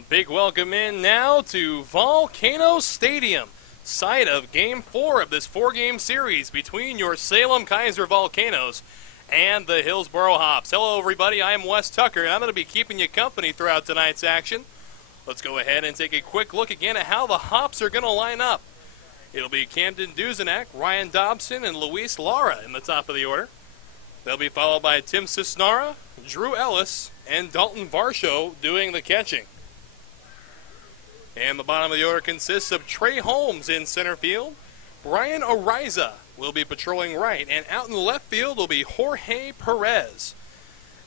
Big welcome in now to Volcano Stadium, site of Game 4 of this 4-game series between your Salem-Keizer Volcanoes and the Hillsboro Hops. Hello everybody, I am Wes Tucker, and I'm going to be keeping you company throughout tonight's action. Let's go ahead and take a quick look again at how the Hops are going to line up. It'll be Camden Duzenak, Ryan Dobson, and Luis Lara in the top of the order. They'll be followed by Tim Cisnara, Drew Ellis, and Dalton Varsho doing the catching. And the bottom of the order consists of Trey Holmes in center field. Brian Ariza will be patrolling right, and out in left field will be Jorge Perez.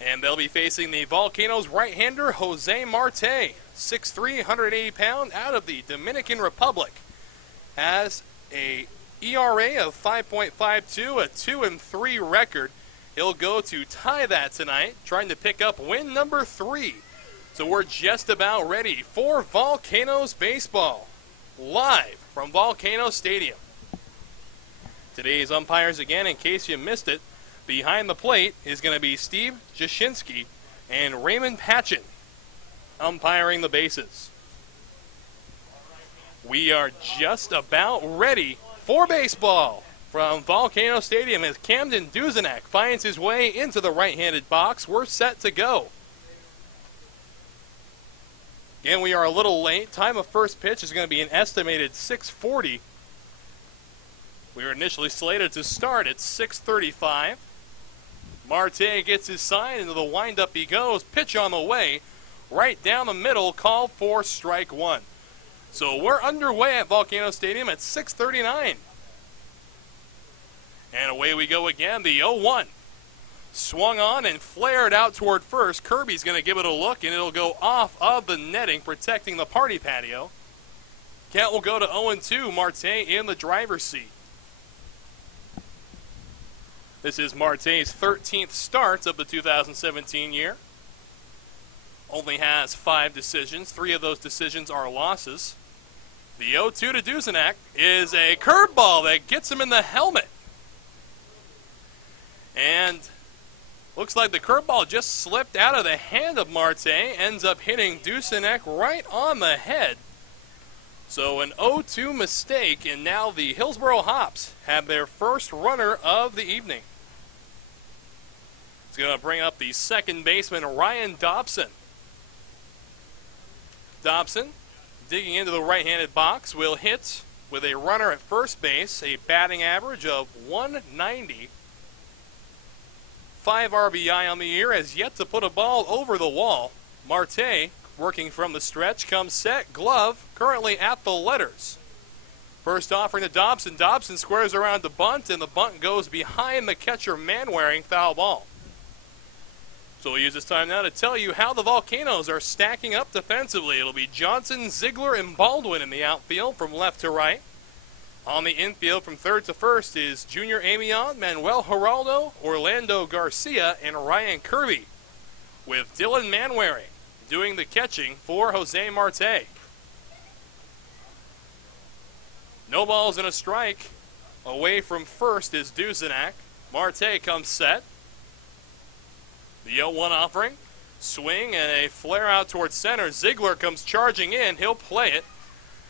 And they'll be facing the Volcanoes right-hander Jose Marte, 6'3", 180 pound, out of the Dominican Republic. Has a ERA of 5.52, a 2-3 record. He'll go to tie that tonight, trying to pick up win number 3. So we're just about ready for Volcanoes baseball, live from Volcano Stadium. Today's umpires, again, in case you missed it, behind the plate is going to be Steve Jashinsky and Raymond Patchen umpiring the bases. We are just about ready for baseball from Volcano Stadium as Camden Duzenak finds his way into the right-handed box. We're set to go. Again, we are a little late. Time of first pitch is going to be an estimated 6:40. We were initially slated to start at 6:35. Marte gets his sign, into the windup he goes. Pitch on the way. Right down the middle, called for strike one. So we're underway at Volcano Stadium at 6:39. And away we go again, the 0-1. Swung on and flared out toward first. Kirby's going to give it a look, and it'll go off of the netting, protecting the party patio. Count will go to 0-2, Marte in the driver's seat. This is Marte's 13th start of the 2017 year. Only has 5 decisions. 3 of those decisions are losses. The 0-2 to Duzenak is a curveball that gets him in the helmet. And looks like the curveball just slipped out of the hand of Marte, ends up hitting Duzenak right on the head. So an 0-2 mistake, and now the Hillsboro Hops have their first runner of the evening. It's going to bring up the second baseman, Ryan Dobson. Dobson, digging into the right-handed box, will hit with a runner at first base, a batting average of 190. 5 RBI on the year, has yet to put a ball over the wall. Marte, working from the stretch, comes set, glove, currently at the letters. First offering to Dobson. Dobson squares around to bunt, and the bunt goes behind the catcher, Manwaring, foul ball. So we'll use this time now to tell you how the Volcanoes are stacking up defensively. It'll be Johnson, Ziegler, and Baldwin in the outfield from left to right. On the infield from third to first is Junior Amion, Manuel Geraldo, Orlando Garcia, and Ryan Kirby, with Dylan Manwaring doing the catching for Jose Marte. No balls and a strike. Away from first is Duzenak. Marte comes set. The 0-1 offering. Swing and a flare out towards center. Ziegler comes charging in. He'll play it.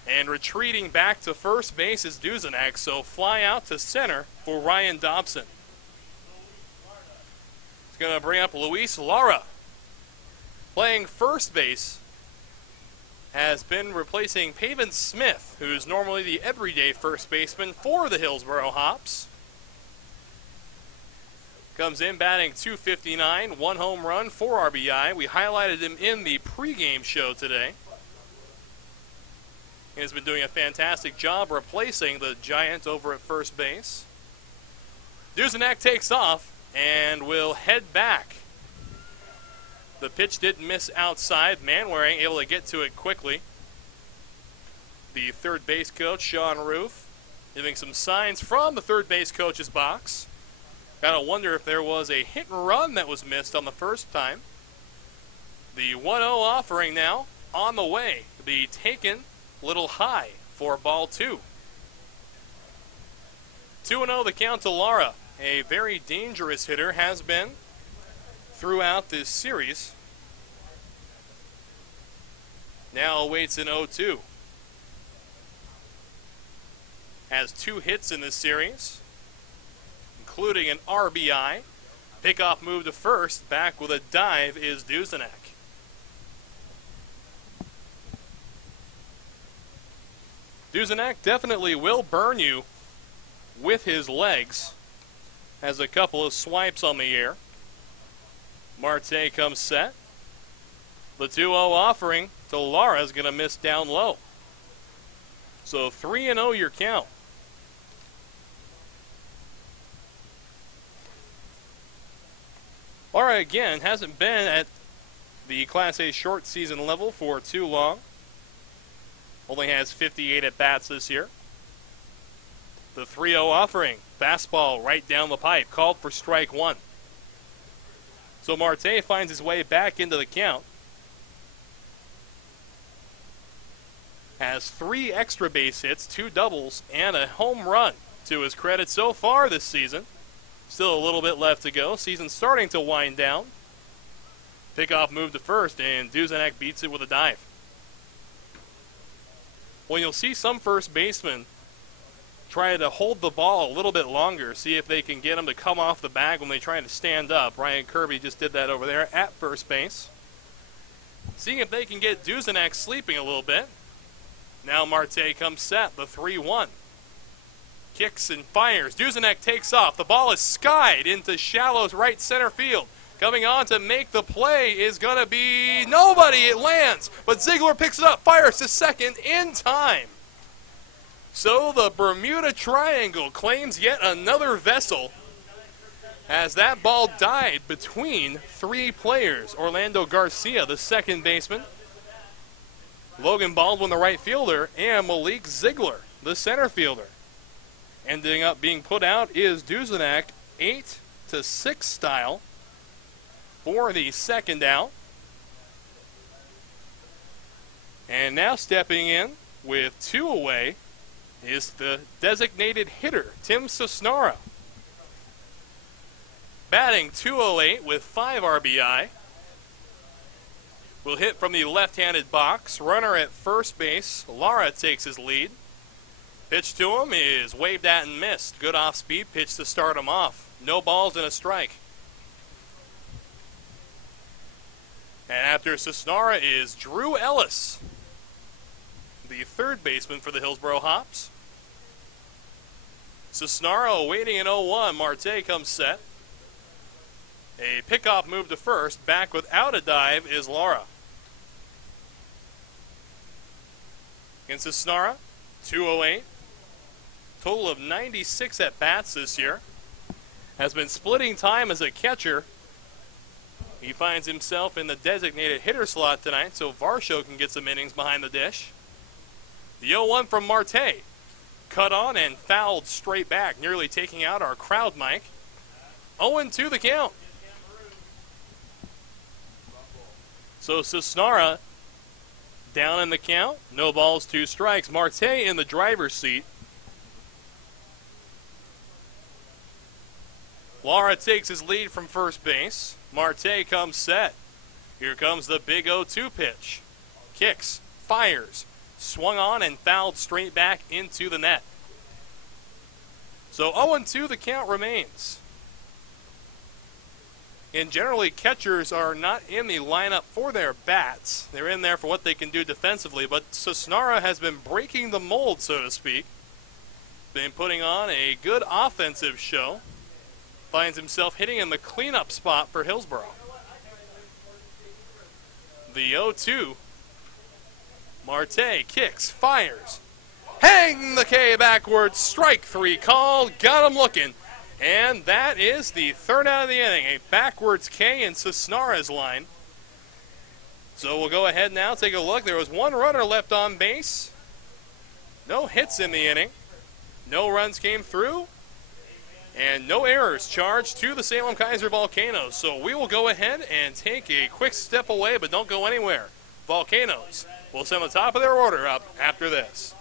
And retreating back to first base is Duzenak, so fly out to center for Ryan Dobson. It's going to bring up Luis Lara. Playing first base has been replacing Pavin Smith, who's normally the everyday first baseman for the Hillsboro Hops. Comes in batting .259, 1 home run, 4 RBI. We highlighted him in the pregame show today. He has been doing a fantastic job replacing the Giant over at first base. Duzenak takes off and will head back. The pitch did miss outside. Manwaring able to get to it quickly. The third base coach, Sean Roof, giving some signs from the third base coach's box. Gotta wonder if there was a hit and run that was missed on the first time. The 1-0 offering now on the way to be taken little high for ball 2. 2-0 the count to Lara. A very dangerous hitter, has been throughout this series. now awaits an 0-2. Has 2 hits in this series, including an RBI. Pickoff move to first. Back with a dive is Duzenak. Duzenak definitely will burn you with his legs. Has a couple of swipes on the air. Marte comes set. The 2-0 offering to Lara is going to miss down low. So 3-0 your count. Lara again hasn't been at the Class A short season level for too long. Only has 58 at-bats this year. The 3-0 offering. Fastball right down the pipe. Called for strike 1. So Marte finds his way back into the count. Has 3 extra base hits, 2 doubles, and a home run to his credit so far this season. Still a little bit left to go. Season starting to wind down. Pickoff move to first, and Duzenak beats it with a dive. Well, you'll see some first basemen try to hold the ball a little bit longer, see if they can get him to come off the bag when they try to stand up. Ryan Kirby just did that over there at first base. Seeing if they can get Duzenak sleeping a little bit. Now Marte comes set, the 3-1. Kicks and fires. Duzenak takes off. The ball is skied into shallows right center field. Coming on to make the play is going to be nobody. It lands, but Ziegler picks it up, fires to second in time. So the Bermuda Triangle claims yet another vessel as that ball died between 3 players. Orlando Garcia, the second baseman, Logan Baldwin, the right fielder, and Malik Ziegler, the center fielder. Ending up being put out is Duzenak, 8-6 style for the second out. And now stepping in with 2 away is the designated hitter, Tim Sosnara. Batting .208 with 5 RBI. Will hit from the left-handed box. Runner at first base. Lara takes his lead. Pitch to him is waved at and missed. Good off-speed pitch to start him off. No balls and a strike. And after Sosnara is Drew Ellis, the third baseman for the Hillsboro Hops. Sosnara awaiting an 0-1. Marte comes set. A pickoff move to first. Back without a dive is Lara. Against Sosnara, 208. Total of 96 at-bats this year. Has been splitting time as a catcher. He finds himself in the designated hitter slot tonight, so Varsho can get some innings behind the dish. The 0-1 from Marte. Cut on and fouled straight back, nearly taking out our crowd mic. 0-2 the count. So Sosnara down in the count. No balls, 2 strikes. Marte in the driver's seat. Lara takes his lead from first base. Marte comes set. Here comes the big 0-2 pitch. Kicks, fires, swung on and fouled straight back into the net. So 0-2 the count remains. And generally catchers are not in the lineup for their bats. They're in there for what they can do defensively, but Sosnara has been breaking the mold, so to speak. Been putting on a good offensive show. Finds himself hitting in the cleanup spot for Hillsboro. The 0-2. Marte kicks, fires. Hang the K backwards. Strike 3 called. Got him looking. And that is the third out of the inning. A backwards K in Sosnara's line. So we'll go ahead now, take a look. There was 1 runner left on base. No hits in the inning. No runs came through. And no errors charged to the Salem-Keizer Volcanoes. So we will go ahead and take a quick step away, but don't go anywhere. Volcanoes will send the top of their order up after this.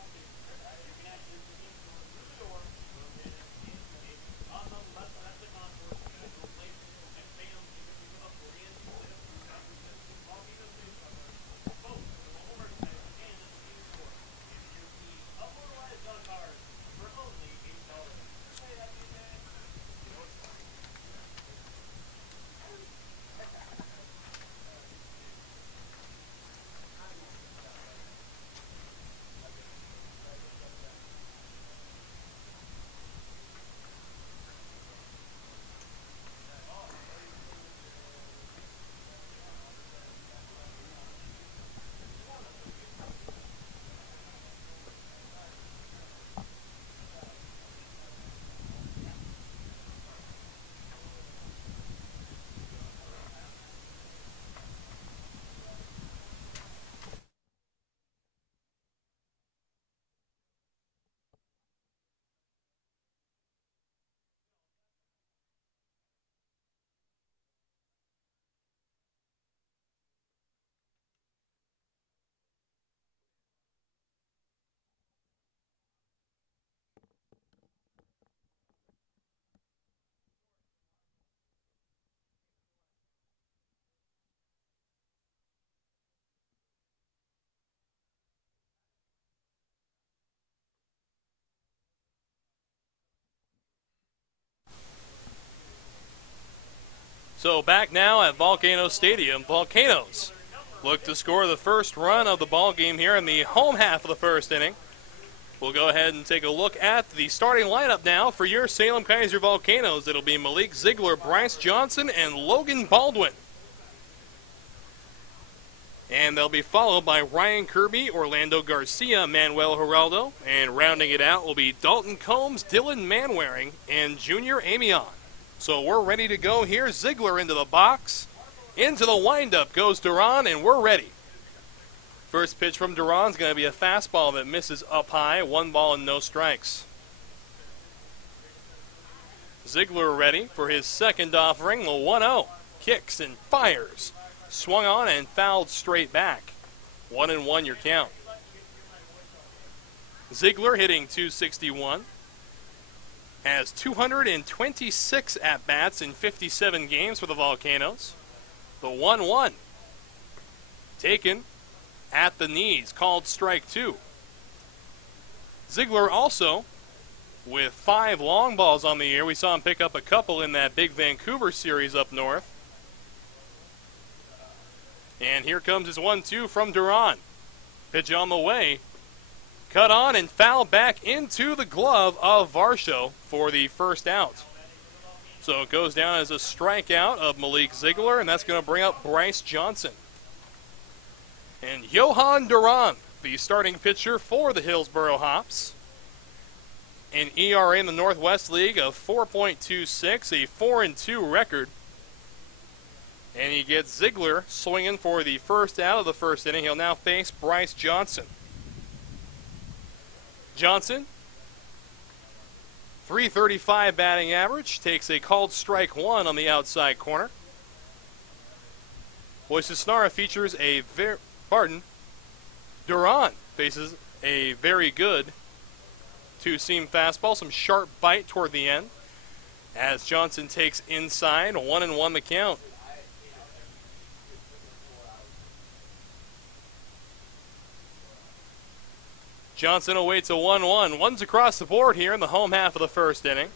So back now at Volcano Stadium, Volcanoes look to score the first run of the ball game here in the home half of the first inning. We'll go ahead and take a look at the starting lineup now for your Salem-Keizer Volcanoes. It'll be Malik Ziegler, Bryce Johnson, and Logan Baldwin. And they'll be followed by Ryan Kirby, Orlando Garcia, Manuel Geraldo, and rounding it out will be Dalton Combs, Dylan Manwaring, and Junior Amion. So we're ready to go here. Ziegler into the box. Into the windup goes Duran, and we're ready. First pitch from Duran's going to be a fastball that misses up high. 1 ball and no strikes. Ziegler ready for his second offering. The 1-0. Kicks and fires. Swung on and fouled straight back. 1-1 your count. Ziegler hitting .261. Has 226 at-bats in 57 games for the Volcanoes. The 1-1. Taken at the knees, called strike 2. Ziegler also with 5 long balls on the year. We saw him pick up a couple in that big Vancouver series up north. And here comes his 1-2 from Duran. Pitch on the way. Cut on and fouled back into the glove of Varsho for the first out. So it goes down as a strikeout of Malik Ziegler, and that's going to bring up Bryce Johnson. And Johan Duran, the starting pitcher for the Hillsboro Hops. An ERA in the Northwest League of 4.26, a 4-2 record. And he gets Ziegler swinging for the first out of the first inning. He'll now face Bryce Johnson. Johnson, .335 batting average, takes a called strike 1 on the outside corner. Voicesnara features a Duran faces a very good two-seam fastball, some sharp bite toward the end. As Johnson takes inside, 1-1 the count. Johnson awaits a 1-1. One's across the board here in the home half of the first inning.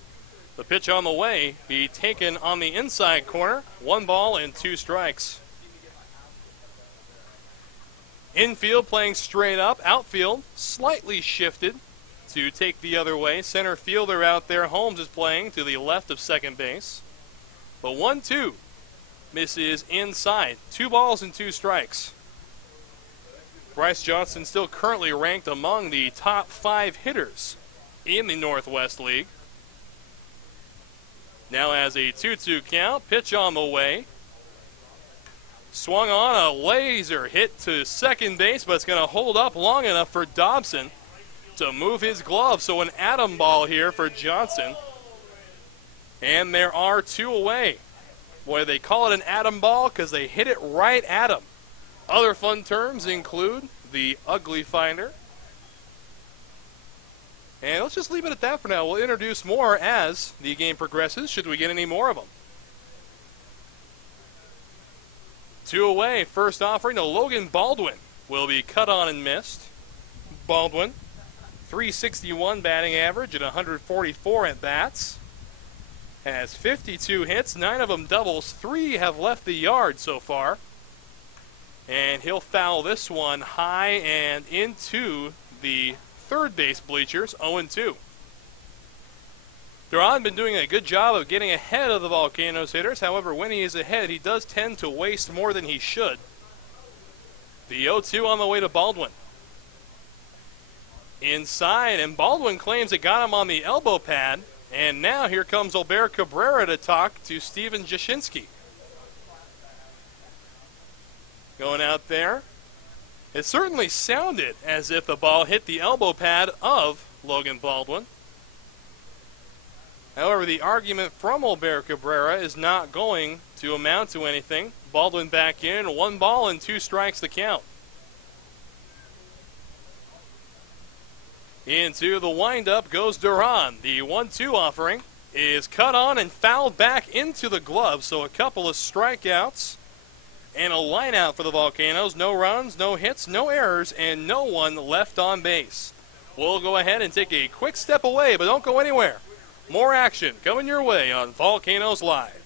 The pitch on the way be taken on the inside corner. 1 ball and 2 strikes. Infield playing straight up. Outfield slightly shifted to take the other way. Center fielder out there. Holmes is playing to the left of second base. The 1-2 misses inside. 2 balls and 2 strikes. Bryce Johnson still currently ranked among the top 5 hitters in the Northwest League. Now has a 2-2 count. Pitch on the way. Swung on, a laser hit to second base, but it's going to hold up long enough for Dobson to move his glove. So an atom ball here for Johnson. And there are 2 away. Boy, they call it an atom ball because they hit it right at him. Other fun terms include the ugly finder. And let's just leave it at that for now. We'll introduce more as the game progresses, should we get any more of them. 2 away. First offering to Logan Baldwin will be cut on and missed. Baldwin, .361 batting average at 144 at-bats. Has 52 hits, 9 of them doubles, 3 have left the yard so far. And he'll foul this one high and into the third base bleachers, 0-2. Duran been doing a good job of getting ahead of the Volcanoes hitters. However, when he is ahead, he does tend to waste more than he should. The 0-2 on the way to Baldwin. Inside, and Baldwin claims it got him on the elbow pad. And now here comes Albert Cabrera to talk to Steven Jashinsky. Going out there. It certainly sounded as if the ball hit the elbow pad of Logan Baldwin. However, the argument from Albert Cabrera is not going to amount to anything. Baldwin back in, 1 ball and 2 strikes the count. Into the windup goes Duran. The 1-2 offering is cut on and fouled back into the glove, so a couple of strikeouts. And a line out for the Volcanoes. No runs, no hits, no errors, and no one left on base. We'll go ahead and take a quick step away, but don't go anywhere. More action coming your way on Volcanoes Live.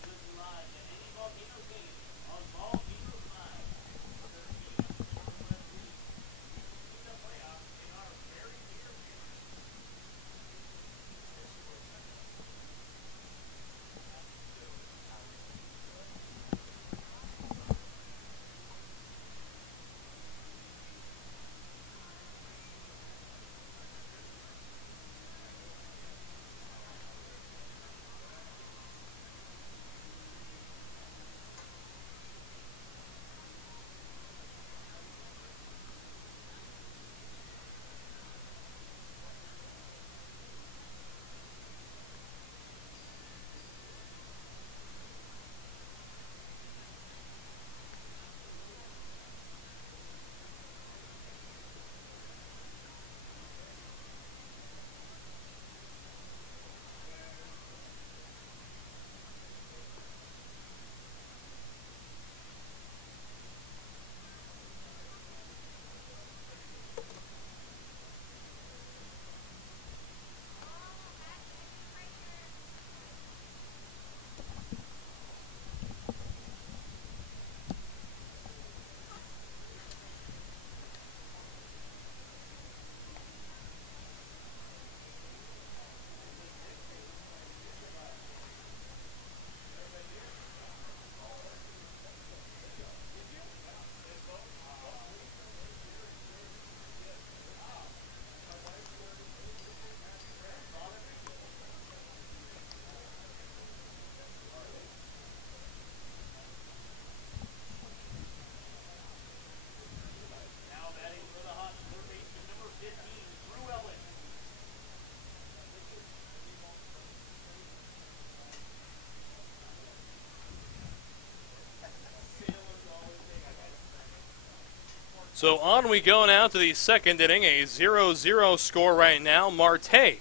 So on we go now to the second inning, a 0-0 score right now. Marte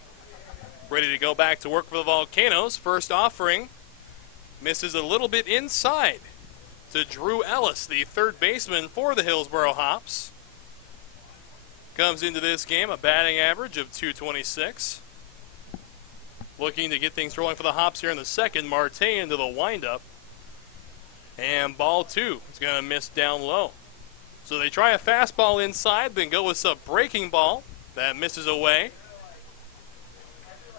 ready to go back to work for the Volcanoes. First offering misses a little bit inside to Drew Ellis, the third baseman for the Hillsboro Hops. Comes into this game a batting average of .226. Looking to get things rolling for the Hops here in the second. Marte into the windup. And ball two. It's going to miss down low. So they try a fastball inside, then go with some breaking ball. That misses away.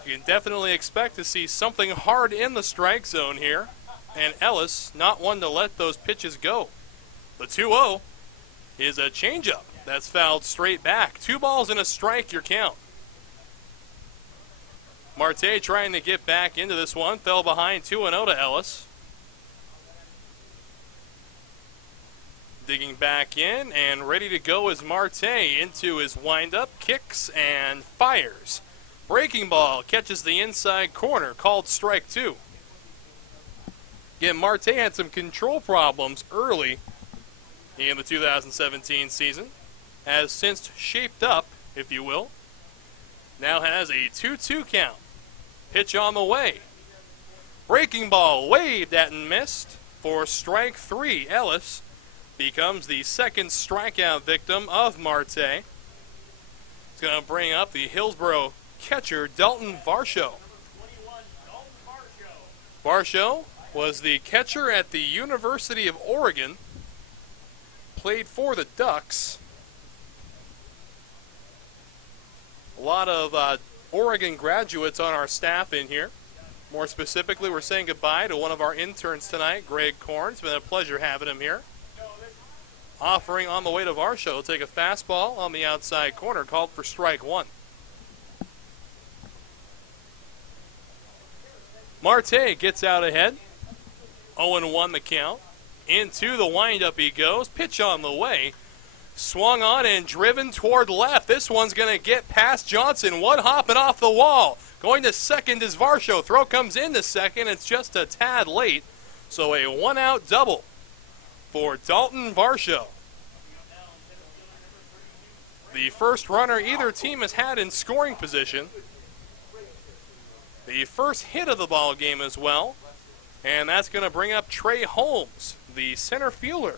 You can definitely expect to see something hard in the strike zone here. And Ellis, not one to let those pitches go. The 2-0 is a changeup that's fouled straight back. 2 balls and a strike, your count. Marte trying to get back into this one. Fell behind 2-0 to Ellis. Digging back in and ready to go is Marte into his windup. Kicks and fires. Breaking ball catches the inside corner, called strike 2. Again, Marte had some control problems early in the 2017 season. Has since shaped up, if you will. Now has a 2-2 count. Pitch on the way. Breaking ball waved at and missed for strike 3. Ellis becomes the second strikeout victim of Marte. It's going to bring up the Hillsboro catcher, Dalton Varsho. Varsho was the catcher at the University of Oregon. Played for the Ducks. A lot of Oregon graduates on our staff in here. More specifically, we're saying goodbye to one of our interns tonight, Greg Korn. It's been a pleasure having him here. Offering on the way to Varsho. Take a fastball on the outside corner, called for strike 1. Marte gets out ahead. 0-1 the count. Into the windup he goes. Pitch on the way. Swung on and driven toward left. This one's going to get past Johnson. One hopping off the wall. Going to second is Varsho. Throw comes into second. It's just a tad late. So a 1-out double for Dalton Varsho. The first runner either team has had in scoring position. The first hit of the ball game as well. And that's going to bring up Trey Holmes, the center fielder.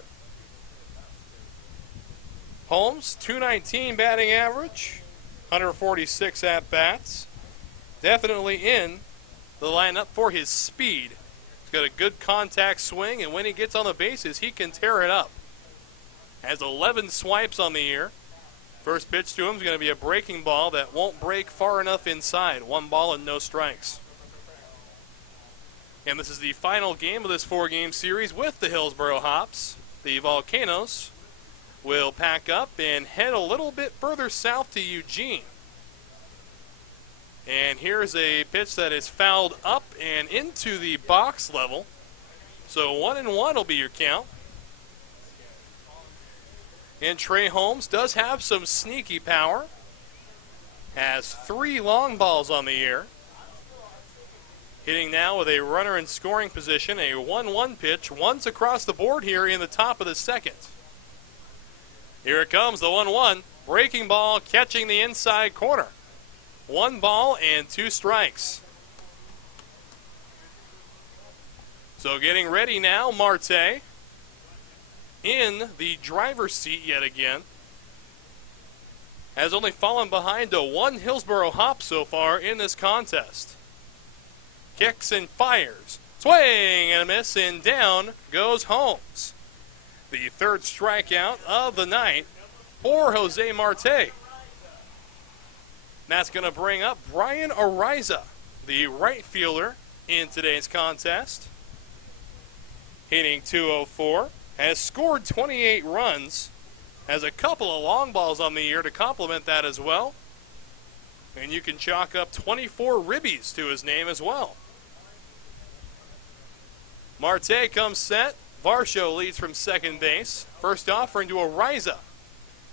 Holmes, .219 batting average, 146 at-bats. Definitely in the lineup for his speed. He's got a good contact swing, and when he gets on the bases, he can tear it up. Has 11 swipes on the year. First pitch to him is going to be a breaking ball that won't break far enough inside. 1 ball and no strikes. And this is the final game of this 4-game series with the Hillsboro Hops. The Volcanoes will pack up and head a little bit further south to Eugene. And here's a pitch that is fouled up and into the box level. So 1-1 will be your count. And Trey Holmes does have some sneaky power. Has 3 long balls on the year. Hitting now with a runner in scoring position, a 1-1 pitch. One's across the board here in the top of the second. Here it comes, the 1-1. Breaking ball catching the inside corner. 1 ball and 2 strikes. So getting ready now, Marte in the driver's seat yet again. Has only fallen behind to 1 Hillsboro Hop so far in this contest. Kicks and fires. Swing and a miss, and down goes Holmes. The third strikeout of the night for Jose Marte. That's going to bring up Brian Ariza, the right fielder in today's contest. Hitting .204. Has scored 28 runs. Has a couple of long balls on the year to complement that as well. And you can chalk up 24 ribbies to his name as well. Marte comes set. Varsho leads from second base. First offering to Ariza.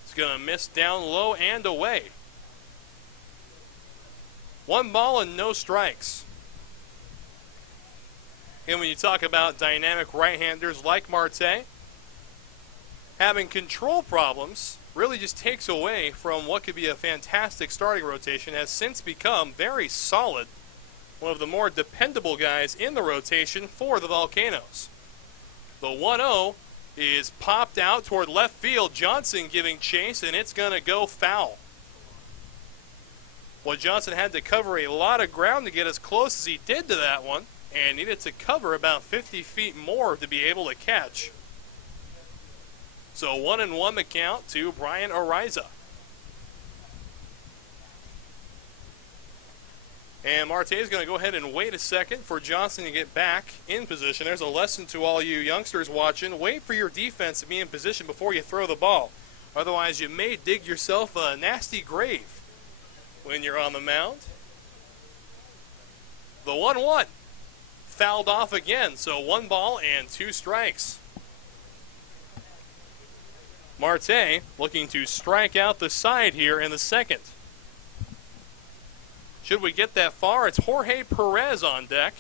It's going to miss down low and away. 1 ball and no strikes. And when you talk about dynamic right-handers like Marte, having control problems really just takes away from what could be a fantastic starting rotation, has since become very solid, one of the more dependable guys in the rotation for the Volcanoes. The 1-0 is popped out toward left field. Johnson giving chase, and it's going to go foul. Well, Johnson had to cover a lot of ground to get as close as he did to that one, and needed to cover about 50 feet more to be able to catch. So 1-1 the count to Brian Ariza. And Marte is going to go ahead and wait a second for Johnson to get back in position. There's a lesson to all you youngsters watching. Wait for your defense to be in position before you throw the ball. Otherwise, you may dig yourself a nasty grave when you're on the mound. The 1-1 fouled off again, so 1 ball and 2 strikes. Marte looking to strike out the side here in the second. Should we get that far, it's Jorge Perez on deck.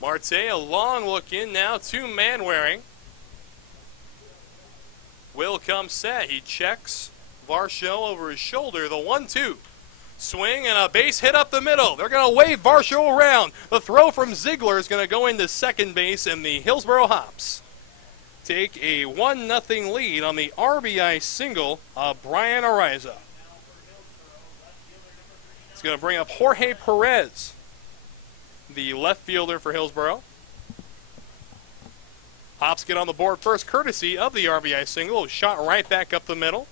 Marte, a long look in now to Manwaring. Will come set. He checks Varsho over his shoulder. The 1-2. Swing and a base hit up the middle. They're going to wave Varsho around. The throw from Ziegler is going to go into second base, and the Hillsboro Hops take a 1-0 lead on the RBI single of Brian Ariza. It's going to bring up Jorge Perez, the left fielder for Hillsboro. Hops get on the board first, courtesy of the RBI single. Shot right back up the middle.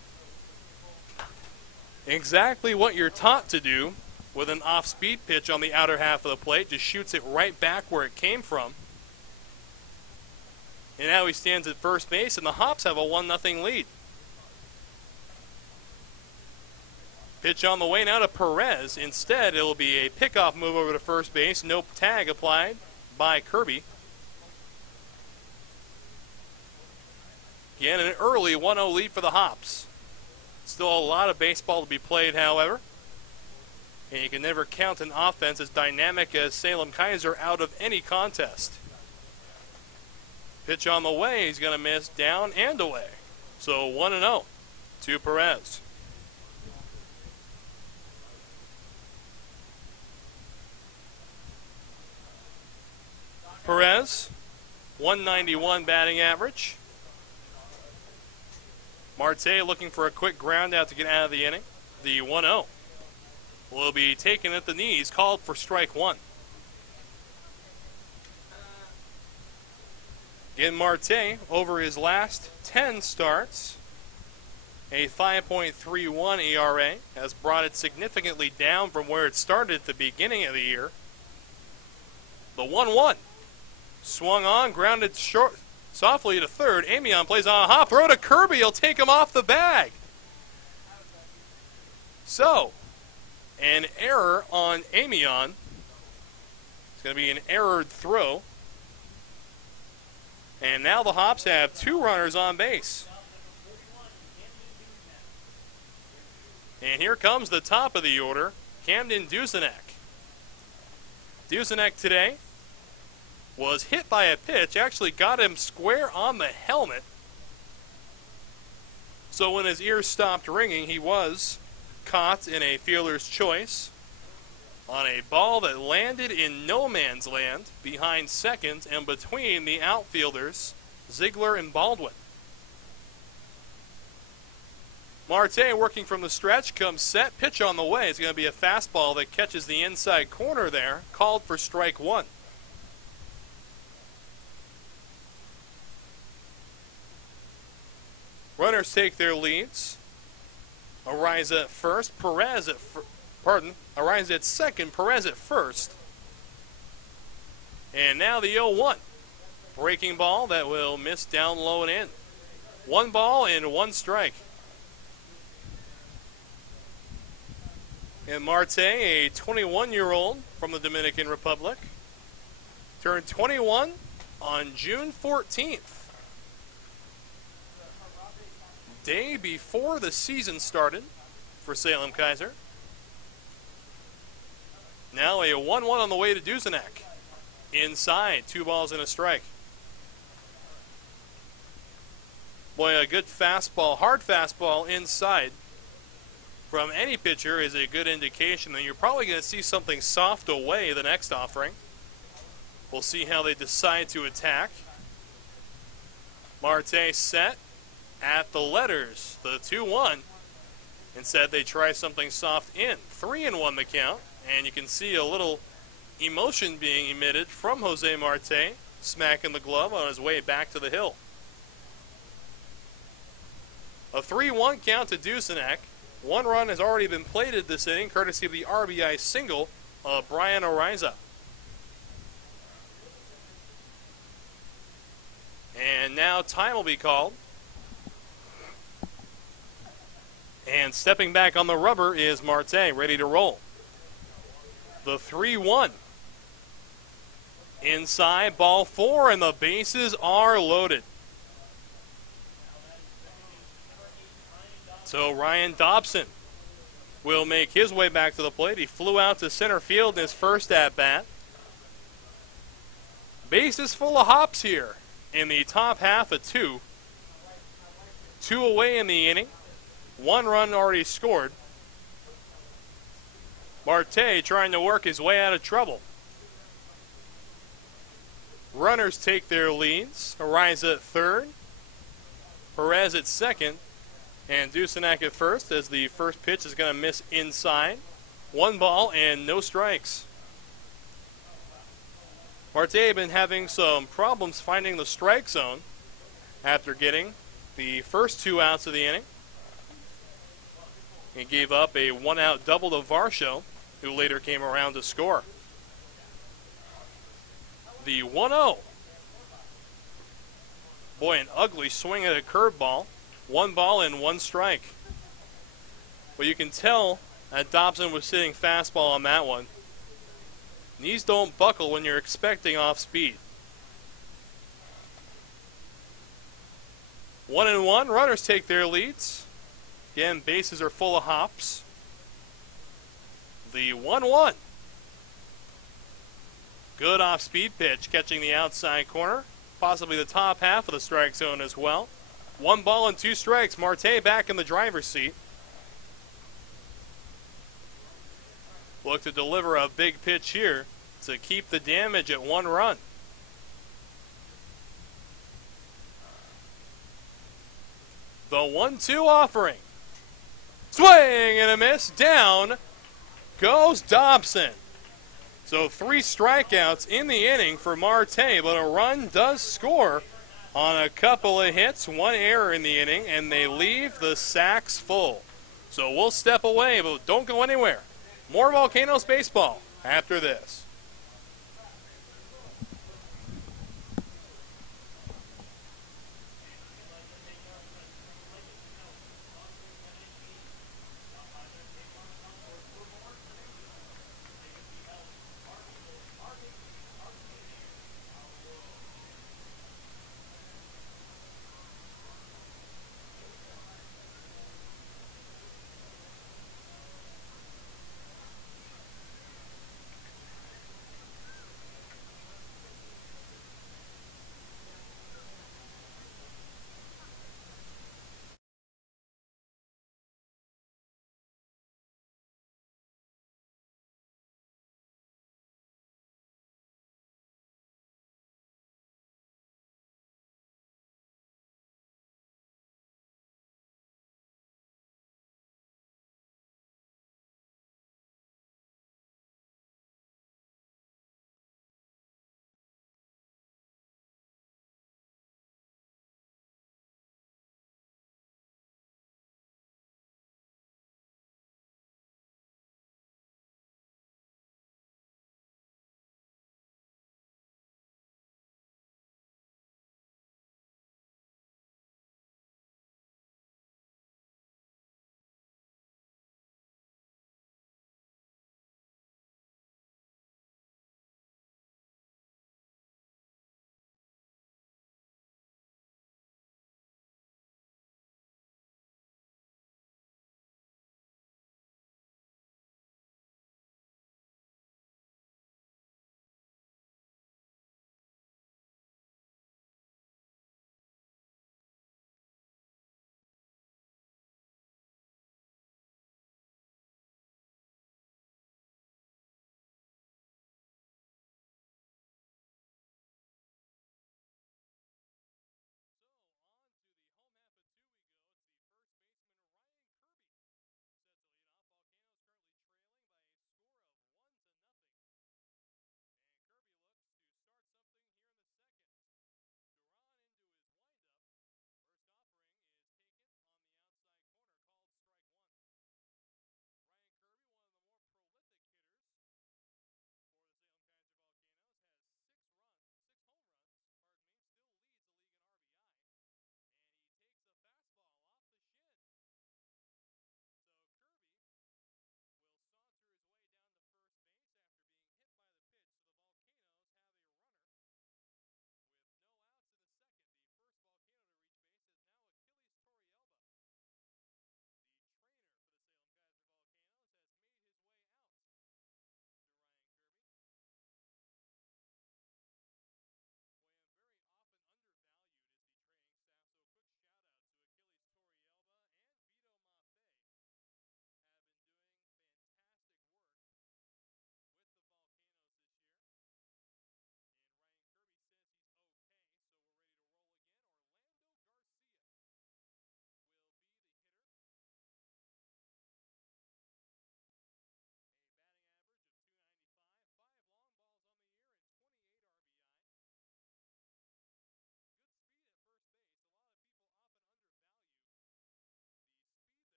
Exactly what you're taught to do with an off-speed pitch on the outer half of the plate. Just shoots it right back where it came from. And now he stands at first base, and the Hops have a 1-0 lead. Pitch on the way now to Perez. Instead, it'll be a pickoff move over to first base. No tag applied by Kirby. Again, an early 1-0 lead for the Hops. Still a lot of baseball to be played, however. And you can never count an offense as dynamic as Salem-Keizer out of any contest. Pitch on the way, he's going to miss down and away. So 1-0 to Perez. Perez, 191 batting average. Marte looking for a quick ground out to get out of the inning. The 1-0 will be taken at the knees, called for strike 1. Again, Marte, over his last 10 starts, a 5.31 ERA, has brought it significantly down from where it started at the beginning of the year. The 1-1 swung on, grounded short, softly to third. AMION plays on a hop, throw to Kirby, he'll take him off the bag. So, an error on AMION. It's going to be an errored throw. And now the Hops have 2 runners on base. And here comes the top of the order, Camden Dusenek. Dusenek today was hit by a pitch, actually got him square on the helmet. So when his ears stopped ringing, he was caught in a fielder's choice on a ball that landed in no man's land behind second and between the outfielders, Ziegler and Baldwin. Marte working from the stretch, comes set, pitch on the way. It's going to be a fastball that catches the inside corner there, called for strike 1. Runners take their leads. Ariza at first, Perez at Ariza at second, Perez at first. And now the 0-1. Breaking ball that will miss down low and in. 1 ball and 1 strike. And Marte, a 21-year-old from the Dominican Republic, turned 21 on June 14th. Day before the season started for Salem-Keizer. Now a 1-1 on the way to Dusenek. inside. 2 balls and a strike. Boy, a good fastball, hard fastball inside from any pitcher is a good indication that you're probably going to see something soft away the next offering. We'll see how they decide to attack. Marte set at the letters, the 2-1. Instead, they try something soft in. 3-1 the count, and you can see a little emotion being emitted from Jose Marte, smacking the glove on his way back to the hill. A 3-1 count to Dusenak. 1 run has already been plated this inning, courtesy of the RBI single of Brian Ariza. And now time will be called. And stepping back on the rubber is Marte, ready to roll. The 3-1. Inside, ball 4, and the bases are loaded. So Ryan Dobson will make his way back to the plate. He flew out to center field in his first at-bat. Bases full of hops here in the top half of 2. 2 away in the inning. 1 run already scored. Marte trying to work his way out of trouble. Runners take their leads. Ariza at third. Perez at second. And Dusenak at first, as the first pitch is going to miss inside. 1 ball and no strikes. Marte had been having some problems finding the strike zone after getting the first 2 outs of the inning. He gave up a 1-out double to Varsho, who later came around to score. The 1-0. Boy, an ugly swing at a curveball. 1 ball and 1 strike. Well, you can tell that Dobson was sitting fastball on that one. Knees don't buckle when you're expecting off speed. 1-1, runners take their leads. Again, bases are full of hops. The 1-1. Good off-speed pitch, catching the outside corner. Possibly the top half of the strike zone as well. 1 ball and 2 strikes. Marte back in the driver's seat. Look to deliver a big pitch here to keep the damage at 1 run. The 1-2 offering. Swing and a miss. Down goes Dobson. So 3 strikeouts in the inning for Marte, but a run does score on a couple of hits. 1 error in the inning, and they leave the sacks full. So we'll step away, but don't go anywhere. More Volcanoes baseball after this.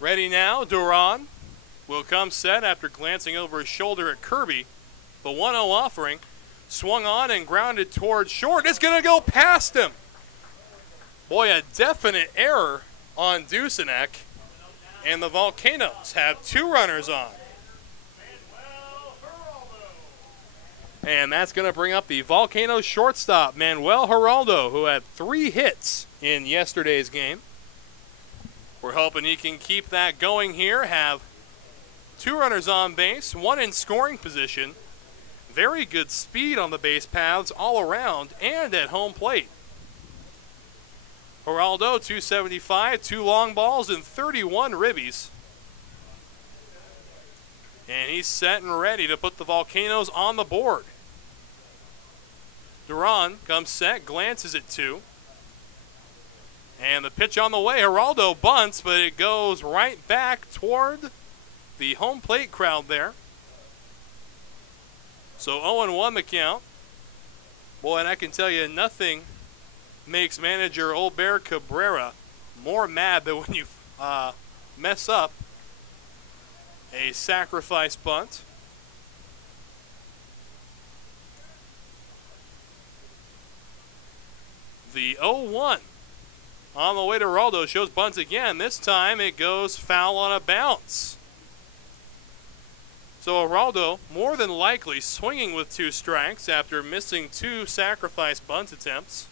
Ready now, Duran will come set after glancing over his shoulder at Kirby. The 1-0 offering swung on and grounded towards short. It's going to go past him. Boy, a definite error on Dusenek. And the Volcanoes have 2 runners on. And that's going to bring up the Volcanoes shortstop, Manuel Geraldo, who had 3 hits in yesterday's game. We're hoping he can keep that going here, have 2 runners on base, 1 in scoring position. Very good speed on the base paths all around and at home plate. Geraldo, 275, 2 long balls and 31 ribbies. And he's set and ready to put the Volcanoes on the board. Duran comes set, glances at 2. And the pitch on the way, Geraldo bunts, but it goes right back toward the home plate crowd there. So 0-1 the count. Boy, and I can tell you, nothing makes manager Olber Cabrera more mad than when you mess up a sacrifice bunt. The 0-1 on the way to Geraldo shows bunts again. This time it goes foul on a bounce. So Geraldo more than likely swinging with 2 strikes after missing 2 sacrifice bunt attempts.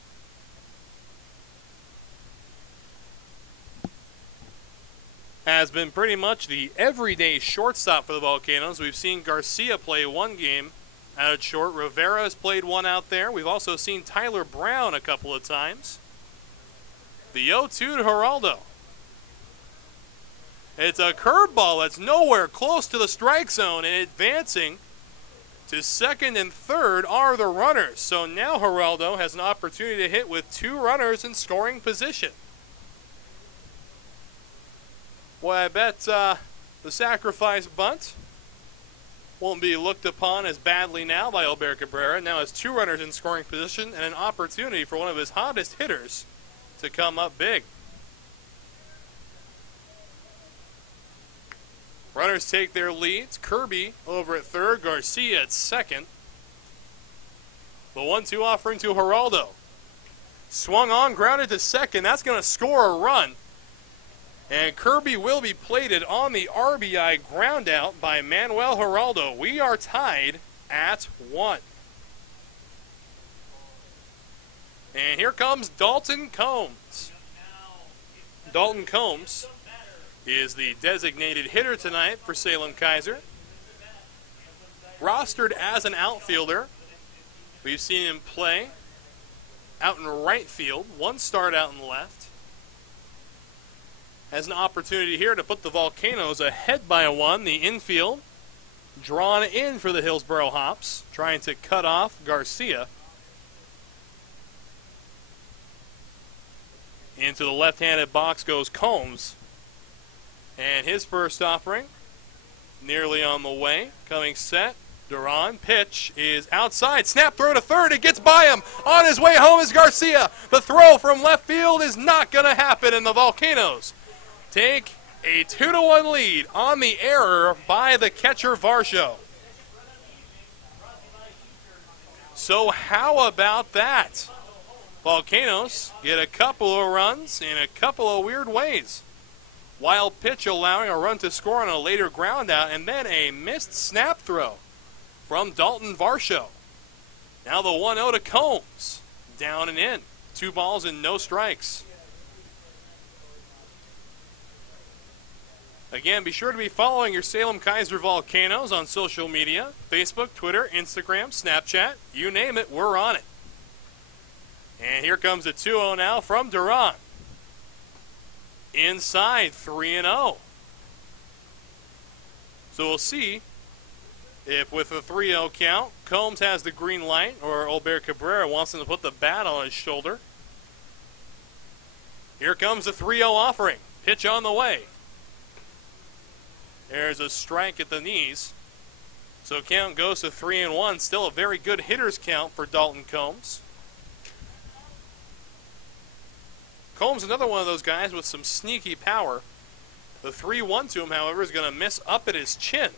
Has been pretty much the everyday shortstop for the Volcanoes. We've seen Garcia play 1 game out at short. Rivera has played 1 out there. We've also seen Tyler Brown a couple of times. The 0-2 to Geraldo. It's a curveball that's nowhere close to the strike zone, and advancing to second and third are the runners. So now Geraldo has an opportunity to hit with 2 runners in scoring position. Boy, I bet the sacrifice bunt won't be looked upon as badly now by Olber Cabrera. Now has 2 runners in scoring position and an opportunity for one of his hottest hitters to come up big. Runners take their leads. Kirby over at third, Garcia at second. The 1-2 offering to Geraldo. Swung on, grounded to second. That's going to score a run. And Kirby will be plated on the RBI ground out by Manuel Geraldo. We are tied at 1. And here comes Dalton Combs. Dalton Combs is the designated hitter tonight for Salem-Keizer. Rostered as an outfielder. We've seen him play out in right field, 1 start out in left. Has an opportunity here to put the Volcanoes ahead by 1. The infield drawn in for the Hillsboro Hops, trying to cut off Garcia. Into the left-handed box goes Combs. And his first offering, nearly on the way, coming set. Duran, pitch is outside. Snap throw to third. It gets by him. On his way home is Garcia. The throw from left field is not going to happen, and the Volcanoes take a 2-1 lead on the error by the catcher Varsho. So how about that? Volcanoes get a couple of runs in a couple of weird ways. Wild pitch allowing a run to score on a later ground out, and then a missed snap throw from Dalton Varsho. Now the 1-0 to Combs. Down and in. 2 balls and no strikes. Again, be sure to be following your Salem-Keizer Volcanoes on social media. Facebook, Twitter, Instagram, Snapchat. You name it, we're on it. And here comes a 2-0 now from Duran. Inside, 3-0. So we'll see if with a 3-0 count, Combs has the green light or Olber Cabrera wants him to put the bat on his shoulder. Here comes the 3-0 offering. Pitch on the way. There's a strike at the knees. So count goes to 3-1. Still a very good hitter's count for Dalton Combs. Combs, another one of those guys with some sneaky power. The 3-1 to him, however, is going to miss up at his chin.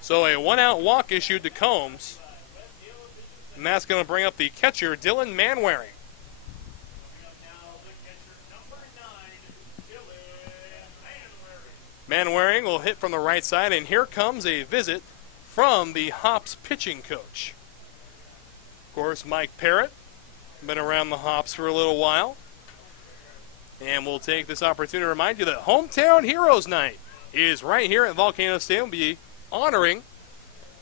So a 1-out walk issued to Combs. And that's going to bring up the catcher, Dylan Manwaring. Manwaring will hit from the right side, and here comes a visit from the Hops pitching coach. Of course, Mike Parrott, been around the Hops for a little while. And we'll take this opportunity to remind you that Hometown Heroes Night is right here at Volcano Stadium. We'll be honoring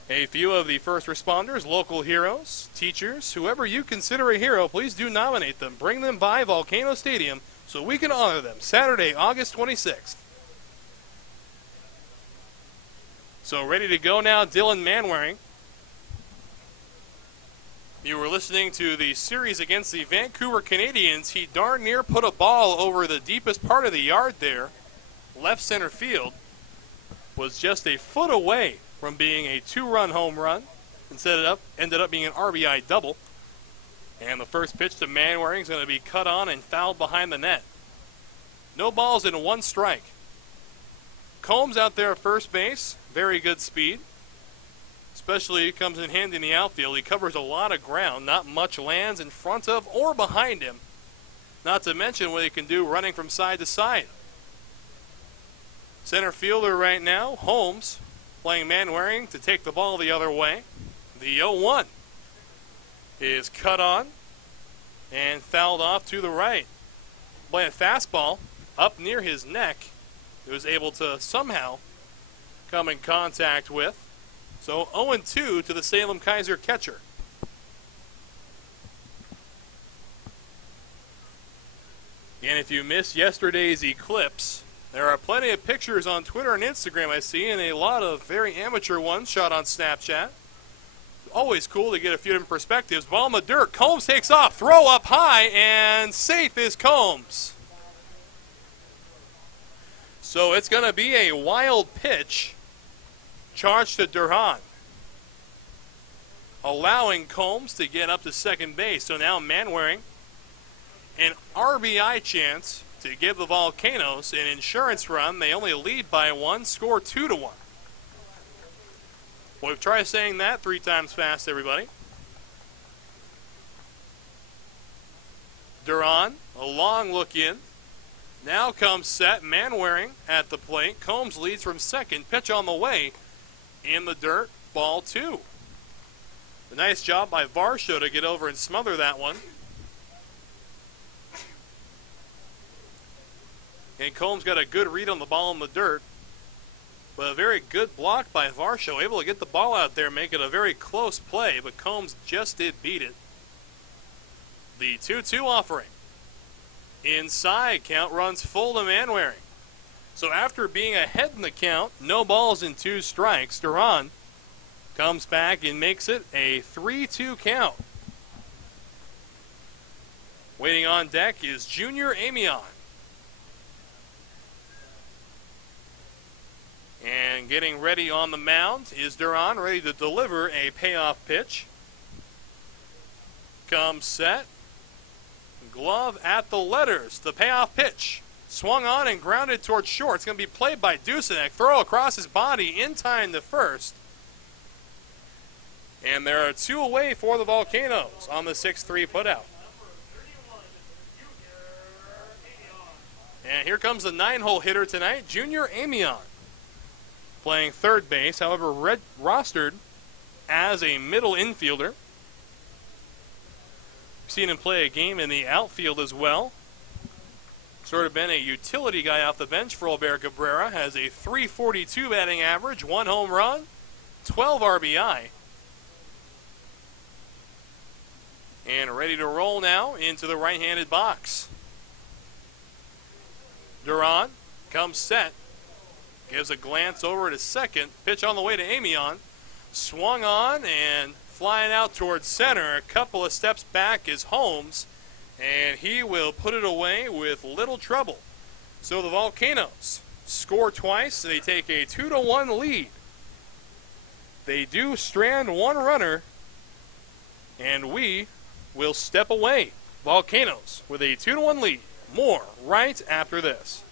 a few of the first responders, local heroes, teachers, whoever you consider a hero. Please do nominate them. Bring them by Volcano Stadium so we can honor them. Saturday, August 26th. So ready to go now, Dylan Manwaring. You were listening to the series against the Vancouver Canadians. He darn near put a ball over the deepest part of the yard there. Left center field. Was just a foot away from being a 2-run home run. Ended up being an RBI double. And the first pitch to Manwaring is going to be cut on and fouled behind the net. No balls and 1 strike. Combs out there at first base. Very good speed. Especially comes in handy in the outfield. He covers a lot of ground. Not much lands in front of or behind him. Not to mention what he can do running from side to side. Center fielder right now, Holmes, playing Manwaring to take the ball the other way. The 0-1 is cut on and fouled off to the right. Play a fastball up near his neck. He was able to somehow come in contact with. So 0-2 to the Salem-Keizer catcher. And if you missed yesterday's eclipse, there are plenty of pictures on Twitter and Instagram I see, and a lot of very amateur ones shot on Snapchat. Always cool to get a few different perspectives. Ball in the dirt. Combs takes off. Throw up high, and safe is Combs. So it's going to be a wild pitch charged to Durhan, allowing Combs to get up to second base. So now Manwaring, an RBI chance to give the Volcanoes an insurance run. They only lead by 1, score 2-1. Well, we've tried saying that 3 times fast, everybody. Durhan, a long look in. Now comes set, Manwaring at the plate. Combs leads from second, pitch on the way. In the dirt, ball 2. A nice job by Varsho to get over and smother that one. And Combs got a good read on the ball in the dirt. But a very good block by Varsho, able to get the ball out there, make it a very close play, but Combs just did beat it. The 2-2 offering. Inside, count runs full to Manwaring. So after being ahead in the count, no balls and 2 strikes, Durhan comes back and makes it a 3-2 count. Waiting on deck is Junior Amion. And getting ready on the mound is Durhan, ready to deliver a payoff pitch. Comes set. Glove at the letters. The payoff pitch. Swung on and grounded towards short. It's going to be played by Dusenek. Throw across his body in time to first. And there are 2 away for the Volcanoes on the 6-3 putout. And here comes the 9-hole hitter tonight, Junior Amion. Playing third base, however, rostered as a middle infielder. We've seen him play a game in the outfield as well. Sort of been a utility guy off the bench for Albert Cabrera. Has a .342 batting average, 1 home run, 12 RBI. And ready to roll now into the right-handed box. Durhan comes set. Gives a glance over to second. Pitch on the way to Amion. Swung on and flying out towards center. A couple of steps back is Holmes. And he will put it away with little trouble. So the Volcanoes score twice. They take a 2-1 lead. They do strand 1 runner. And we will step away. Volcanoes with a 2-1 lead. More right after this.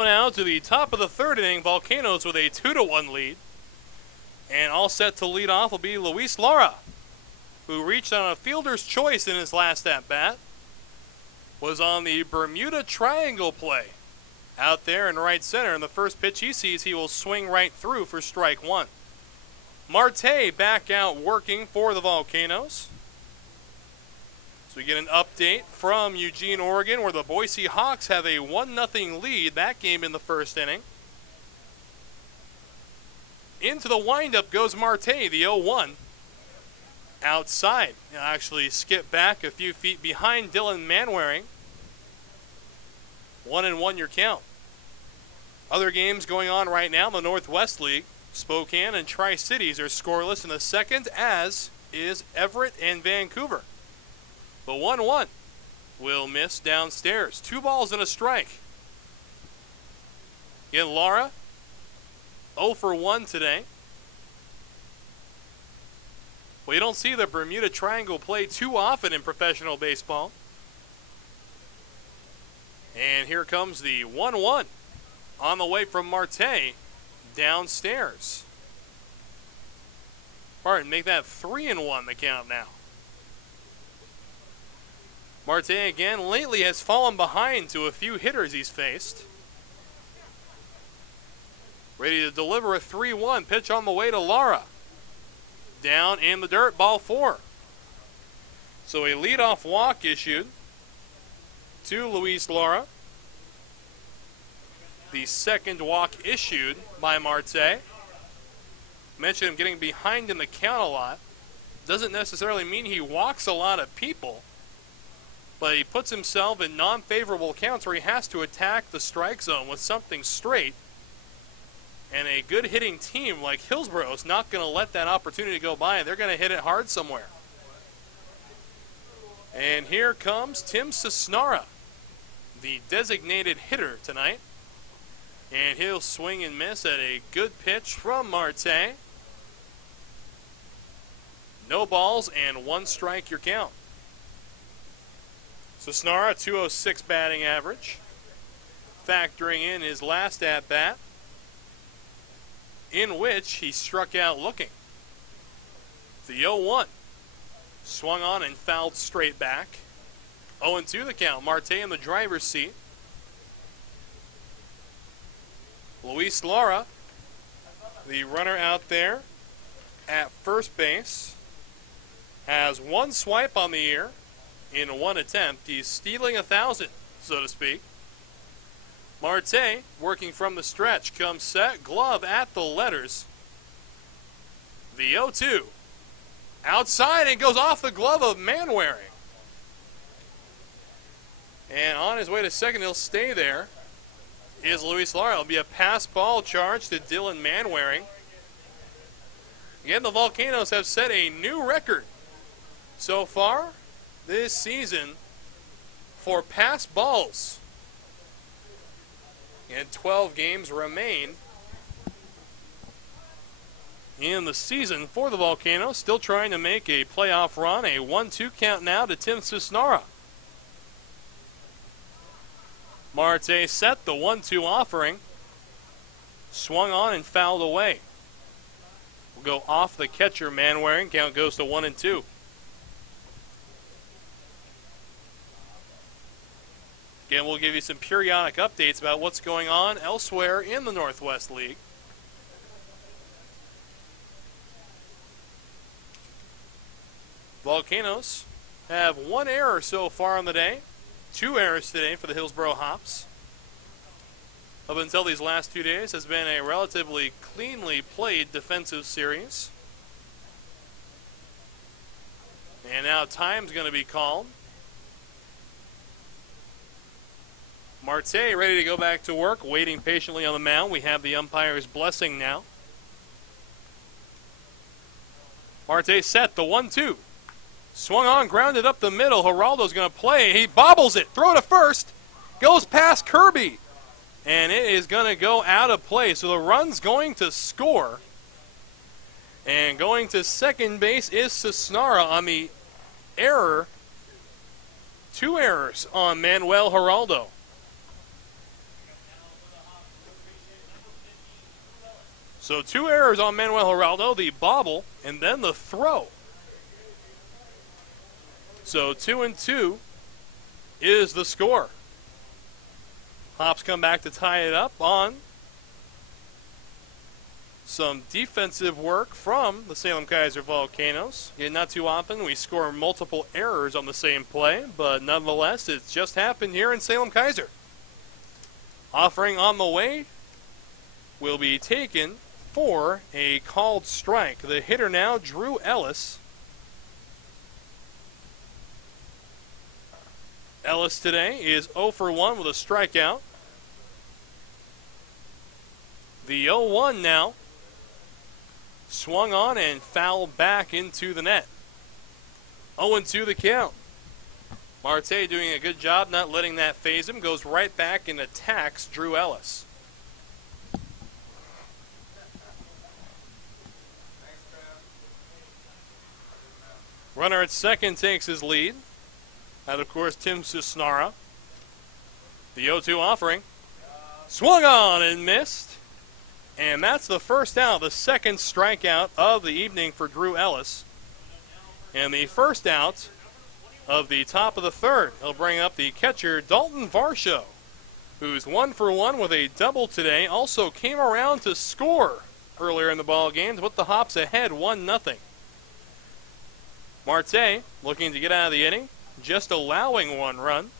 Now to the top of the third inning, Volcanoes with a 2-1 lead. And all set to lead off will be Luis Lara, who reached on a fielder's choice in his last at-bat. Was on the Bermuda Triangle play. Out there in right center, and the first pitch he sees, he will swing right through for strike one. Marte back out working for the Volcanoes. So we get an update from Eugene, Oregon, where the Boise Hawks have a 1-0 lead, that game in the first inning. Into the windup goes Marte, the 0-1. Outside. He'll actually skip back a few feet behind Dylan Manwaring. 1-1 your count. Other games going on right now in the Northwest League. Spokane and Tri-Cities are scoreless in the second, as is Everett and Vancouver. The 1-1 will miss downstairs. 2 balls and a strike. Again, Lara, 0 for 1 today. Well, you don't see the Bermuda Triangle play too often in professional baseball. And here comes the 1-1 on the way from Marte downstairs. Pardon, make that 3-1 the count now. Marte again lately has fallen behind to a few hitters he's faced. Ready to deliver a 3-1 pitch on the way to Lara. Down in the dirt, ball 4. So a leadoff walk issued to Luis Lara. The second walk issued by Marte. Mentioned him getting behind in the count a lot. Doesn't necessarily mean he walks a lot of people, but he puts himself in non-favorable counts where he has to attack the strike zone with something straight. And a good hitting team like Hillsborough is not going to let that opportunity go by. They're going to hit it hard somewhere. And here comes Tim Cisnara, the designated hitter tonight. And he'll swing and miss at a good pitch from Marte. No balls and 1 strike your count. Cisnara, 206 batting average. Factoring in his last at-bat, in which he struck out looking. The 0-1. Swung on and fouled straight back. 0-2 the count. Marte in the driver's seat. Luis Lara, the runner out there at first base, has 1 swipe on the year in 1 attempt. He's stealing 1,000, so to speak. Marte, working from the stretch, comes set, glove at the letters. The 0-2. Outside and goes off the glove of Manwaring. And on his way to second, he'll stay there, is Luis Lara. It'll be a pass ball charge to Dylan Manwaring. Again, the Volcanoes have set a new record so far this season for pass balls. And 12 games remain in the season for the Volcanoes. Still trying to make a playoff run. A 1-2 count now to Tim Cisnara. Marte set the 1-2 offering. Swung on and fouled away. Will go off the catcher, Manwaring. Count goes to 1-2. Again, we'll give you some periodic updates about what's going on elsewhere in the Northwest League. Volcanoes have 1 error so far on the day. 2 errors today for the Hillsborough Hops. Up until these last 2 days has been a relatively cleanly played defensive series. And now time's going to be called. Marte ready to go back to work, waiting patiently on the mound. We have the umpire's blessing now. Marte set the 1-2. Swung on, grounded up the middle. Geraldo's going to play. He bobbles it. Throw to first. Goes past Kirby. And it is going to go out of play. So the run's going to score. And going to second base is Cisnara on the error. 2 errors on Manuel Geraldo. So 2 errors on Manuel Geraldo, the bobble, and then the throw. So 2-2 is the score. Hops come back to tie it up on some defensive work from the Salem-Keizer Volcanoes. Yeah, not too often we score multiple errors on the same play, but nonetheless, it's just happened here in Salem-Keizer. Offering on the way will be taken for a called strike. The hitter now, Drew Ellis. Ellis today is 0 for 1 with a strikeout. The 0-1 now. Swung on and fouled back into the net. 0-2 the count. Marte doing a good job not letting that phase him. Goes right back and attacks Drew Ellis. Runner at second takes his lead. And of course, Tim Susnara. The 0-2 offering. Swung on and missed. And that's the first out, the second strikeout of the evening for Drew Ellis. And the first out of the top of the third. He'll bring up the catcher, Dalton Varsho, who's 1 for 1 with a double today. Also came around to score earlier in the ball game to put the Hops ahead 1-0. Marte looking to get out of the inning, just allowing 1 run.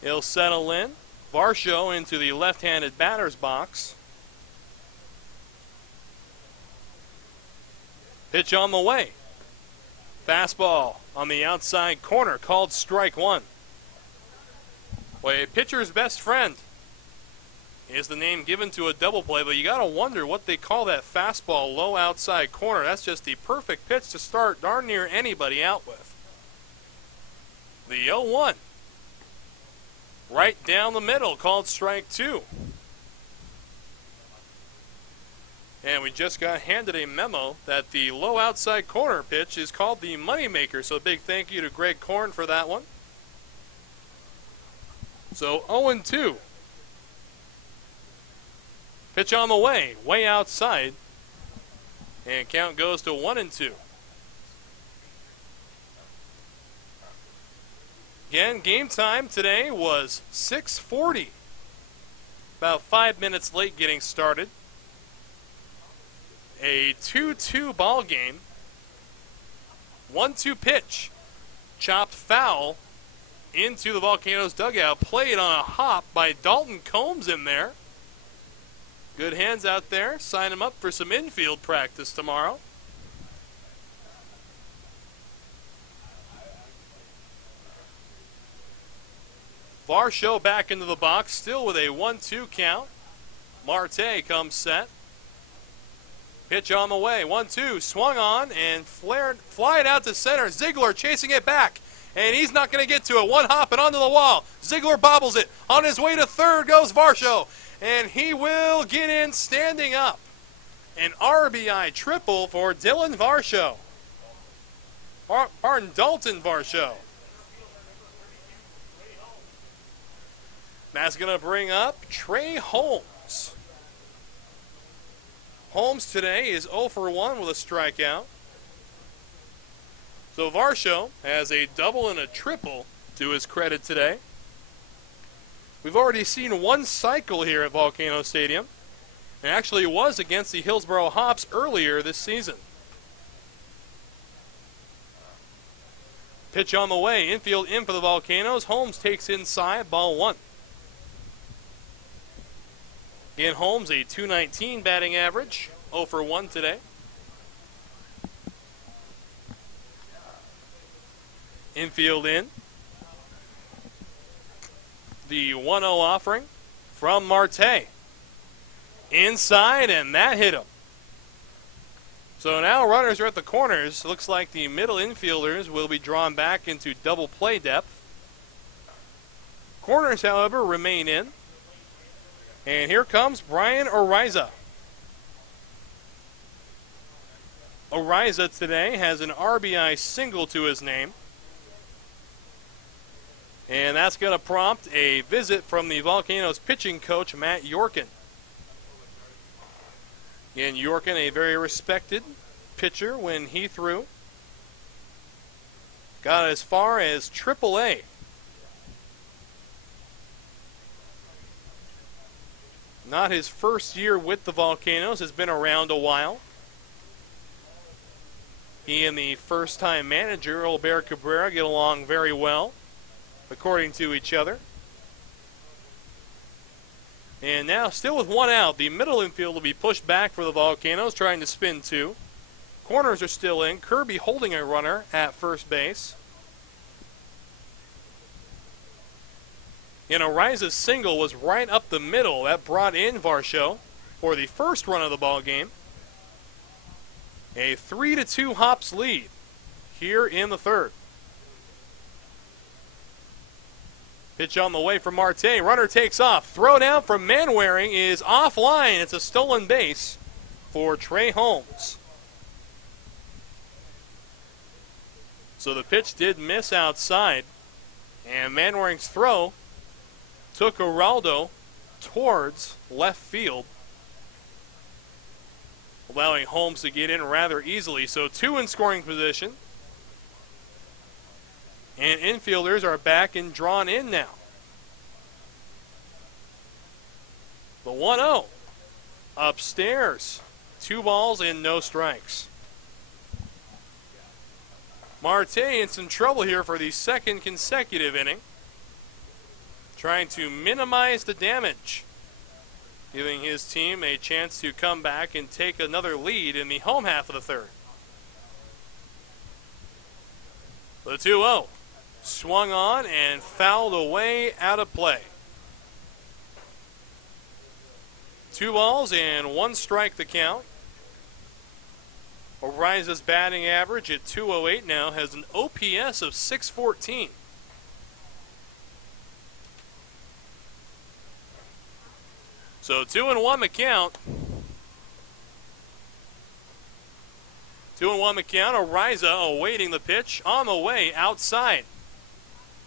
He'll settle in. Varsho into the left-handed batter's box. Pitch on the way. Fastball on the outside corner, called strike 1. Well, a pitcher's best friend is the name given to a double play, but you got to wonder what they call that fastball low outside corner. That's just the perfect pitch to start darn near anybody out with. The 0-1. Right down the middle, called strike 2. And we just got handed a memo that the low outside corner pitch is called the moneymaker. So big thank you to Greg Korn for that one. So 0-2. Pitch on the way outside. And count goes to 1-2. Again, game time today was 6:40. About 5 minutes late getting started. A 2-2 ball game. 1-2 pitch. Chopped foul into the Volcanoes dugout. Played on a hop by Dalton Combs in there. Good hands out there. Sign him up for some infield practice tomorrow. Varsho back into the box, still with a 1-2 count. Marte comes set. Pitch on the way, 1-2, swung on and fly it out to center. Ziegler chasing it back, and he's not going to get to it. One hop and onto the wall. Ziegler bobbles it. On his way to third goes Varsho, and he will get in standing up. An RBI triple for Dylan Varsho. Pardon, Dalton Varsho. That's going to bring up Trey Holmes. Holmes today is 0 for 1 with a strikeout. So Varsho has a double and a triple to his credit today. We've already seen one cycle here at Volcano Stadium. And actually it was against the Hillsboro Hops earlier this season. Pitch on the way, infield in for the Volcanoes. Holmes takes inside, ball 1. Again, Holmes, a .219 batting average, 0 for 1 today. Infield in. The 1-0 offering from Marte. Inside, and that hit him. So now runners are at the corners. Looks like the middle infielders will be drawn back into double play depth. Corners, however, remain in. And here comes Brian Ariza. Ariza today has an RBI single to his name. And that's going to prompt a visit from the Volcanoes pitching coach, Matt Yorkin. Again, Yorkin, a very respected pitcher when he threw. Got as far as AAA. Not his first year with the Volcanoes, has been around a while. He and the first-time manager, Albert Cabrera, get along very well, according to each other. And now, still with one out, the middle infield will be pushed back for the Volcanoes, trying to spin two. Corners are still in. Kirby holding a runner at first base. And Ariza's single was right up the middle. That brought in Varsho for the first run of the ball game. A 3-2 Hops lead here in the third. Pitch on the way from Marte. Runner takes off. Throw down from Manwaring is offline. It's a stolen base for Trey Holmes. So the pitch did miss outside. And Manwaring's throw took Geraldo towards left field, allowing Holmes to get in rather easily. So two in scoring position. And infielders are back and drawn in now. The 1-0 upstairs. 2 balls and no strikes. Marte in some trouble here for the second consecutive inning, trying to minimize the damage, giving his team a chance to come back and take another lead in the home half of the third. The 2-0 swung on and fouled away, out of play. 2 balls and 1 strike the count. Ariza's batting average at .208 now has an OPS of .614. So 2-1 the count. 2-1 the count. Ariza awaiting the pitch on the way outside.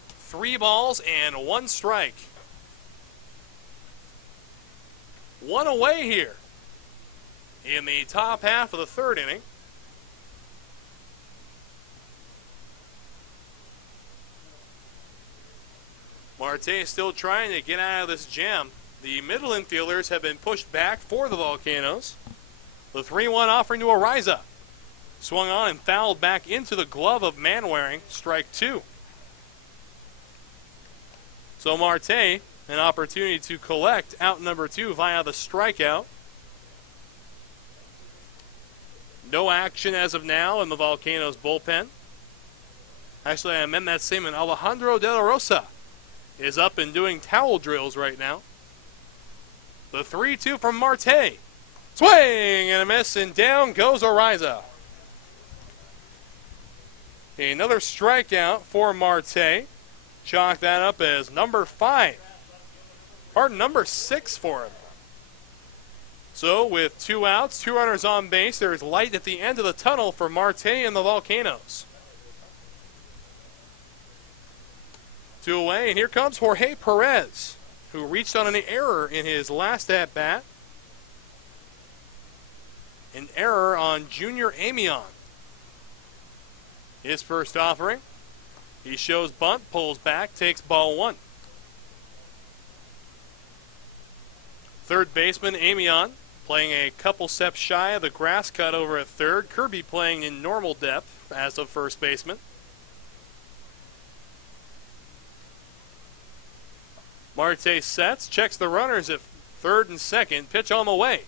3 balls and 1 strike. 1 away here in the top half of the third inning. Marte still trying to get out of this jam. The middle infielders have been pushed back for the Volcanoes. The 3-1 offering to Ariza. Swung on and fouled back into the glove of Manwaring. Strike 2. So Marte, an opportunity to collect out number 2 via the strikeout. No action as of now in the Volcanoes bullpen. Actually, I amend that statement. Alejandro De La Rosa is up and doing towel drills right now. The 3-2 from Marte. Swing and a miss, and down goes Ariza. Another strikeout for Marte. Chalk that up as number 5. Or number 6 for him. So with 2 outs, 2 runners on base, there's light at the end of the tunnel for Marte and the Volcanoes. 2 away, and here comes Jorge Perez, who reached on an error in his last at-bat. An error on Junior Amion. His first offering. He shows bunt, pulls back, takes ball 1. Third baseman Amion playing a couple steps shy of the grass cut over at third. Kirby playing in normal depth as of first baseman. Marte sets, checks the runners at third and second. Pitch on the way.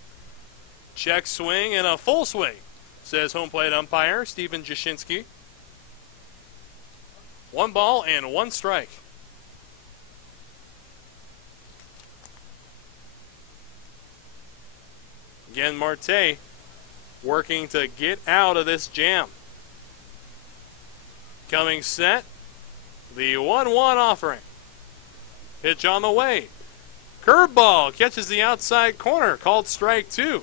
Check swing and a full swing, says home plate umpire Stephen Jashinsky. 1 ball and 1 strike. Again, Marte working to get out of this jam. Coming set, the 1-1 offering. Pitch on the way. Curveball catches the outside corner, called strike 2.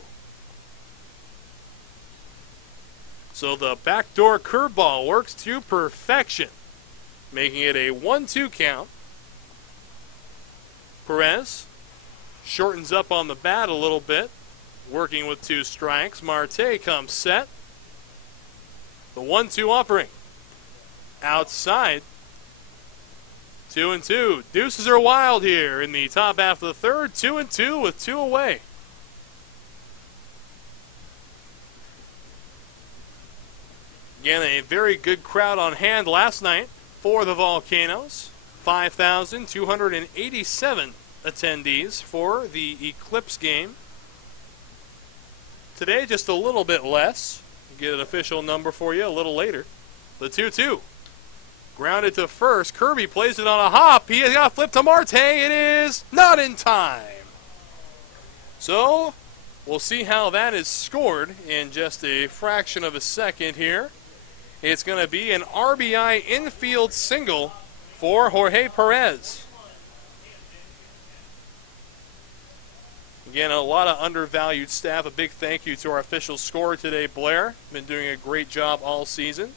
So the backdoor curveball works to perfection, making it a 1-2 count Perez shortens up on the bat a little bit, working with 2 strikes. Marte comes set. The 1-2 offering. Outside. 2-2. Deuces are wild here in the top half of the third. 2-2 with 2 away. Again, a very good crowd on hand last night for the Volcanoes. 5,287 attendees for the Eclipse game. Today, just a little bit less. Get an official number for you a little later. The 2-2. Grounded to first. Kirby plays it on a hop. He has got flipped to Marte. It is not in time. So, we'll see how that is scored in just a fraction of a second here. It's going to be an RBI infield single for Jorge Perez. Again, a lot of undervalued staff. A big thank you to our official scorer today, Blair. Been doing a great job all season.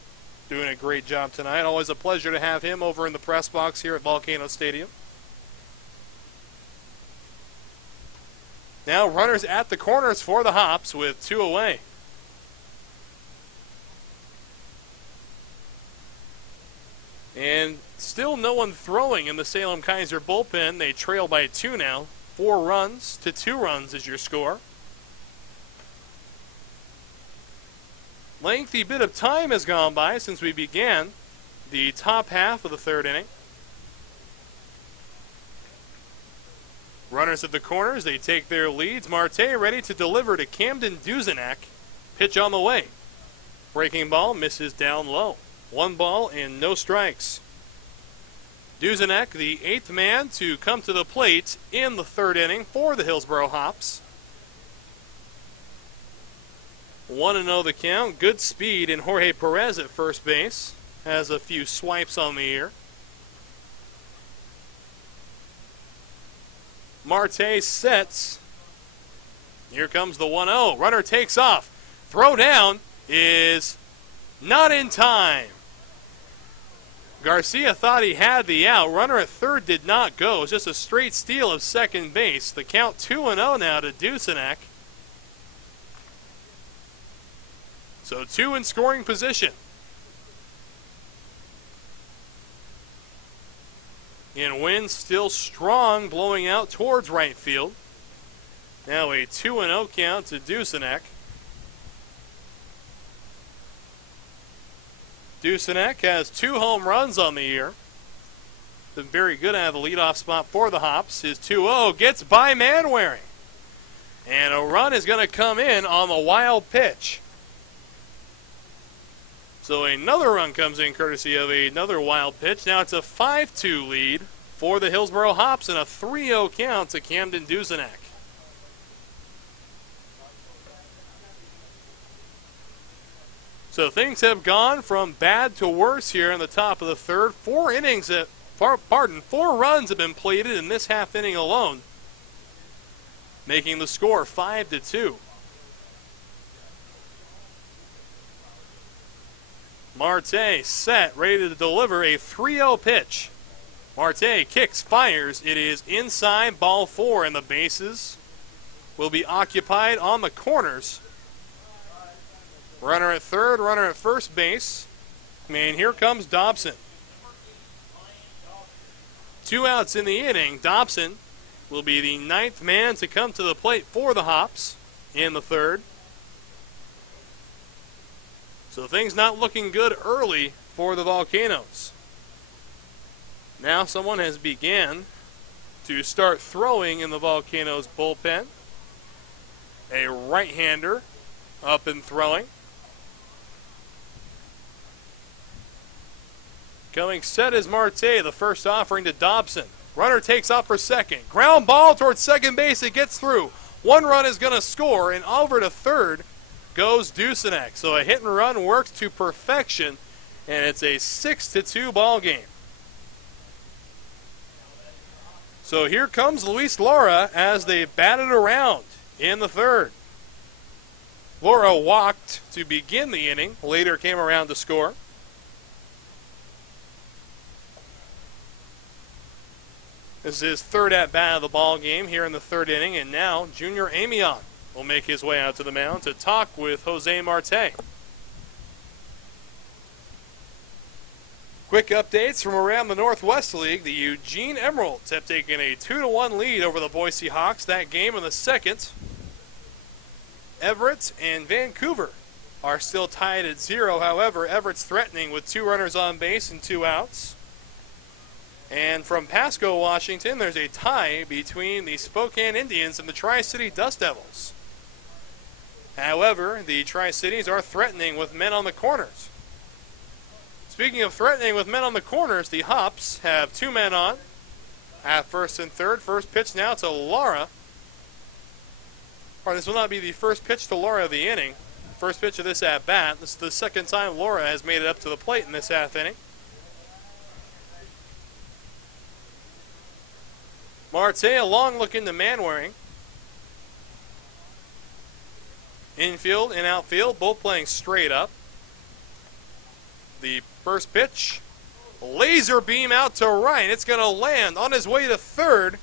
Doing a great job tonight. Always a pleasure to have him over in the press box here at Volcano Stadium. Now runners at the corners for the Hops with 2 away. And still no one throwing in the Salem-Keizer bullpen. They trail by 2 now. 4 runs to 2 runs is your score. Lengthy bit of time has gone by since we began the top half of the third inning. Runners at the corners, they take their leads. Marte ready to deliver to Camden Duzenak. Pitch on the way. Breaking ball misses down low. 1 ball and no strikes. Duzenak, the 8th man to come to the plate in the third inning for the Hillsboro Hops. 1-0 the count. Good speed in Jorge Perez at first base. Has a few swipes on the ear. Marte sets. Here comes the 1-0. Runner takes off. Throw down is not in time. Garcia thought he had the out. Runner at third did not go. It was just a straight steal of second base. The count 2-0 now to Duzenak. So 2 in scoring position. And wind still strong, blowing out towards right field. Now a 2-0 count to Duzenak. Duzenak has 2 home runs on the year. Been very good out of the leadoff spot for the Hops. His 2-0 gets by Manwaring. And a run is going to come in on the wild pitch. So another run comes in courtesy of another wild pitch. Now it's a 5-2 lead for the Hillsboro Hops and a 3-0 count to Camden Duzenak. So things have gone from bad to worse here in the top of the third. 4 runs have been plated in this half inning alone, making the score 5-2. Marte set, ready to deliver a 3-0 pitch. Marte kicks, fires. It is inside, ball 4, and the bases will be occupied on the corners. Runner at third, runner at first base. And here comes Dobson. 2 outs in the inning. Dobson will be the 9th man to come to the plate for the Hops in the third. So things not looking good early for the Volcanoes. Now someone has began to start throwing in the Volcanoes bullpen. A right-hander up and throwing. Coming set is Marte, the first offering to Dobson. Runner takes off for second. Ground ball towards second base. It gets through. 1 run is going to score, and over to third goes Duzenak. So a hit and run works to perfection, and it's a 6-2 ball game. So here comes Luis Lara as they batted around in the third. Lara walked to begin the inning, later came around to score. This is his third at-bat of the ball game here in the third inning, and now Junior AMION will make his way out to the mound to talk with Jose Marte. Quick updates from around the Northwest League. The Eugene Emeralds have taken a 2-1 lead over the Boise Hawks. That game in the second. Everett and Vancouver are still tied at 0. However, Everett's threatening with 2 runners on base and 2 outs. And from Pasco, Washington, there's a tie between the Spokane Indians and the Tri-City Dust Devils. However, the Tri-Cities are threatening with men on the corners. Speaking of threatening with men on the corners, the Hops have 2 men on at first and third. First pitch now to Lara. Or this will not be the first pitch to Lara of the inning. First pitch of this at-bat. This is the second time Lara has made it up to the plate in this half inning. Marte, a long look into Manwaring. Infield and outfield, both playing straight up. The first pitch, laser beam out to right. It's going to land on his way to third.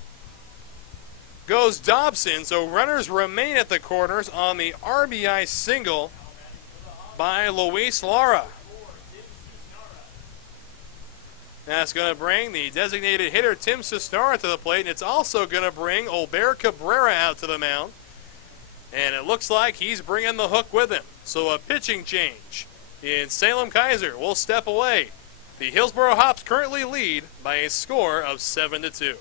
Goes Dobson, so runners remain at the corners on the RBI single by Luis Lara. That's going to bring the designated hitter Tim Cisnara to the plate, and it's also going to bring Olber Cabrera out to the mound. And it looks like he's bringing the hook with him. So a pitching change in Salem-Keizer will step away. The Hillsboro Hops currently lead by a score of 7-2.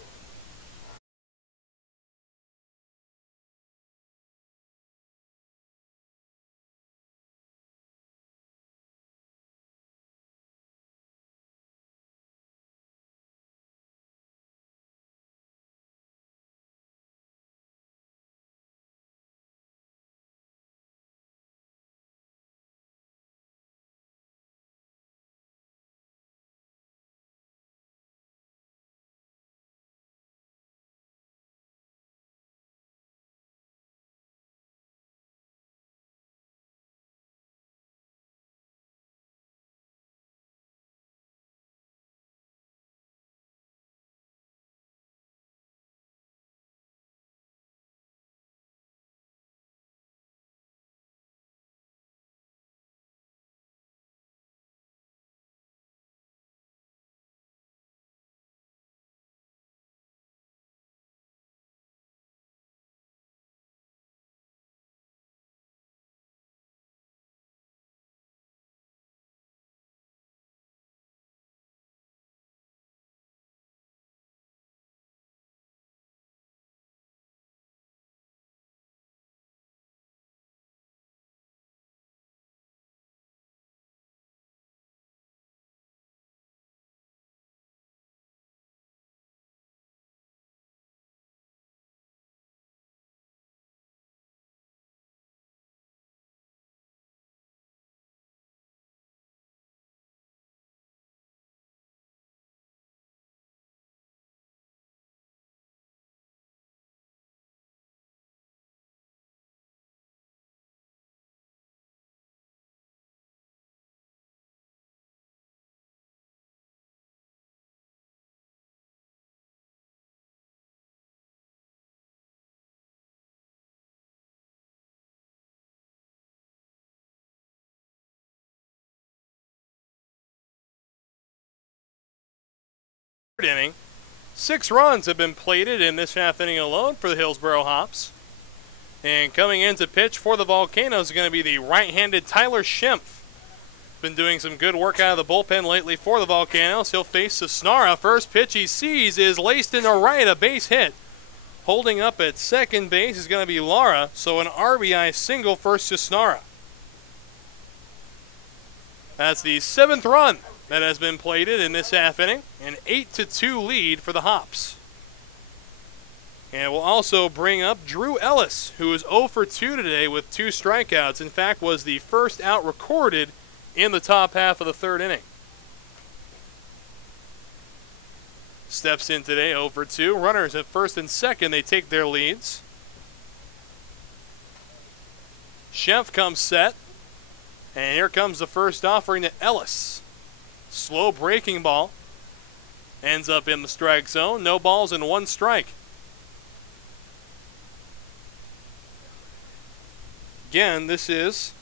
Inning. 6 runs have been plated in this half inning alone for the Hillsboro Hops. And coming in to pitch for the Volcanoes is going to be the right-handed Tyler Schimpf. Been doing some good work out of the bullpen lately for the Volcanoes. He'll face Cisnara. First pitch he sees is laced into right, a base hit. Holding up at second base is going to be Lara, so an RBI single for Cisnara. That's the 7th run that has been plated in this half inning. An 8-2 lead for the Hops. And we'll also bring up Drew Ellis, who is 0 for 2 today with 2 strikeouts. In fact, was the first out recorded in the top half of the third inning. Steps in today 0 for 2. Runners at first and second, they take their leads. Schimpf comes set. And here comes the first offering to Ellis. Slow breaking ball. ends up in the strike zone. No balls and 1 strike. Again, this is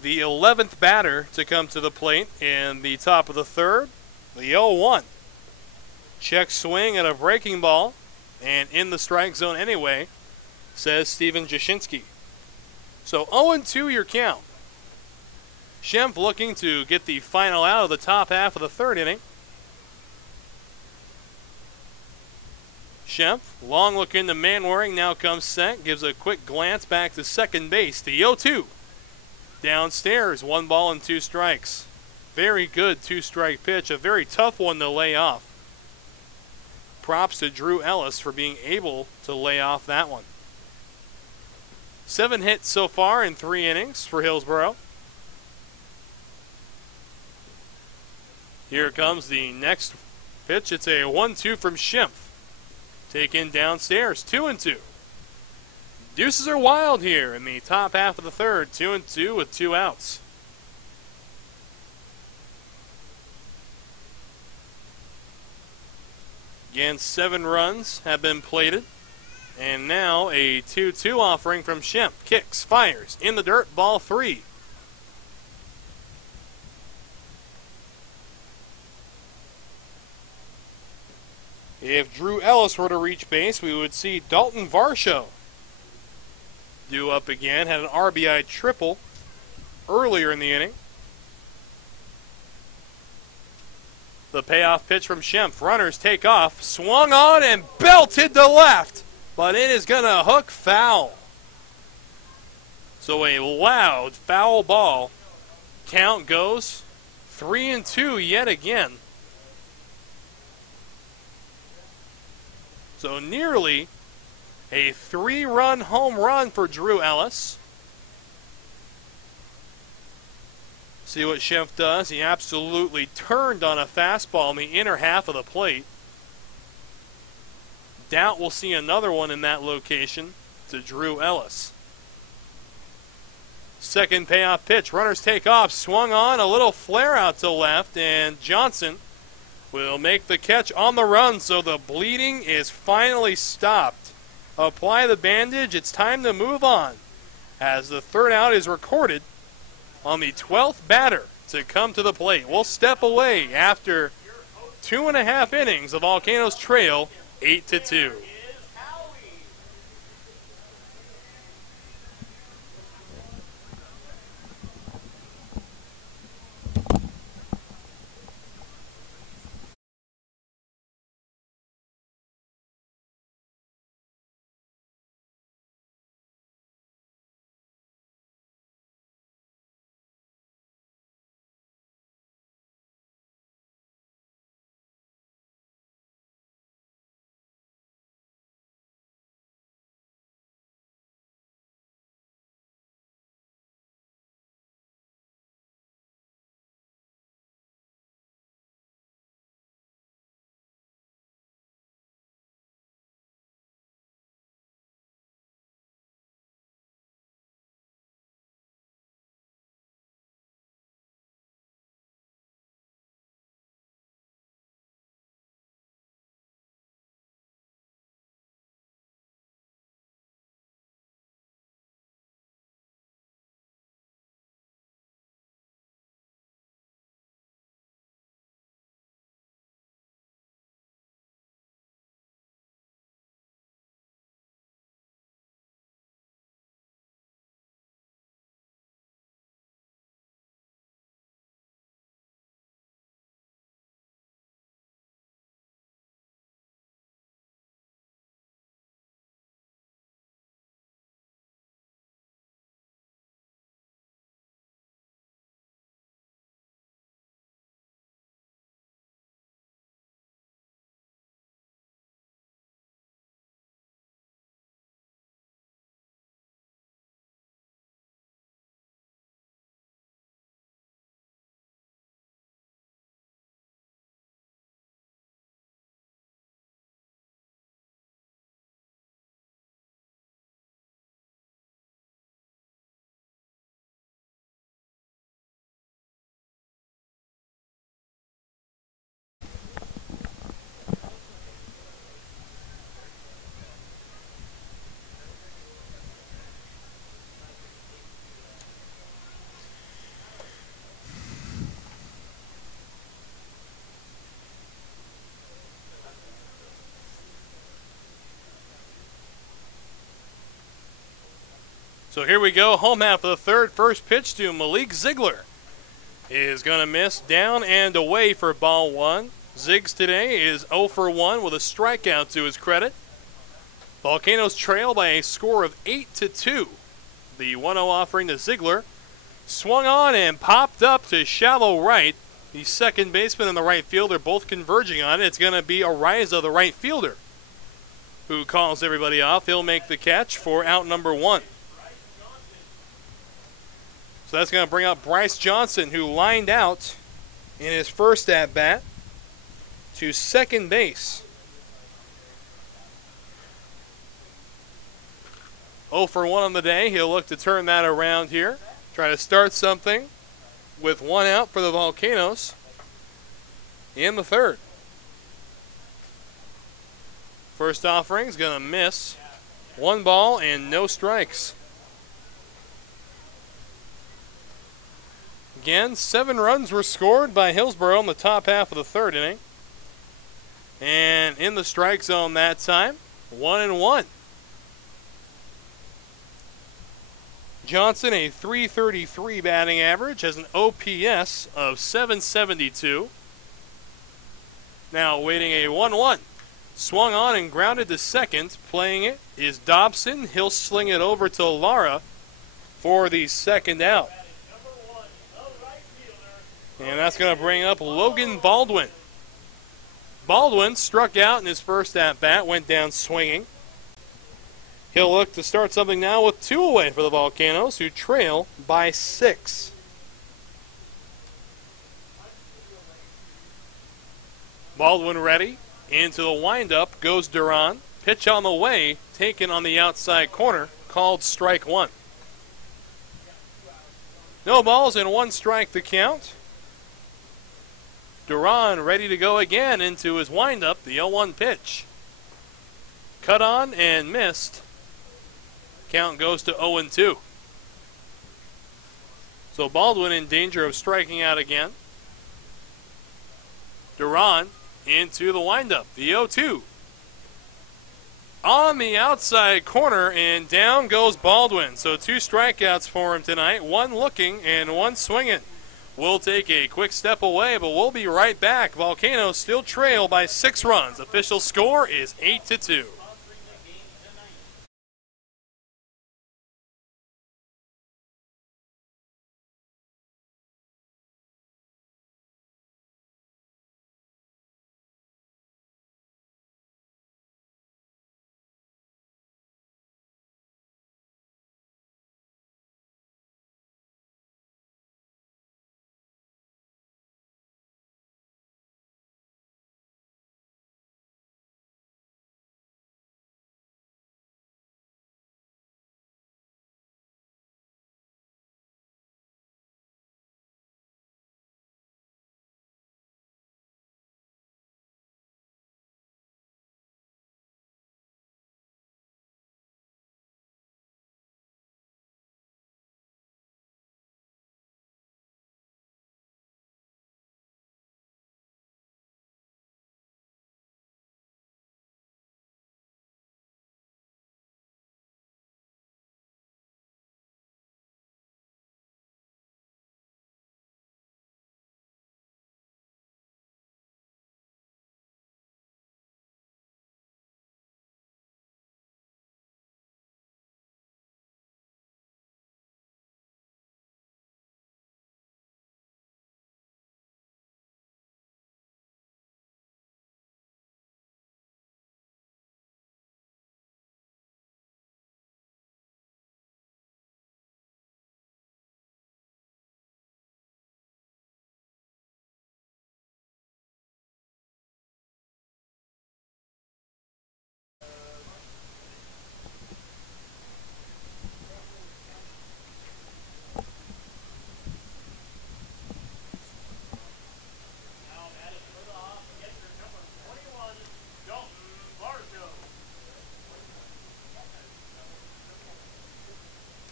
the 11th batter to come to the plate in the top of the third, the 0-1. Check swing at a breaking ball, and in the strike zone anyway, says Steven Jashinsky. So 0-2 your count. Schempf looking to get the final out of the top half of the third inning. Schempf, long look into Manwaring, now comes set, gives a quick glance back to second base. The 0-2. Downstairs, 1 ball and 2 strikes. Very good 2-strike pitch, a very tough one to lay off. Props to Drew Ellis for being able to lay off that one. 7 hits so far in 3 innings for Hillsborough. Here comes the next pitch. It's a 1-2 from Schempf. Taken downstairs, 2-2. Deuces are wild here in the top half of the third, 2-2 with 2 outs. Again, 7 runs have been plated. And now a 2-2 offering from Schempf. Kicks, fires, in the dirt, ball 3. If Drew Ellis were to reach base, we would see Dalton Varsho due up again. Had an RBI triple earlier in the inning. The payoff pitch from Schempf. Runners take off. Swung on and belted to left. But it is going to hook foul. So a loud foul ball. Count goes 3-2 yet again. So nearly a 3-run home run for Drew Ellis. See what Schempf does. He absolutely turned on a fastball in the inner half of the plate. Doubt we'll see another one in that location to Drew Ellis. Second payoff pitch. Runners take off. Swung on. A little flare out to left. And Johnson will make the catch on the run. So the bleeding is finally stopped. Apply the bandage. It's time to move on. As the third out is recorded on the 12th batter to come to the plate. We'll step away after 2.5 innings. The Volcanoes trail 8-2. So here we go, home half of the third. First pitch to Malik Ziegler is going to miss, down and away for ball one. Ziggs today is 0 for 1 with a strikeout to his credit. Volcanoes trail by a score of 8-2. The 1-0 offering to Ziegler. Swung on and popped up to shallow right. The second baseman and the right fielder both converging on it. It's going to be Ariza, the right fielder, who calls everybody off. He'll make the catch for out number 1. So that's going to bring up Bryce Johnson, who lined out in his first at-bat to second base. 0 for 1 on the day. He'll look to turn that around here. Try to start something with 1 out for the Volcanoes in the third. First offering is going to miss. 1 ball and no strikes. Again, 7 runs were scored by Hillsborough in the top half of the third inning. And in the strike zone that time, 1-1. Johnson, a .333 batting average, has an OPS of .772. Now waiting a 1-1. Swung on and grounded to second. Playing it is Dobson. He'll sling it over to Lara for the second out. And that's going to bring up Logan Baldwin. Baldwin struck out in his first at-bat, went down swinging. He'll look to start something now with 2 away for the Volcanoes, who trail by 6. Baldwin ready. Into the windup goes Duran. Pitch on the way, taken on the outside corner, called strike 1. No balls and 1 strike to count. Duran ready to go again into his windup, the 0-1 pitch. Cut on and missed. Count goes to 0-2. So Baldwin in danger of striking out again. Duran into the windup, the 0-2. On the outside corner, and down goes Baldwin. So 2 strikeouts for him tonight, 1 looking and 1 swinging. We'll take a quick step away, but we'll be right back. Volcanoes still trail by 6 runs. Official score is 8-2.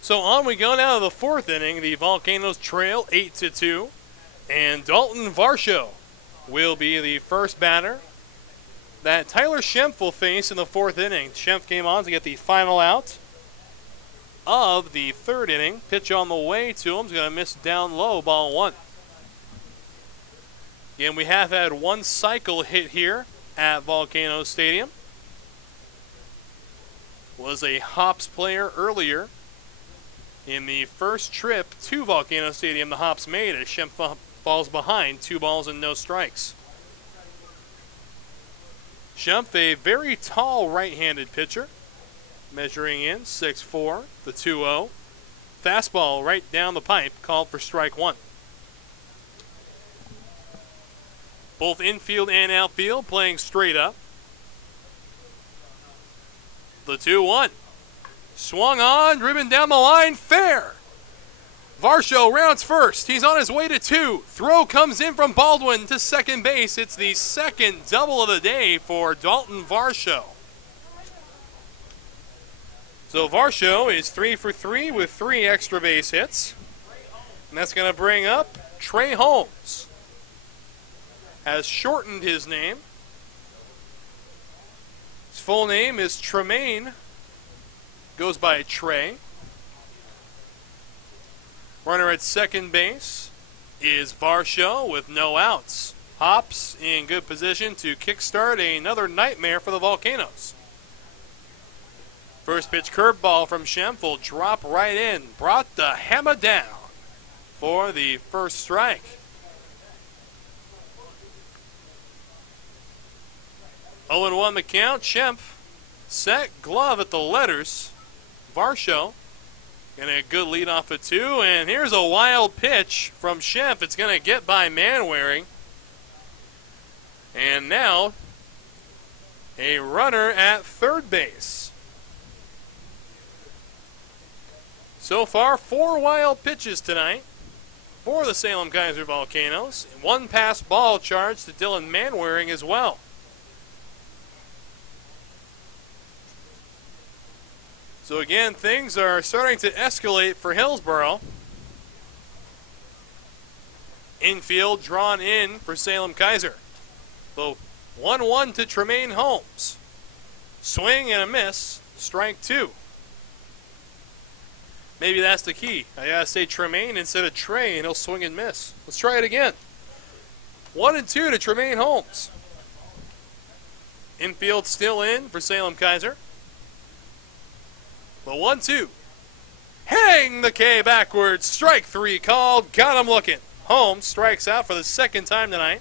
So on we go now to the 4th inning. The Volcanoes trail 8-2. And Dalton Varsho will be the first batter that Tyler Schempf will face in the 4th inning. Schempf came on to get the final out. of the third inning. Pitch on the way to him is going to miss down low, ball one. Again, we have had one cycle hit here at Volcano Stadium. Was a Hops player earlier in the first trip to Volcano Stadium. The Hops made as Schempp falls behind, 2 balls and no strikes. Schempp, a very tall right-handed pitcher, measuring in 6'4", the 2-0. Fastball right down the pipe, called for strike one. Both infield and outfield playing straight up. The 2-1. Swung on, driven down the line, fair. Varsho rounds first. He's on his way to 2. Throw comes in from Baldwin to second base. It's the second double of the day for Dalton Varsho. So Varsho is 3 for 3 with 3 extra base hits. And that's going to bring up Trey Holmes. Has shortened his name. His full name is Tremaine. Goes by Trey. Runner at second base is Varsho with no outs. Hops in good position to kickstart another nightmare for the Volcanoes. First pitch curveball from Schempp will drop right in. Brought the hammer down for the first strike. 0-1 the count. Schempp set, glove at the letters. Varsho getting a good lead off of 2, and here's a wild pitch from Schempp. It's going to get by Manwaring. And now a runner at third base. So far, 4 wild pitches tonight for the Salem-Keizer Volcanoes. 1 pass ball charged to Dylan Manwaring as well. So again, things are starting to escalate for Hillsboro. Infield drawn in for Salem-Keizer. The 1-1 to Tremaine Holmes. Swing and a miss, strike 2. Maybe that's the key. I gotta say Tremaine instead of Trey, and he'll swing and miss. Let's try it again. 1-2 to Tremaine Holmes. Infield still in for Salem-Keizer. The 1-2. Hang the K backwards. Strike 3 called. Got him looking. Holmes strikes out for the second time tonight.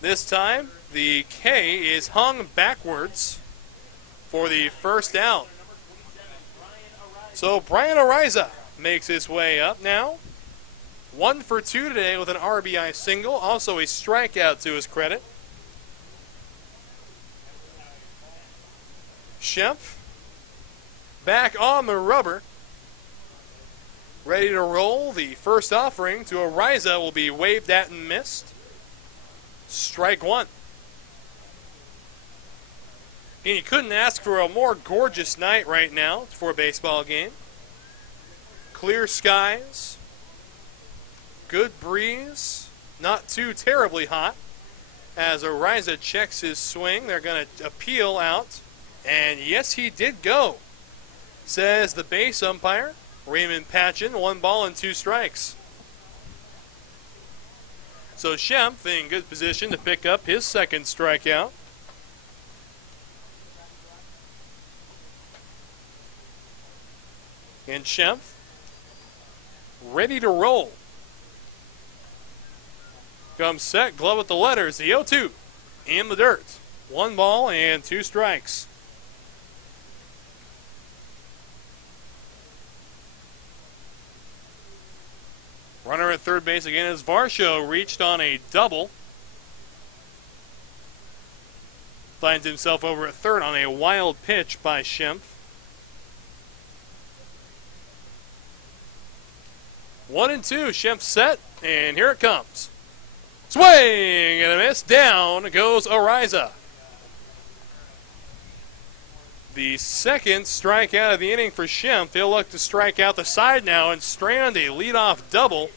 This time, the K is hung backwards for the first out. So Brian Ariza makes his way up now. 1 for 2 today with an RBI single. Also a strikeout to his credit. Schempp back on the rubber. Ready to roll. The first offering to Ariza will be waved at and missed. Strike 1. And you couldn't ask for a more gorgeous night right now for a baseball game. Clear skies. Good breeze. Not too terribly hot. As Ariza checks his swing, they're going to appeal out. And yes, he did go, says the base umpire, Raymond Patchen. 1 ball and 2 strikes. So Schempp in good position to pick up his second strikeout. And Schempp ready to roll. Comes set, glove with the letters. The 0-2 in the dirt. 1 ball and 2 strikes. Runner at third base again as Varsho reached on a double. Finds himself over at third on a wild pitch by Schempp. 1-2, Schempp set, and here it comes. Swing and a miss. Down goes Ariza. The second strikeout of the inning for Schempp. He'll look to strike out the side now and strand a leadoff double.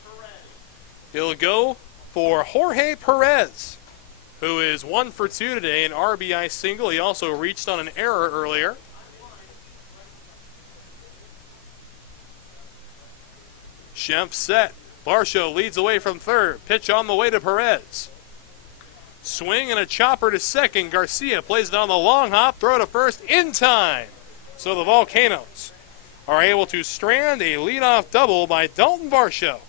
He'll go for Jorge Perez, who is 1 for 2 today, an RBI single. He also reached on an error earlier. Schimpf set. Varsho leads away from third. Pitch on the way to Perez. Swing and a chopper to second. Garcia plays it on the long hop. Throw to first in time. So the Volcanoes are able to strand a leadoff double by Dalton Varsho.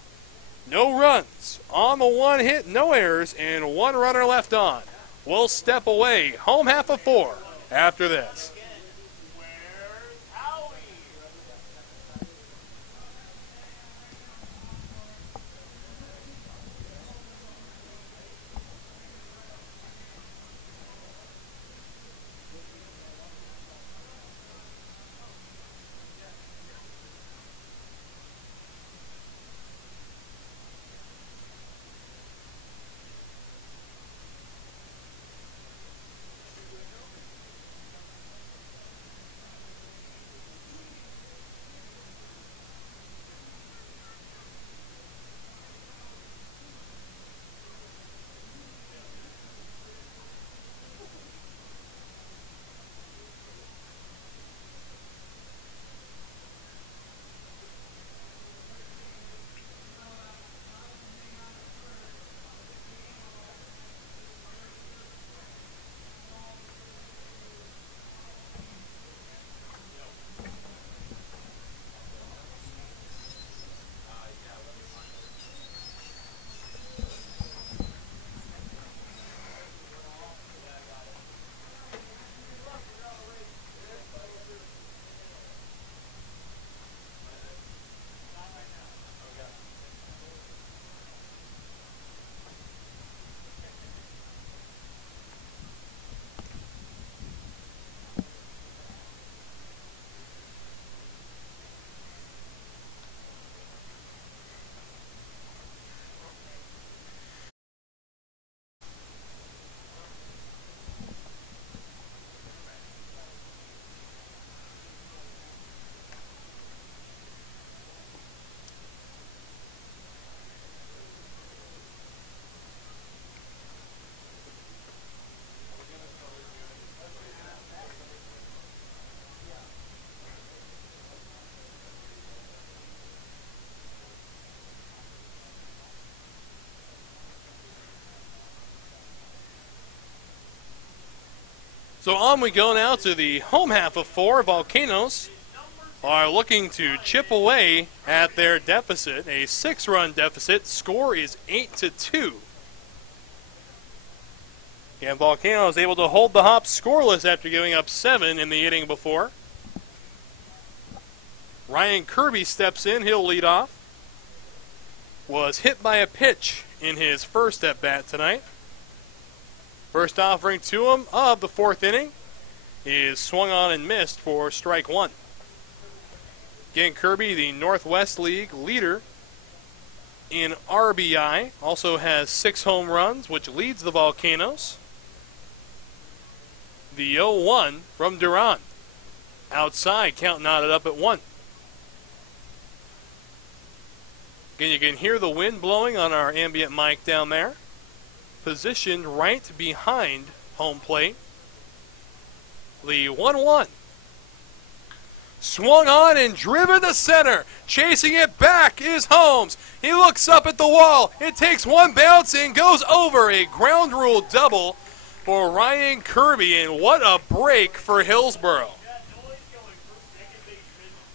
No runs on the one hit, no errors, and one runner left on. We'll step away. Home half of 4 after this. So on we go now to the home half of 4. Volcanoes are looking to chip away at their deficit, a 6-run deficit. Score is 8-2. And Volcanoes able to hold the hop scoreless after giving up 7 in the inning before. Ryan Kirby steps in. He'll lead off. Was hit by a pitch in his first at-bat tonight. First offering to him of the 4th inning is swung on and missed for strike 1. Again, Kirby, the Northwest League leader in RBI, also has 6 home runs, which leads the Volcanoes. The 0-1 from Duran. Outside, count knotted up at 1. Again, you can hear the wind blowing on our ambient mic down there. Positioned right behind home plate. The 1-1. Swung on and driven to center. Chasing it back is Holmes. He looks up at the wall. It takes one bounce and goes over. A ground rule double for Ryan Kirby. And what a break for Hillsboro.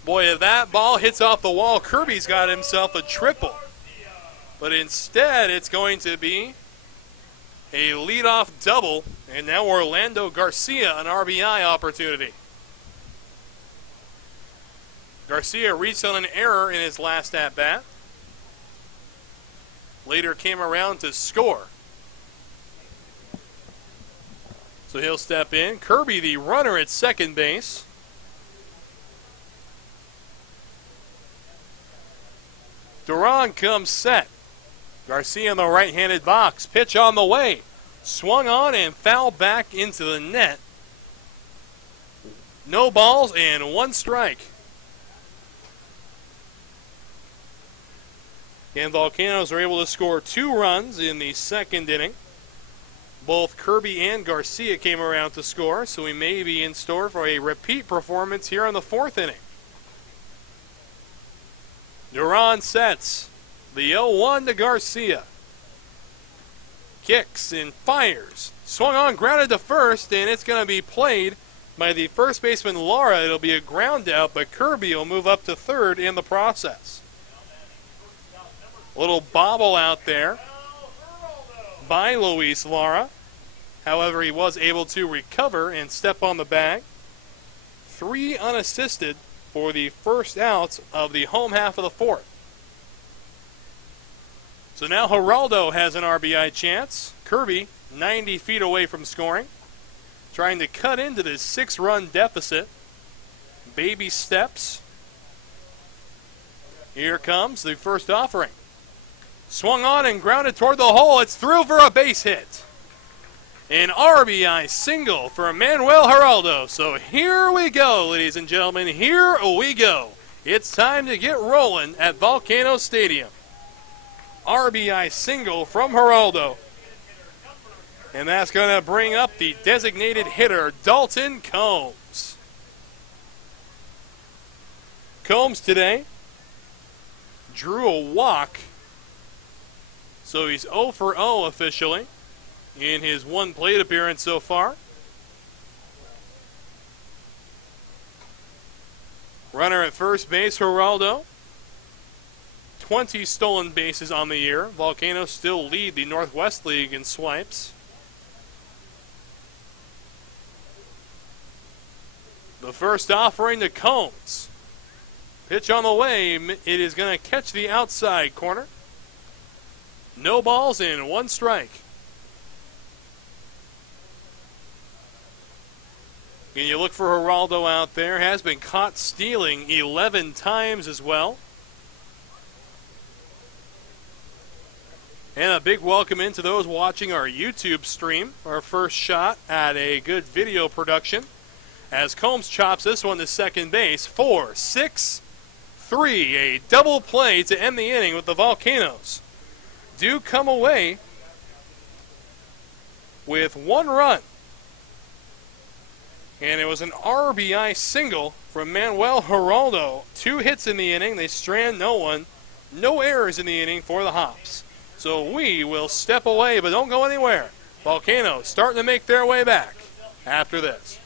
Boy, if that ball hits off the wall, Kirby's got himself a triple. But instead, it's going to be a leadoff double, and now Orlando Garcia an RBI opportunity. Garcia reached on an error in his last at-bat. Later came around to score. So he'll step in. Kirby, the runner at second base. Duran comes set. Garcia in the right-handed box. Pitch on the way. Swung on and fouled back into the net. No balls and 1 strike. And Volcanoes are able to score 2 runs in the 2nd inning. Both Kirby and Garcia came around to score, so we may be in store for a repeat performance here in the 4th inning. Duran sets the 0-1 to Garcia. Kicks and fires. Swung on, grounded to first, and it's going to be played by the first baseman Lara. It'll be a ground out, but Kirby will move up to third in the process. Little bobble out there by Luis Lara. However, he was able to recover and step on the bag. 3 unassisted for the first outs of the home half of the fourth. So now Geraldo has an RBI chance. Kirby, 90 feet away from scoring, trying to cut into this 6-run deficit. Baby steps. Here comes the first offering. Swung on and grounded toward the hole. It's through for a base hit. An RBI single for Manuel Geraldo. So here we go, ladies and gentlemen. Here we go. It's time to get rolling at Volcano Stadium. RBI single from Geraldo. And that's going to bring up the designated hitter, Dalton Combs. Combs today drew a walk. So he's 0 for 0 officially in his 1 plate appearance so far. Runner at first base, Geraldo. 20 stolen bases on the year. Volcanoes still lead the Northwest League in swipes. The first offering to Combs. Pitch on the way. It is going to catch the outside corner. No balls and 1 strike. And you look for Geraldo out there. Has been caught stealing 11 times as well. And a big welcome into those watching our YouTube stream. Our first shot at a good video production. As Combs chops this one to second base. 4, 6, 3. A double play to end the inning with the Volcanoes. Do come away with 1 run. And it was an RBI single from Manuel Geraldo. 2 hits in the inning. They strand no one. No errors in the inning for the Hops. So we will step away, but don't go anywhere. Volcanoes starting to make their way back after this.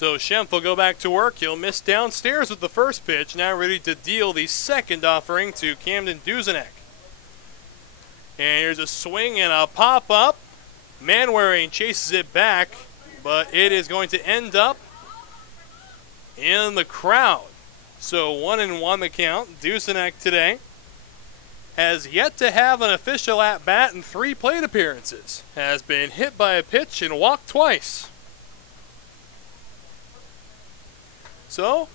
So Schempf will go back to work. He'll miss downstairs with the first pitch. Now ready to deal the second offering to Camden Duzenek. And here's a swing and a pop-up. Manwaring chases it back, but it is going to end up in the crowd. So 1-1 the count. Duzenek today has yet to have an official at-bat in 3 plate appearances. Has been hit by a pitch and walked twice. So,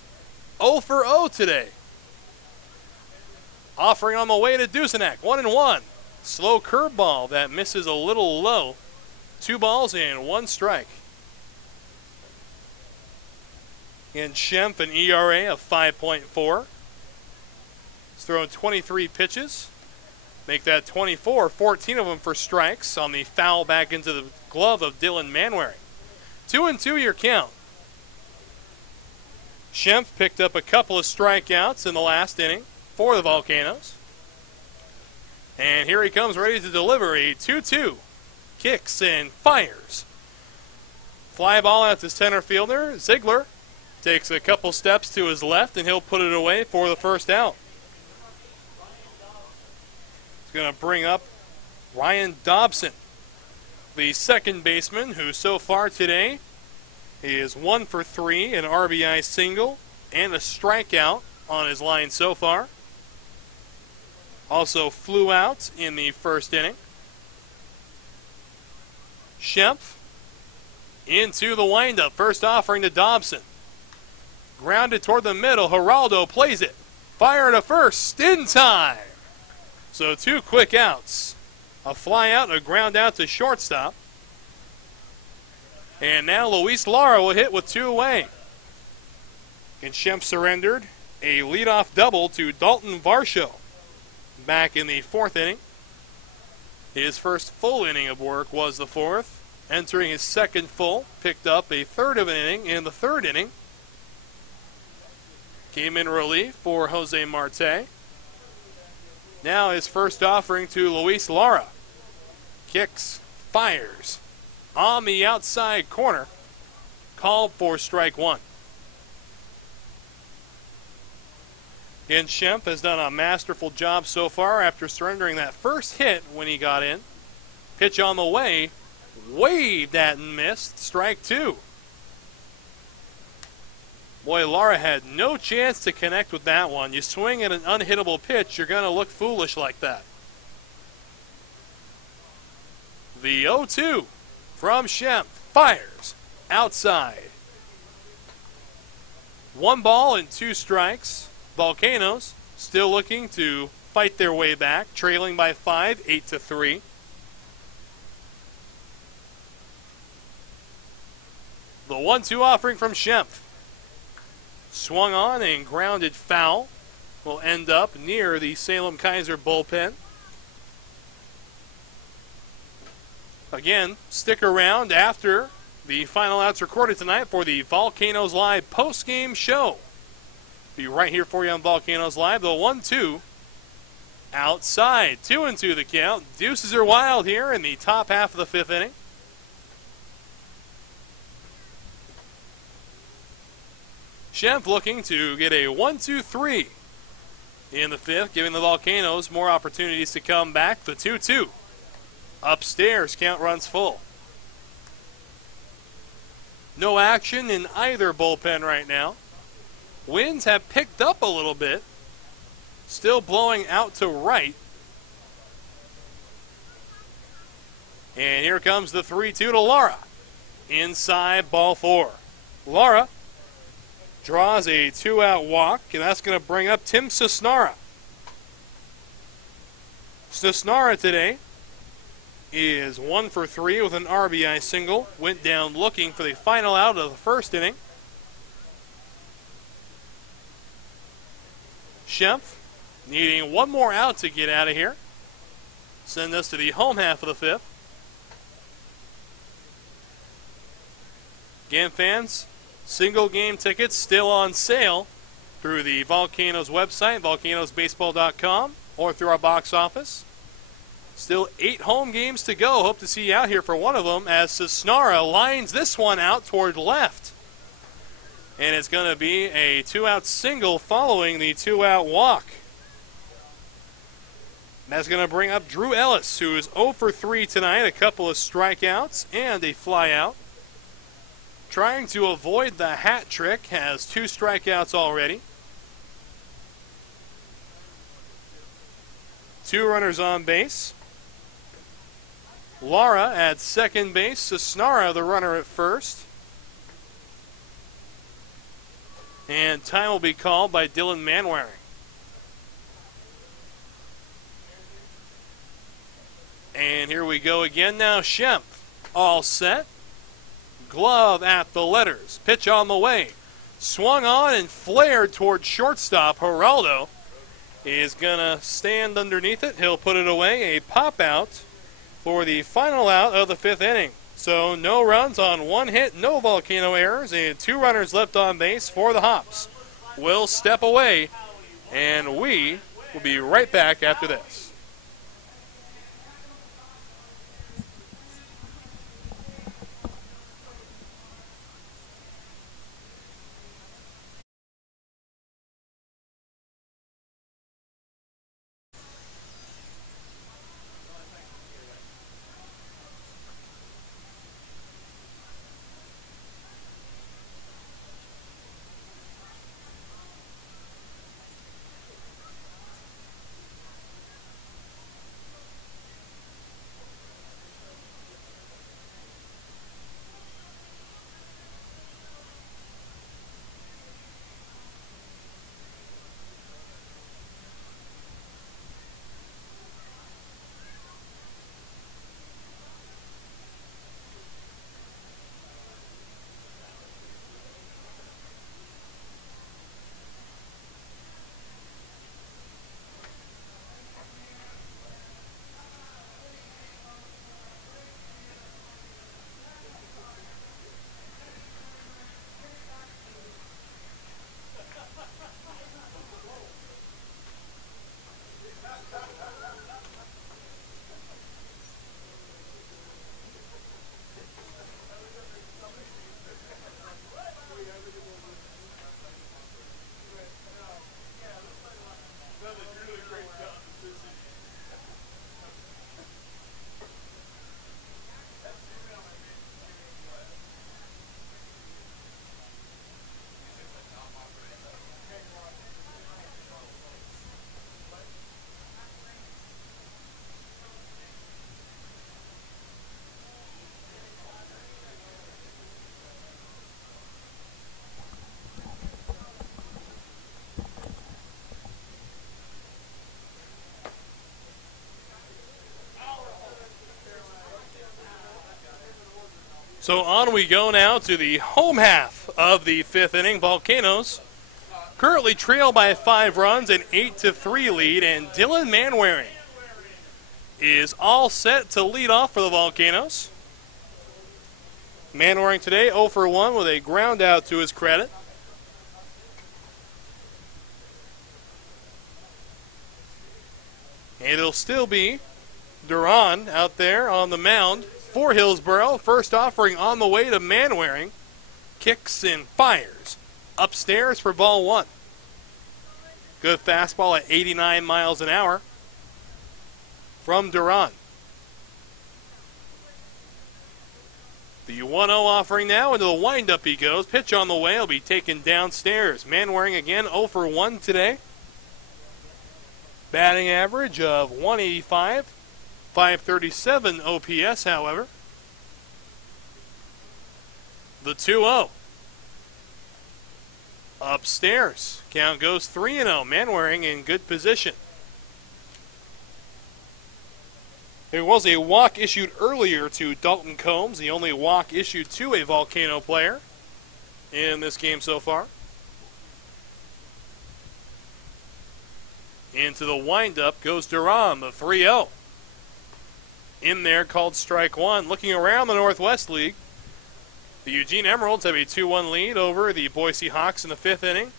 0 for 0 today. Offering on the way to Duzenek, 1-1. Slow curveball that misses a little low. 2 balls and 1 strike. And Schempf, an ERA of 5.4. He's thrown 23 pitches. Make that 24, 14 of them for strikes on the foul back into the glove of Dylan Manwaring. 2-2 your count. Schempf picked up a couple of strikeouts in the last inning for the Volcanoes. And here he comes ready to deliver a 2-2. Kicks and fires. Fly ball out to center fielder. Ziegler takes a couple steps to his left and he'll put it away for the first out. He's going to bring up Ryan Dobson, the second baseman, who so far today he is 1 for 3, an RBI single, and a strikeout on his line so far. Also flew out in the first inning. Schempf into the windup. First offering to Dobson. Grounded toward the middle. Geraldo plays it. Fire to first in time. So 2 quick outs. A fly out and a ground out to shortstop. And now Luis Lara will hit with 2 away. And Schempf surrendered a leadoff double to Dalton Varsho back in the 4th inning. His first full inning of work was the 4th. Entering his second full, picked up a third of an inning in the 3rd inning. Came in relief for Jose Marte. Now his first offering to Luis Lara. Kicks, fires. On the outside corner, called for strike 1. Again, Schempf has done a masterful job so far after surrendering that first hit when he got in. Pitch on the way, waved at and missed, strike 2. Boy, Lara had no chance to connect with that one. You swing at an unhittable pitch, you're going to look foolish like that. The 0-2. From Schempf, fires, outside. 1 ball and 2 strikes. Volcanoes still looking to fight their way back, trailing by 5, 8-3. The 1-2 offering from Schempf. Swung on and grounded foul. Will end up near the Salem-Keizer bullpen. Again, stick around after the final outs recorded tonight for the Volcanoes Live post-game show. Be right here for you on Volcanoes Live. The 1-2 outside. 2-2 the count. Deuces are wild here in the top half of the 5th inning. Schempf looking to get a 1-2-3 in the 5th, giving the Volcanoes more opportunities to come back. The 2-2. Upstairs, count runs full. No action in either bullpen right now. Winds have picked up a little bit. Still blowing out to right. And here comes the 3-2 to Lara. Inside, ball 4. Lara draws a 2-out walk, and that's going to bring up Tim Cisnara. Cisnara today is 1 for 3 with an RBI single. Went down looking for the final out of the 1st inning. Schempf needing 1 more out to get out of here. Send us to the home half of the 5th. Again, fans, single game tickets still on sale through the Volcanoes website, volcanosbaseball.com, or through our box office. Still 8 home games to go. Hope to see you out here for one of them as Cisnara lines this one out toward left. And it's going to be a 2-out single following the 2-out walk. That's going to bring up Drew Ellis, who is 0 for 3 tonight, a couple of strikeouts and a flyout. Trying to avoid the hat trick, has 2 strikeouts already. 2 runners on base. Lara at second base, Cisnara the runner at first. And time will be called by Dylan Manwaring. And here we go again now. Shemp all set. Glove at the letters. Pitch on the way. Swung on and flared toward shortstop. Geraldo is going to stand underneath it. He'll put it away. A pop out for the final out of the 5th inning. So no runs on 1 hit, no Volcano errors, and 2 runners left on base for the Hops. We'll step away, and we will be right back after this. So on we go now to the home half of the 5th inning. Volcanoes currently trail by 5 runs, an 8-3 lead, and Dylan Manwaring is all set to lead off for the Volcanoes. Manwaring today 0 for 1 with a ground out to his credit. And it'll still be Duran out there on the mound for Hillsboro. First offering on the way to Manwaring. Kicks and fires. Upstairs for ball 1. Good fastball at 89 miles an hour from Duran. The 1-0 offering now into the windup he goes. Pitch on the way. He'll be taken downstairs. Manwaring again 0 for 1 today. Batting average of 185. 537 OPS, however. The 2-0. Upstairs. Count goes 3-0. Manwaring in good position. There was a walk issued earlier to Dalton Combs, the only walk issued to a Volcano player in this game so far. Into the windup goes Duran, the 3-0. In there called strike 1. Looking around the Northwest League, the Eugene Emeralds have a 2-1 lead over the Boise Hawks in the 5th inning.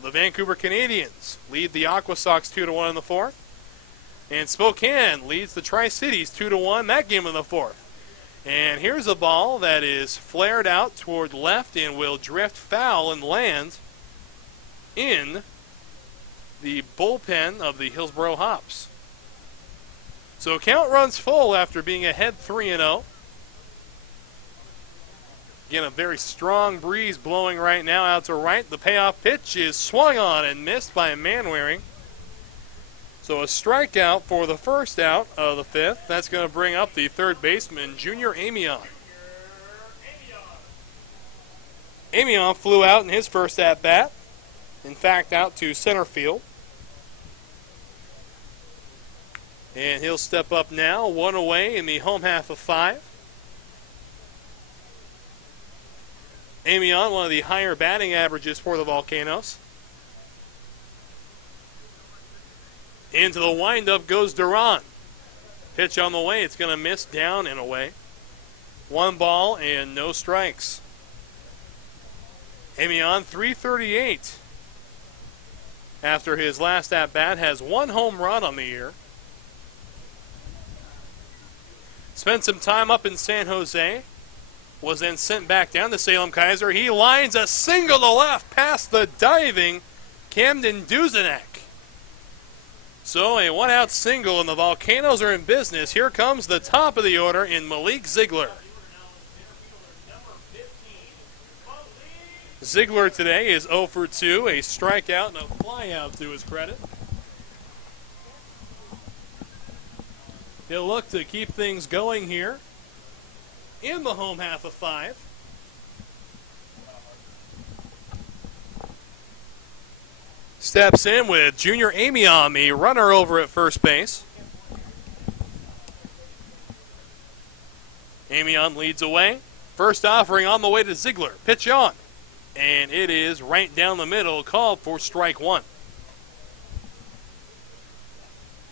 The Vancouver Canadians lead the Aqua Sox 2-1 in the 4th. And Spokane leads the Tri-Cities 2-1, that game in the 4th. And here's a ball that is flared out toward left and will drift foul and land in the bullpen of the Hillsboro Hops. So count runs full after being ahead 3-0. Again, a very strong breeze blowing right now out to right. The payoff pitch is swung on and missed by Manwaring. So a strikeout for the first out of the fifth. That's going to bring up the third baseman, Junior AMION. AMION flew out in his first at-bat. In fact, out to center field. And he'll step up now, one away in the home half of 5. AMION, one of the higher batting averages for the Volcanoes. Into the windup goes Duran. Pitch on the way. It's going to miss down and away. 1 ball and no strikes. AMION, 338. After his last at-bat, has 1 home run on the year. Spent some time up in San Jose. Was then sent back down to Salem-Keizer. He lines a single to left past the diving Camden Duzenek. So a 1-out single, and the Volcanoes are in business. Here comes the top of the order in Malik Ziegler. Ziegler today is 0 for 2, a strikeout and a flyout to his credit. He'll look to keep things going here in the home half of 5. Steps in with Junior AMION, the runner over at first base. AMION leads away. First offering on the way to Ziegler. Pitch on. And it is right down the middle, called for strike 1.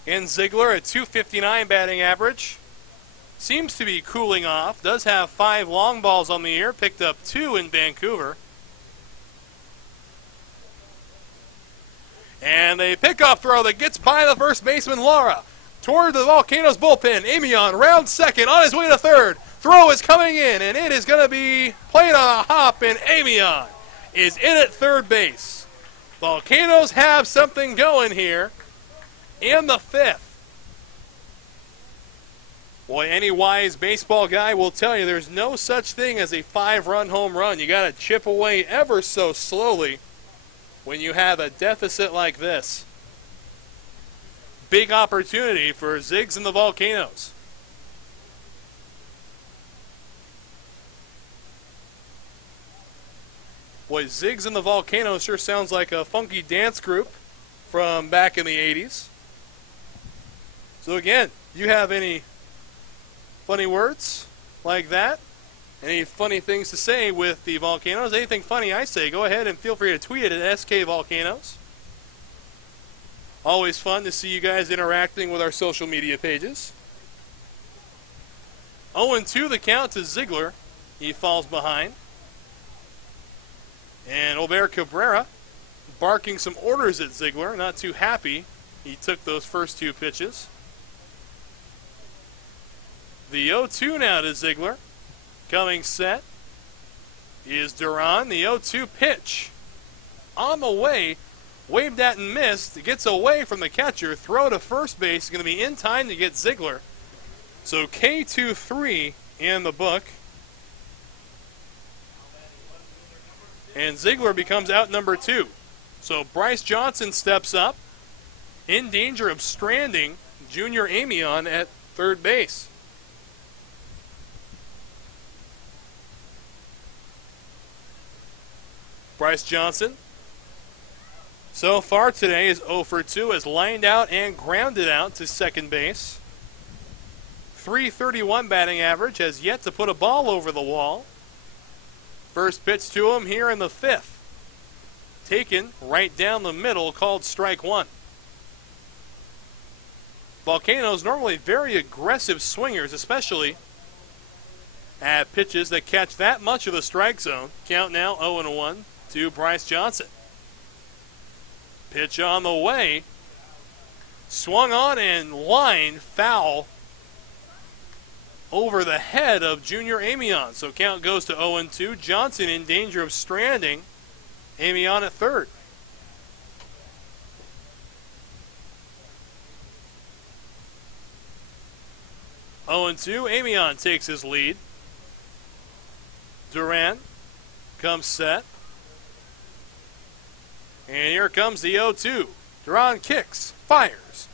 And Ziegler at .259 batting average. Seems to be cooling off. Does have 5 long balls on the year. Picked up 2 in Vancouver. And a pickoff throw that gets by the first baseman, Lara. Toward the Volcanoes bullpen. AMION round second on his way to third. Throw is coming in, and it is going to be played on a hop, and AMION is in at third base. Volcanoes have something going here in the 5th. Boy, any wise baseball guy will tell you there's no such thing as a 5-run home run. You got to chip away ever so slowly when you have a deficit like this. Big opportunity for Ziggs and the Volcanoes. Boy, Ziggs and the Volcanoes sure sounds like a funky dance group from back in the 80s. So again, you have any funny words like that? Any funny things to say with the Volcanoes? Anything funny I say, go ahead and feel free to tweet it at SK Volcanoes. Always fun to see you guys interacting with our social media pages. 0-2 the count to Ziegler. He falls behind. And Albert Cabrera barking some orders at Ziegler. Not too happy he took those first 2 pitches. The 0-2 now to Ziegler. Coming set is Duran. The 0-2 pitch on the way. Waved at and missed. It gets away from the catcher. Throw to first base is going to be in time to get Ziegler. So K2-3 in the book. And Ziegler becomes out number 2. So Bryce Johnson steps up in danger of stranding Junior AMION at third base. Bryce Johnson, so far today, is 0 for 2, has lined out and grounded out to second base. .331 batting average, has yet to put a ball over the wall. First pitch to him here in the 5th. Taken right down the middle, called strike 1. Volcanoes normally very aggressive swingers, especially at pitches that catch that much of the strike zone. Count now 0-1 to Bryce Johnson. Pitch on the way. Swung on and lined foul. over the head of junior AMION. So count goes to 0-2. Johnson in danger of stranding AMION at third. Oh, 2, AMION takes his lead. Duran comes set. And here comes the 0-2. Duran kicks, fires.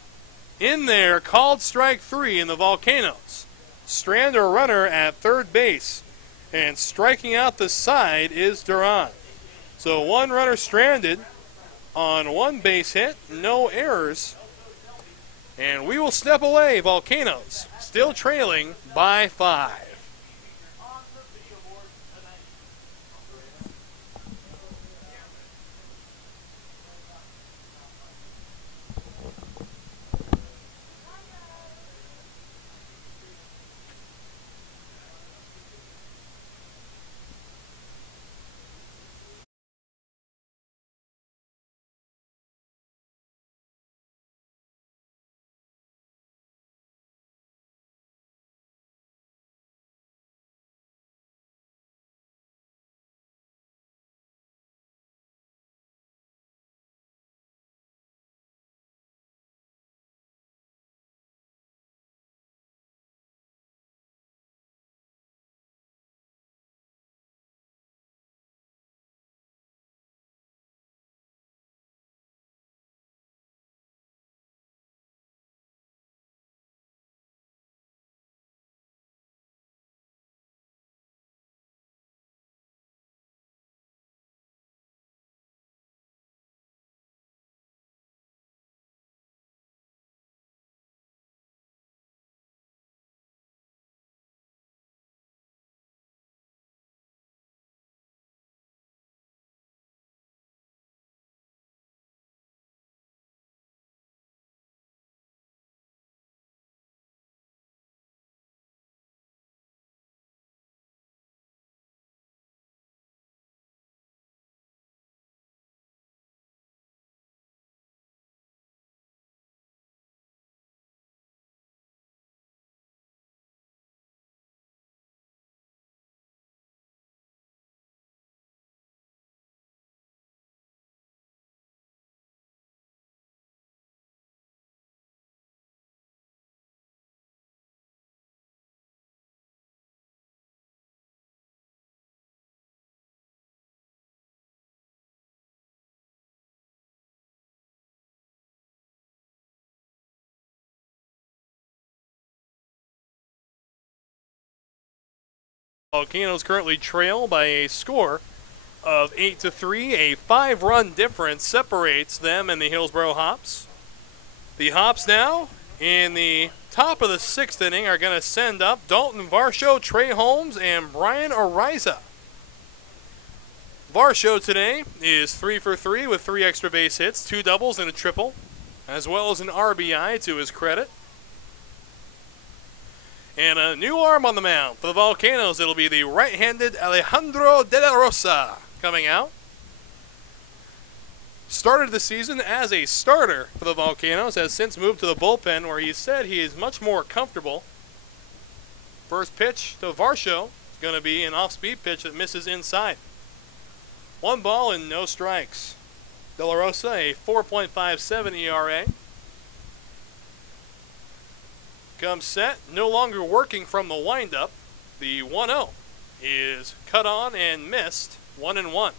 In there, called strike 3 in the Volcanoes. Strand a runner at third base. And striking out the side is Duran. So one runner stranded on one base hit, no errors. And we will step away, Volcanoes, still trailing by 5. Volcanoes currently trail by a score of 8-3. A 5-run difference separates them and the Hillsboro Hops. The Hops now, in the top of the 6th inning, are going to send up Dalton Varsho, Trey Holmes, and Brian Ariza. Varsho today is 3 for 3 with 3 extra base hits, 2 doubles and a triple, as well as an RBI to his credit. And a new arm on the mound for the Volcanoes. It'll be the right-handed Alejandro De La Rosa coming out. Started the season as a starter for the Volcanoes, has since moved to the bullpen where he said he is much more comfortable. First pitch to Varsho is going to be an off-speed pitch that misses inside. 1 ball and no strikes. De La Rosa, a 4.57 ERA. Comes set, no longer working from the windup. The 1-0 is cut on and missed, 1-1.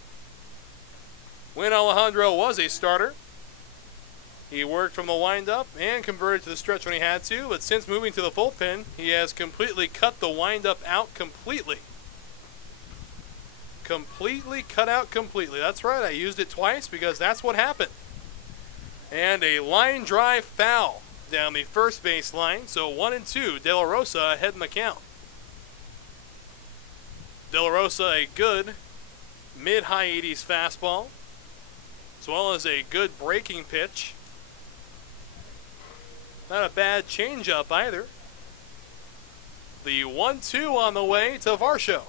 When Alejandro was a starter, he worked from the windup and converted to the stretch when he had to, but since moving to the bullpen, he has completely cut the windup out completely. Completely cut out completely. That's right, I used it twice because that's what happened. And a line drive foul down the first base line, so 1-2. De La Rosa ahead in the count. De La Rosa, a good mid-high 80s fastball, as well as a good breaking pitch. Not a bad changeup either. The 1-2 on the way to Varsho.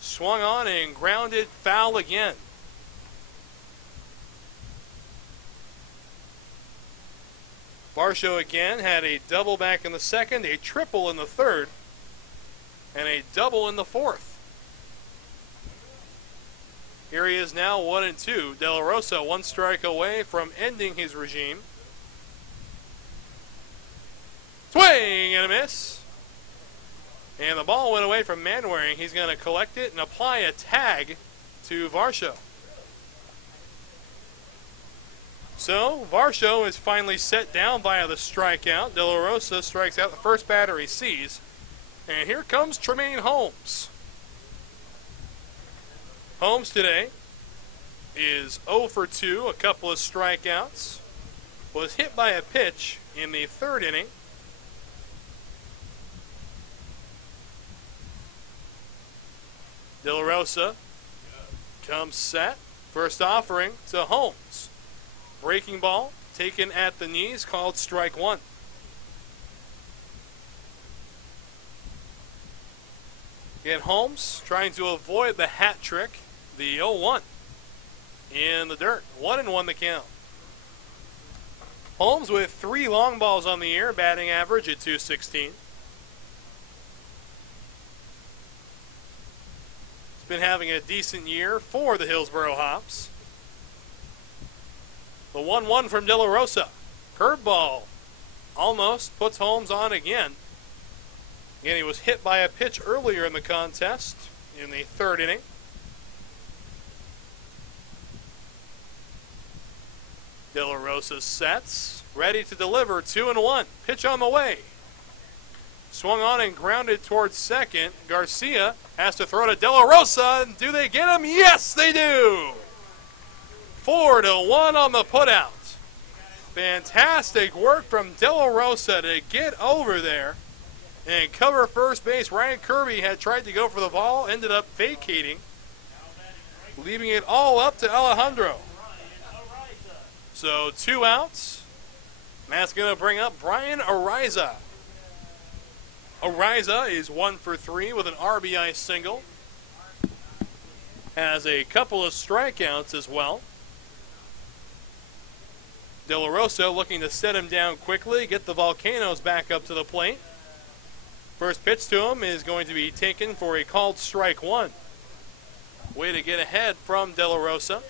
Swung on and grounded foul again. Varsho again had a double back in the second, a triple in the third, and a double in the fourth. Here he is now 1-2. De La Rosa 1 strike away from ending his regime. Swing and a miss. And the ball went away from Manwaring. He's going to collect it and apply a tag to Varsho. So Varsho is finally set down via the strikeout. De La Rosa strikes out the first batter he sees. And here comes Tremaine Holmes. Holmes today is 0 for 2, a couple of strikeouts. Was hit by a pitch in the third inning. De La Rosa comes set. First offering to Holmes. Breaking ball taken at the knees, called strike one. Again, Holmes trying to avoid the hat trick. The 0-1 in the dirt. 1-1 the count. Holmes with 3 long balls on the year, batting average at .216. He's been having a decent year for the Hillsboro Hops. The 1-1 from De La Rosa. Curveball almost puts Holmes on again. Again, he was hit by a pitch earlier in the contest in the third inning. De La Rosa sets, ready to deliver, 2-1. Pitch on the way. Swung on and grounded towards second. Garcia has to throw to De La Rosa. Do they get him? Yes, they do! 4-1 on the putout. Fantastic work from De La Rosa to get over there and cover first base. Ryan Kirby had tried to go for the ball, ended up vacating, leaving it all up to Alejandro. So 2 outs. And that's going to bring up Brian Ariza. Ariza is 1 for 3 with an RBI single. Has a couple of strikeouts as well. De La Rosa looking to set him down quickly, get the Volcanoes back up to the plate. First pitch to him is going to be taken for a called strike one. Way to get ahead from De La Rosa.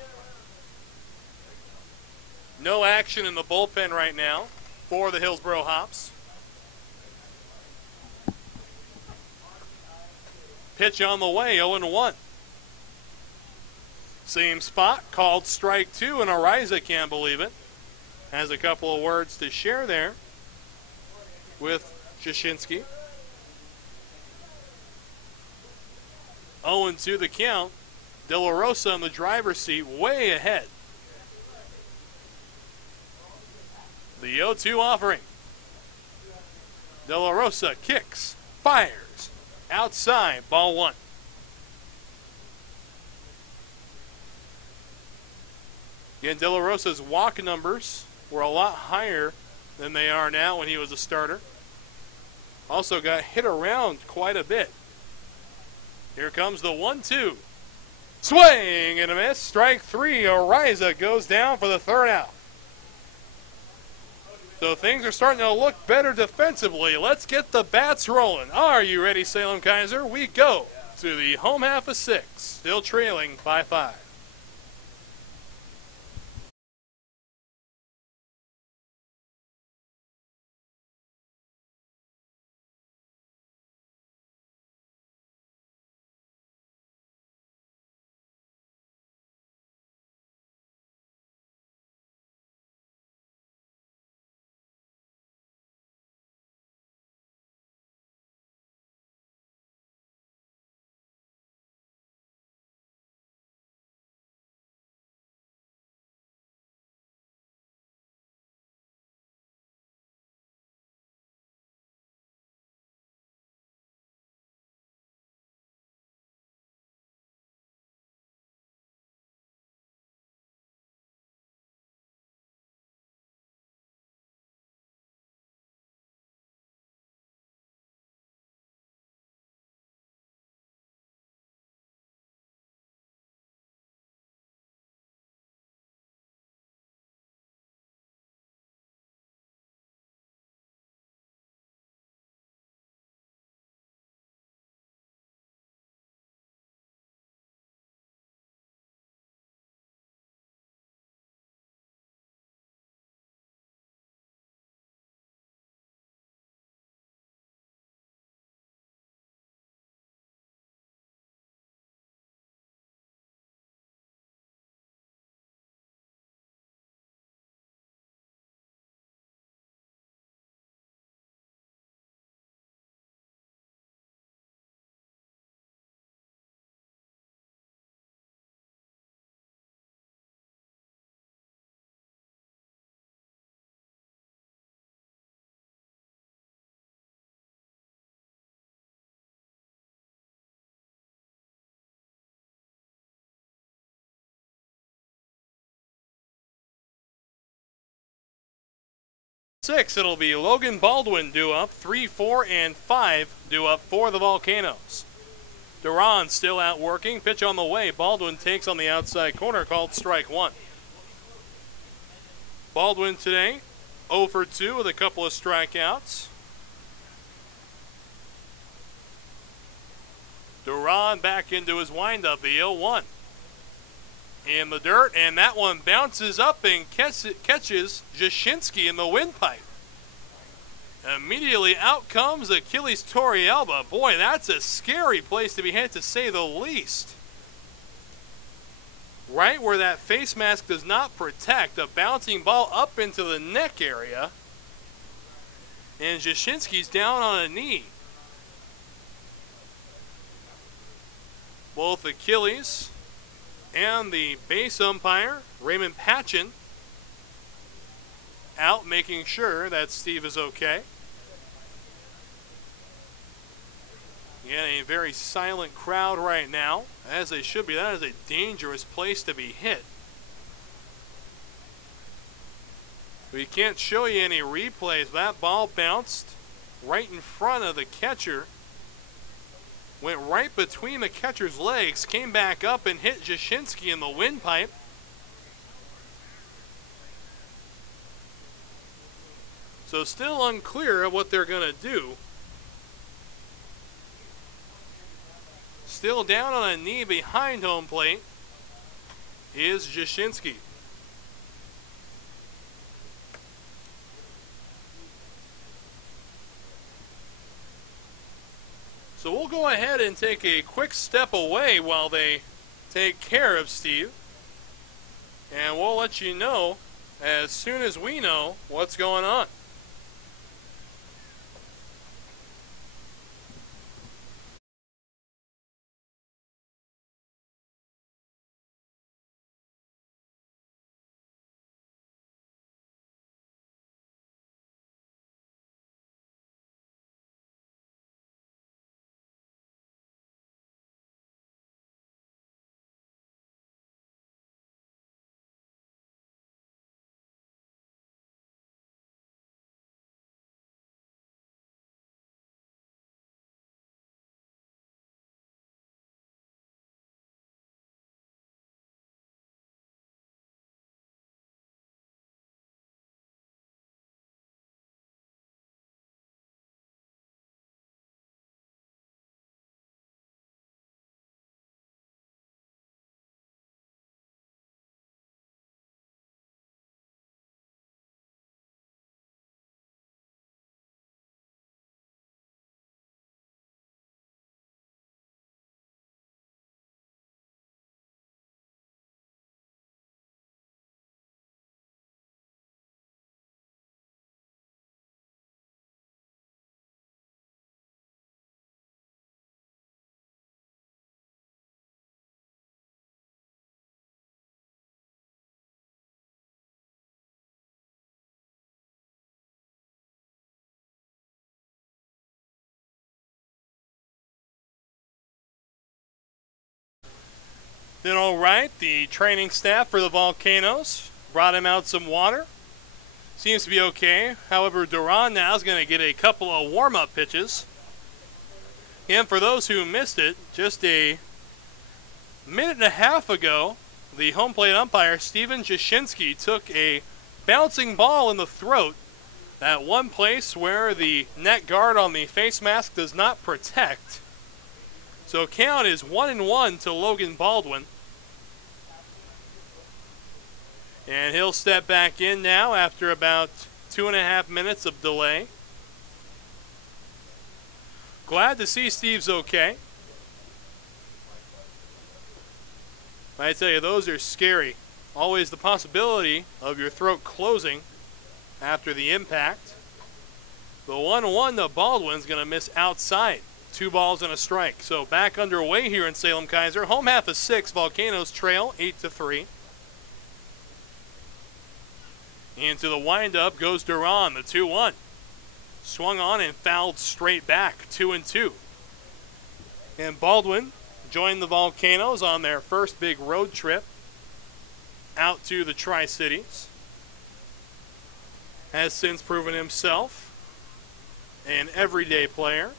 No action in the bullpen right now for the Hillsboro Hops. Pitch on the way, 0-1. Same spot, called strike two, and Ariza can't believe it. Has a couple of words to share there with Jashinsky. 0-2 the count. De La Rosa in the driver's seat, way ahead. The 0-2 offering. De La Rosa kicks, fires, outside, ball one. Again, De La Rosa's walk numbers were a lot higher than they are now when he was a starter. Also got hit around quite a bit. Here comes the 1-2. Swing and a miss. Strike three. Ariza goes down for the third out. So things are starting to look better defensively. Let's get the bats rolling. Are you ready, Salem-Keizer? We go to the home half of 6. Still trailing 5-5. 6, it'll be Logan Baldwin due up. 3, 4, and 5 due up for the Volcanoes. Duran still out working. Pitch on the way. Baldwin takes on the outside corner, called strike 1. Baldwin today 0 for 2 with a couple of strikeouts. Duran back into his windup, the 0-1. In the dirt, and that one bounces up and catches Jashinsky in the windpipe. Immediately out comes Achilles Torrealba. Boy, that's a scary place to be hit, to say the least. Right where that face mask does not protect, a bouncing ball up into the neck area. And Jashinsky's down on a knee. Both Achilles and the base umpire, Raymond Patchen, out making sure that Steve is okay. Again, a very silent crowd right now, as they should be. That is a dangerous place to be hit. We can't show you any replays, but that ball bounced right in front of the catcher, went right between the catcher's legs, came back up and hit Jashinsky in the windpipe. So still unclear of what they're going to do. Still down on a knee behind home plate is Jashinsky. So we'll go ahead and take a quick step away while they take care of Steve. And we'll let you know as soon as we know what's going on. Then all right, the training staff for the Volcanoes brought him out some water. Seems to be okay. However, Duran now is going to get a couple of warm-up pitches. And for those who missed it, just a minute and a half ago, the home plate umpire, Steven Jashinsky, took a bouncing ball in the throat at one place where the net guard on the face mask does not protect. So count is 1-1 to Logan Baldwin. And he'll step back in now after about 2.5 minutes of delay. Glad to see Steve's okay. I tell you, those are scary. Always the possibility of your throat closing after the impact. The 1-1 to Baldwin's going to miss outside. 2 balls and a strike. So back underway here in Salem-Keizer. Home half of 6. Volcanoes trail 8-3. Into the windup goes Duran, the 2-1. Swung on and fouled straight back, 2-2. And Baldwin joined the Volcanoes on their first big road trip out to the Tri-Cities. has since proven himself an everyday player.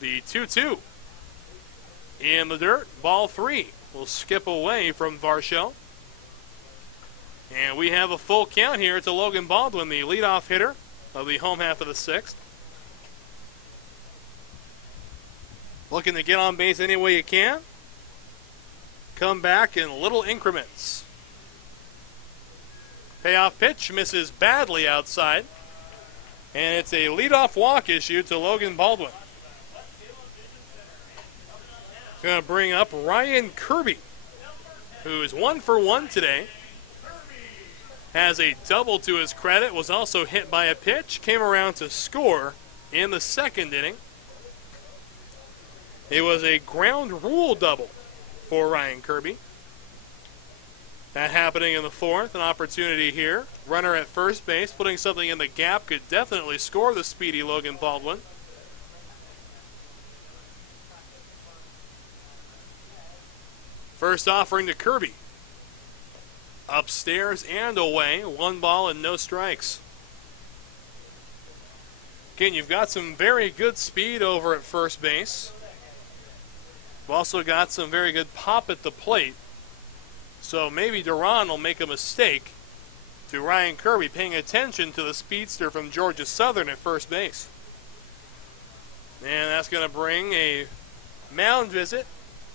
The 2-2 in the dirt. Ball 3 will skip away from Varsho. And we have a full count here to Logan Baldwin, the leadoff hitter of the home half of the 6th. Looking to get on base any way you can. Come back in little increments. Payoff pitch misses badly outside. And it's a leadoff walk issue to Logan Baldwin. Going to bring up Ryan Kirby, who is 1 for 1 today. Has a double to his credit, was also hit by a pitch, came around to score in the 2nd inning. It was a ground rule double for Ryan Kirby. That happening in the 4th, an opportunity here. Runner at first base, putting something in the gap, could definitely score the speedy Logan Baldwin. First offering to Kirby. Upstairs and away, 1 ball and no strikes. Again, you've got some very good speed over at first base. You've also got some very good pop at the plate. So maybe Duran will make a mistake to Ryan Kirby, paying attention to the speedster from Georgia Southern at first base. And that's going to bring a mound visit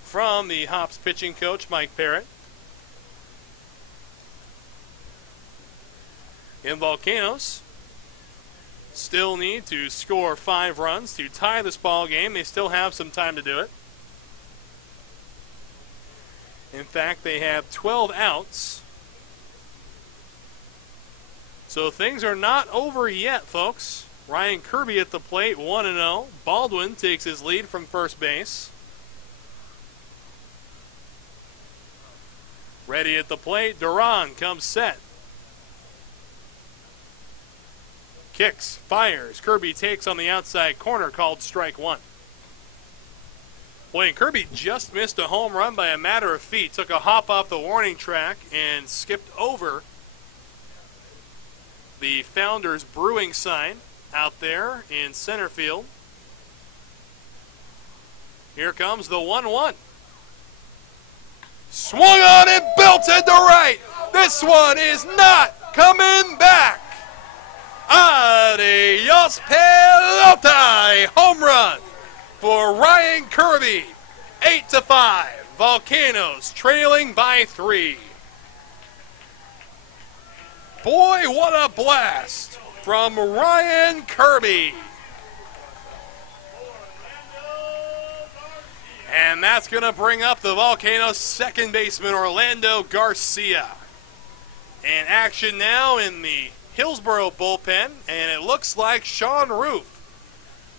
from the Hops pitching coach, Mike Parrott. In Volcanoes, still need to score 5 runs to tie this ball game. They still have some time to do it. In fact, they have 12 outs. So things are not over yet, folks. Ryan Kirby at the plate, 1-0. Baldwin takes his lead from first base. Ready at the plate, Duran comes set. Kicks, fires. Kirby takes on the outside corner, called strike 1. Boy, and Kirby just missed a home run by a matter of feet. Took a hop off the warning track and skipped over the Founders Brewing sign out there in center field. Here comes the 1-1. Swung on and belted to right. This one is not coming back. Adios pelota, home run for Ryan Kirby. 8-5, Volcanoes trailing by 3. Boy, what a blast from Ryan Kirby. And that's going to bring up the Volcanoes second baseman, Orlando Garcia. And action now in the Hillsboro bullpen, and it looks like Sean Roof,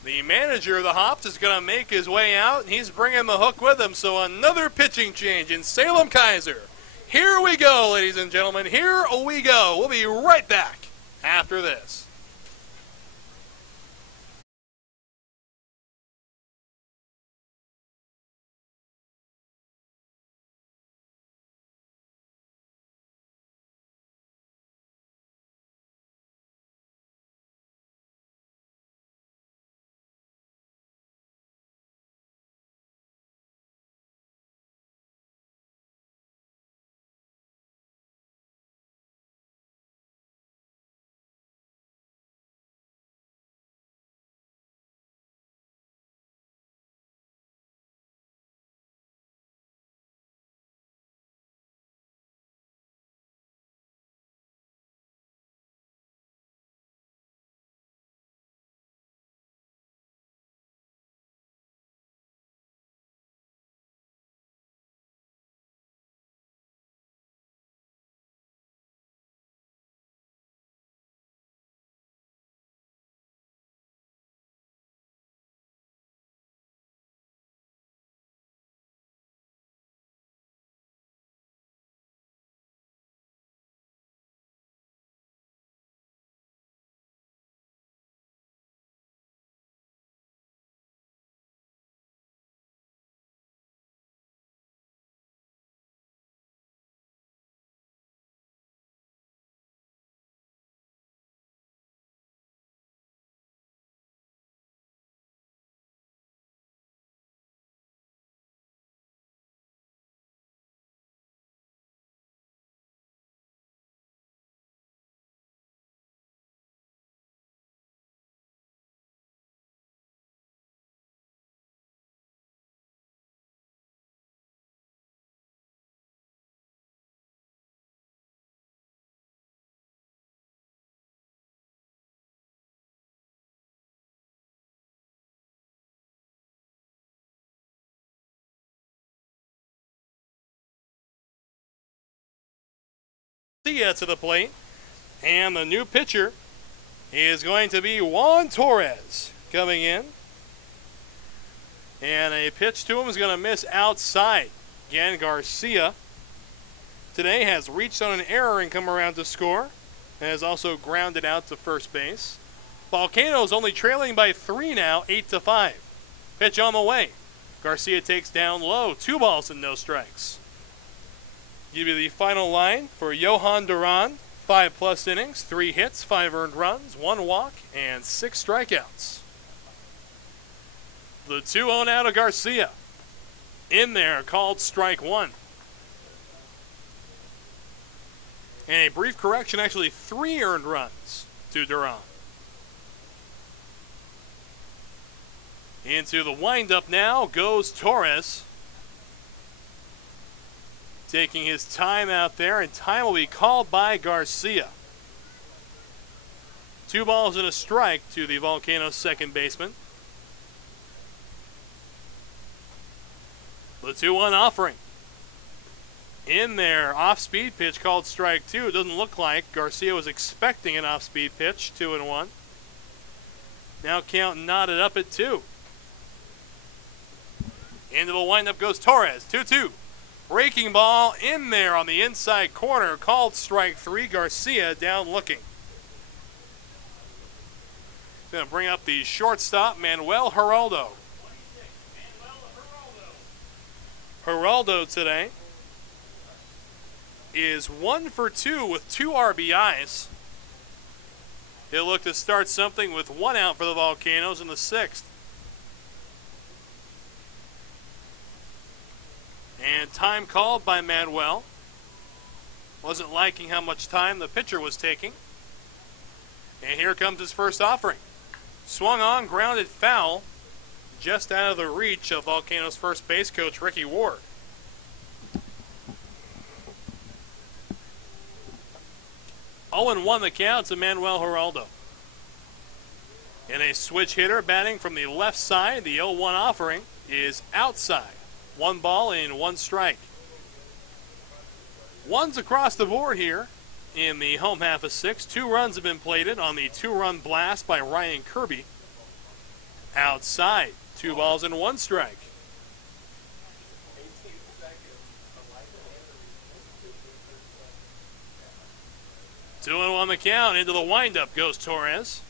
the manager of the Hops, is going to make his way out, and he's bringing the hook with him. So another pitching change in Salem-Keizer. Here we go, ladies and gentlemen. Here we go. We'll be right back after this. Garcia to the plate. And the new pitcher is going to be Juan Torres coming in. And a pitch to him is going to miss outside. Again, Garcia today has reached on an error and come around to score. And has also grounded out to first base. Volcanoes only trailing by 3 now, 8-5. Pitch on the way. Garcia takes down low. 2 balls and no strikes. Give you the final line for Johan Duran. 5+ innings, 3 hits, 5 earned runs, 1 walk, and 6 strikeouts. The 2-0 now to Garcia. In there, called strike 1. And a brief correction, actually 3 earned runs to Duran. Into the windup now goes Torres. Taking his time out there, and time will be called by Garcia. 2 balls and a strike to the Volcanoes second baseman. The 2-1 offering. In there, off-speed pitch called strike 2. It doesn't look like Garcia was expecting an off-speed pitch. 2-1. Now count knotted up at 2. Into the windup goes Torres. 2-2. Breaking ball in there on the inside corner, called strike 3. Garcia down looking. Going to bring up the shortstop, Manuel Geraldo. Geraldo today is 1 for 2 with 2 RBIs. He'll look to start something with 1 out for the Volcanoes in the 6th. And time called by Manuel. Wasn't liking how much time the pitcher was taking. And here comes his first offering. Swung on, grounded foul. Just out of the reach of Volcanoes first base coach Ricky Ward. Oh, 1 the count to Manuel Geraldo. And a switch hitter batting from the left side. The 0-1 offering is outside. 1 ball and 1 strike. 1s across the board here in the home half of 6. 2 runs have been plated on the 2-run blast by Ryan Kirby. Outside. 2 balls and 1 strike. 2-1 the count. Into the windup goes Torres.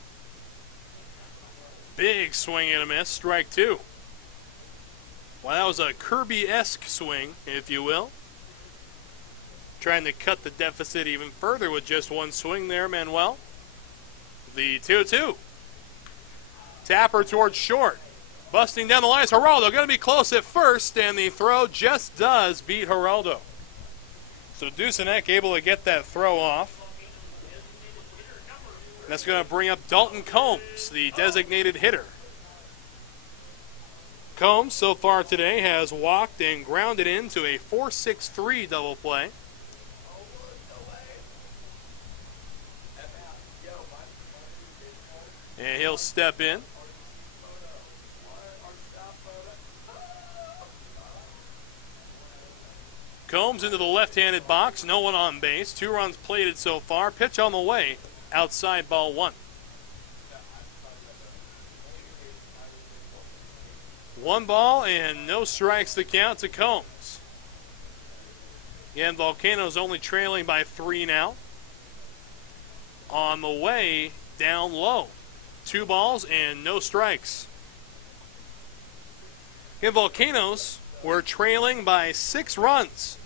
Big swing and a miss. Strike 2. Well, that was a Kirby-esque swing, if you will. Trying to cut the deficit even further with just 1 swing there, Manuel. The 2-2. Tapper towards short. Busting down the line is Geraldo. Going to be close at first, and the throw just does beat Geraldo. So Dusenek able to get that throw off. That's going to bring up Dalton Combs, the designated hitter. Combs, so far today, has walked and grounded into a 4-6-3 double play. And he'll step in. Combs into the left-handed box, no one on base. 2 runs plated so far. Pitch on the way, outside ball 1. 1 ball and no strikes to count to Combs. Again, Volcanoes only trailing by 3 now. On the way, down low. 2 balls and no strikes. Again, Volcanoes were trailing by 6 runs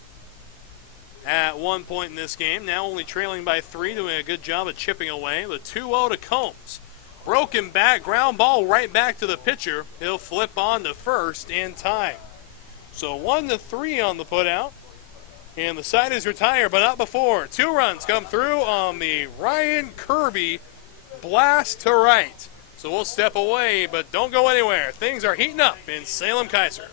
at one point in this game. Now only trailing by 3, doing a good job of chipping away. The 2-0 to Combs. Broken back, ground ball right back to the pitcher. He'll flip on to first in time. So 1-3 on the putout. And the side is retired, but not before. 2 runs come through on the Ryan Kirby blast to right. So we'll step away, but don't go anywhere. Things are heating up in Salem-Keizer.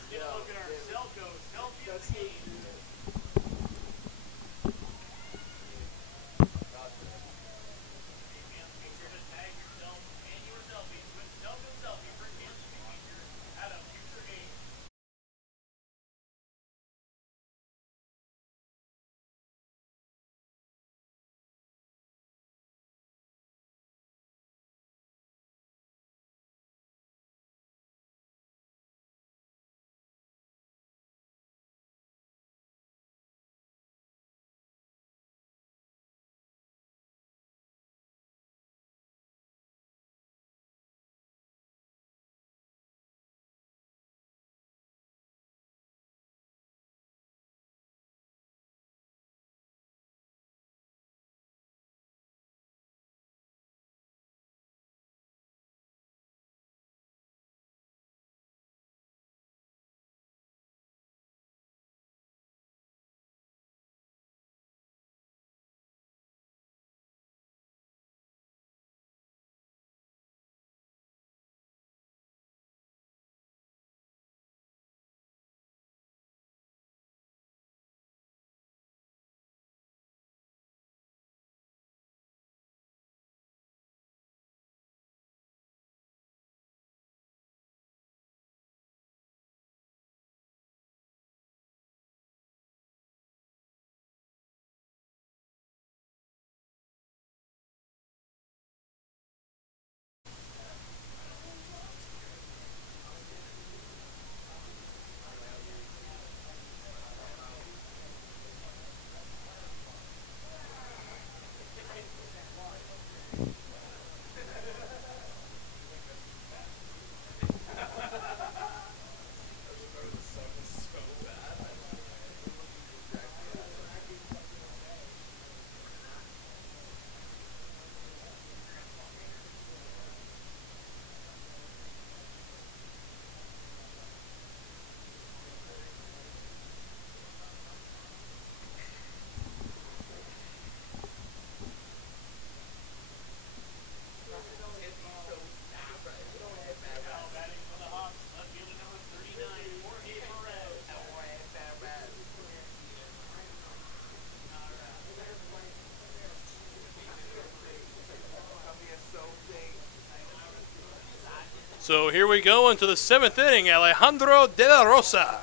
So here we go into the 7th inning. Alejandro De La Rosa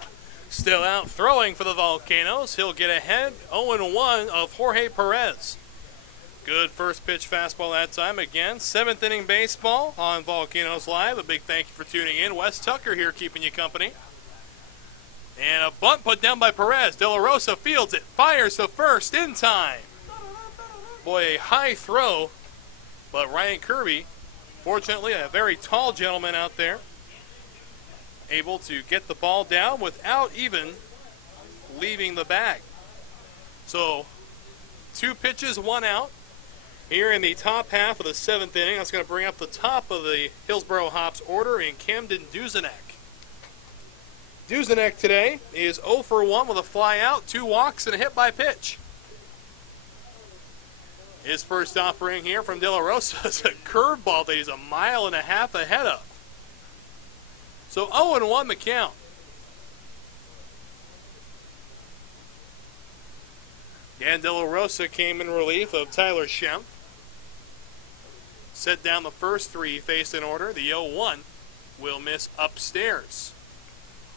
still out throwing for the Volcanoes. He'll get ahead 0-1 of Jorge Perez. Good first pitch fastball that time again. 7th inning baseball on Volcanoes Live. A big thank you for tuning in. Wes Tucker here keeping you company. And a bunt put down by Perez. De La Rosa fields it. Fires to first in time. Boy, a high throw. But Ryan Kirby, fortunately, a very tall gentleman out there, able to get the ball down without even leaving the bag. So, 2 pitches, 1 out. Here in the top half of the 7th inning, that's going to bring up the top of the Hillsboro Hops order in Camden Duzenek. Duzenek today is 0 for 1 with a fly out, 2 walks, and a hit by pitch. His first offering here from De La Rosa is a curveball that he's 1.5 miles ahead of. So 0-1 the count. And De La Rosa came in relief of Tyler Schemp. Set down the first 3 faced in order. The 0-1 will miss upstairs.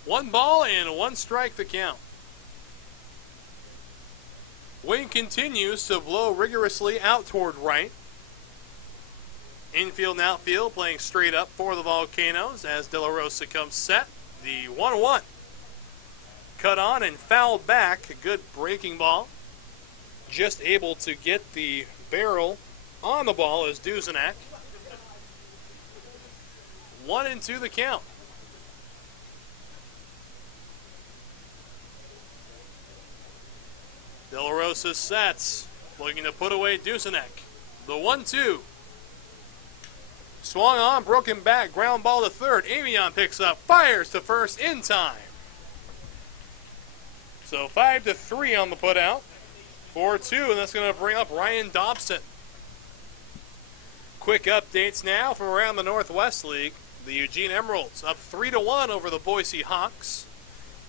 1 ball and 1 strike the count. Wind continues to blow rigorously out toward right. Infield and outfield playing straight up for the Volcanoes as De La Rosa comes set. The 1-1. Cut on and fouled back. A good breaking ball. Just able to get the barrel on the ball as Duzenak. 1-2 the count. De La Rosa sets, looking to put away Duzenak. The 1-2. Swung on, broken back, ground ball to third. AMION picks up, fires to first in time. So 5-3 on the putout. 4-2, and that's going to bring up Ryan Dobson. Quick updates now from around the Northwest League. The Eugene Emeralds up 3-1 over the Boise Hawks.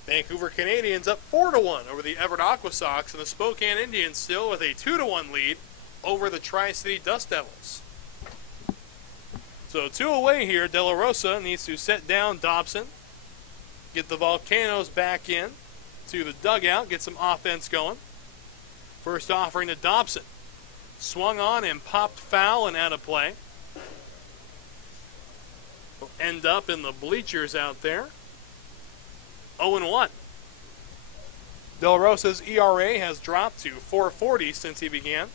Vancouver Canadians up 4-1 over the Everett Aqua Sox, and the Spokane Indians still with a 2-1 lead over the Tri-City Dust Devils. So 2 away here. De La Rosa needs to set down Dobson, get the Volcanoes back in to the dugout, get some offense going. First offering to Dobson. Swung on and popped foul and out of play. Will end up in the bleachers out there. 0-1. De La Rosa's ERA has dropped to 4.40 since he began.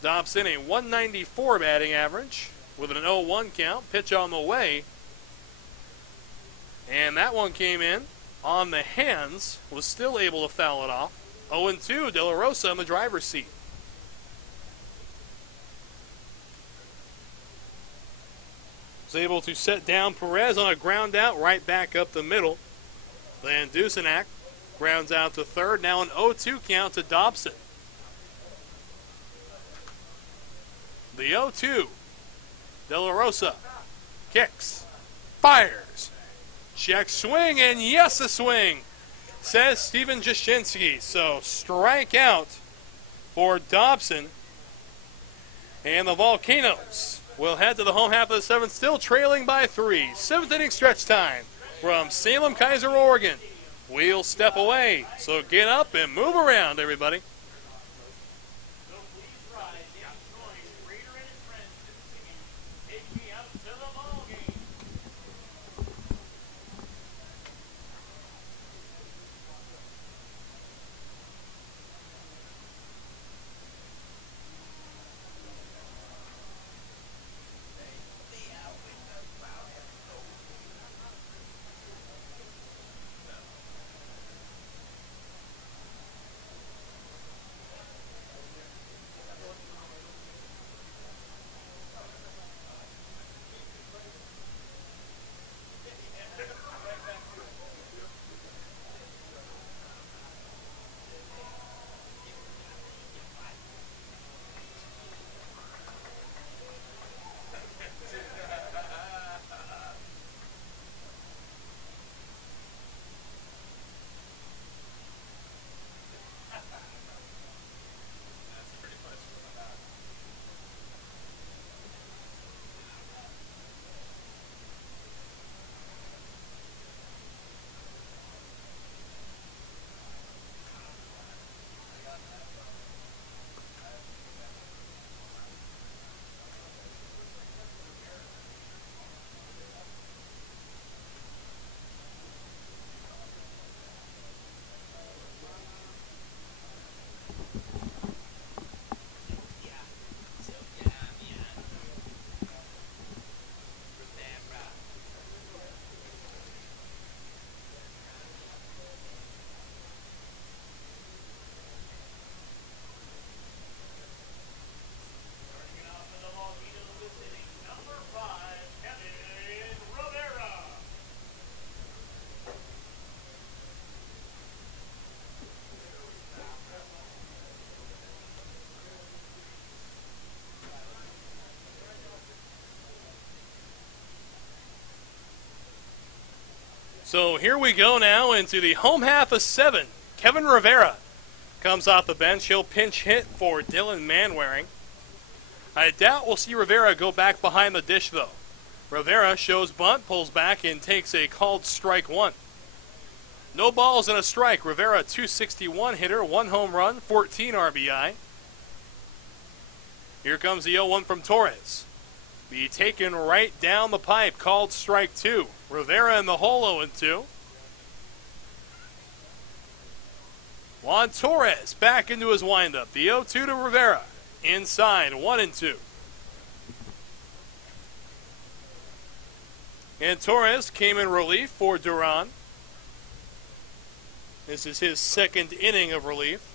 Dobson a 194 batting average with an 0-1 count. Pitch on the way. And that one came in on the hands. Was still able to foul it off. 0-2. De La Rosa in the driver's seat. Was able to set down Perez on a ground out right back up the middle. Then Duzenak grounds out to third. Now an 0-2 count to Dobson. The 0-2. De La Rosa kicks, fires, checks swing, and yes, a swing, says Steven Jashinsky. So strike out for Dobson. And the Volcanoes will head to the home half of the 7th, still trailing by 3. 7th inning stretch time from Salem-Keizer, Oregon. We'll step away, so get up and move around, everybody. So here we go now into the home half of 7. Kevin Rivera comes off the bench. He'll pinch hit for Dylan Manwaring. I doubt we'll see Rivera go back behind the dish, though. Rivera shows bunt, pulls back, and takes a called strike 1. No balls and a strike. Rivera, 261 hitter, 1 home run, 14 RBI. Here comes the 0-1 from Torres. Be taken right down the pipe, called strike 2. Rivera in the hole, 0-2. Juan Torres back into his windup. The 0-2 to Rivera. Inside, 1-2. And Torres came in relief for Duran. This is his second inning of relief.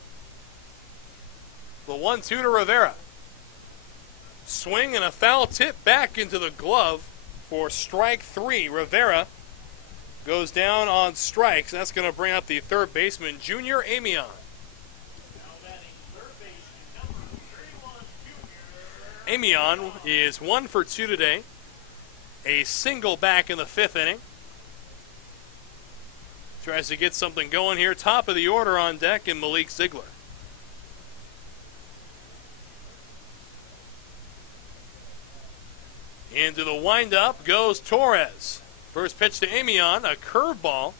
The 1-2 to Rivera. Swing and a foul tip back into the glove for strike 3. Rivera goes down on strikes. That's going to bring up the third baseman, Junior Amion. Amion is 1 for 2 today. A single back in the 5th inning. Tries to get something going here. Top of the order on deck in Malik Ziegler. Into the windup goes Torres. First pitch to Amion, a curveball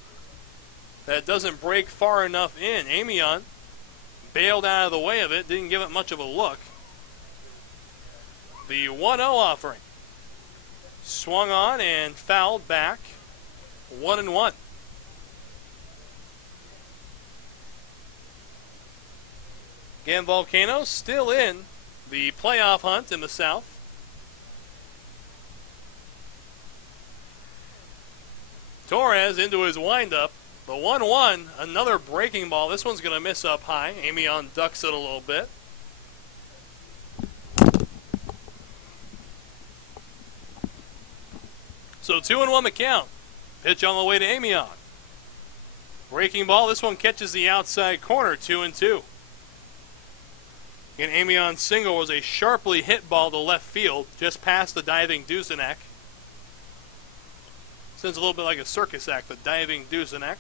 that doesn't break far enough in. Amion bailed out of the way of it, didn't give it much of a look. The 1-0 offering. Swung on and fouled back. 1-1. Again, Volcanoes still in the playoff hunt in the South. Torres into his windup. The 1-1, another breaking ball. This one's going to miss up high. Amion ducks it a little bit. So 2-1 the count. Pitch on the way to Amion. Breaking ball. This one catches the outside corner. 2-2. And Amion's single was a sharply hit ball to left field, just past the diving Dusenek. Sounds a little bit like a circus act, the diving Dusenek.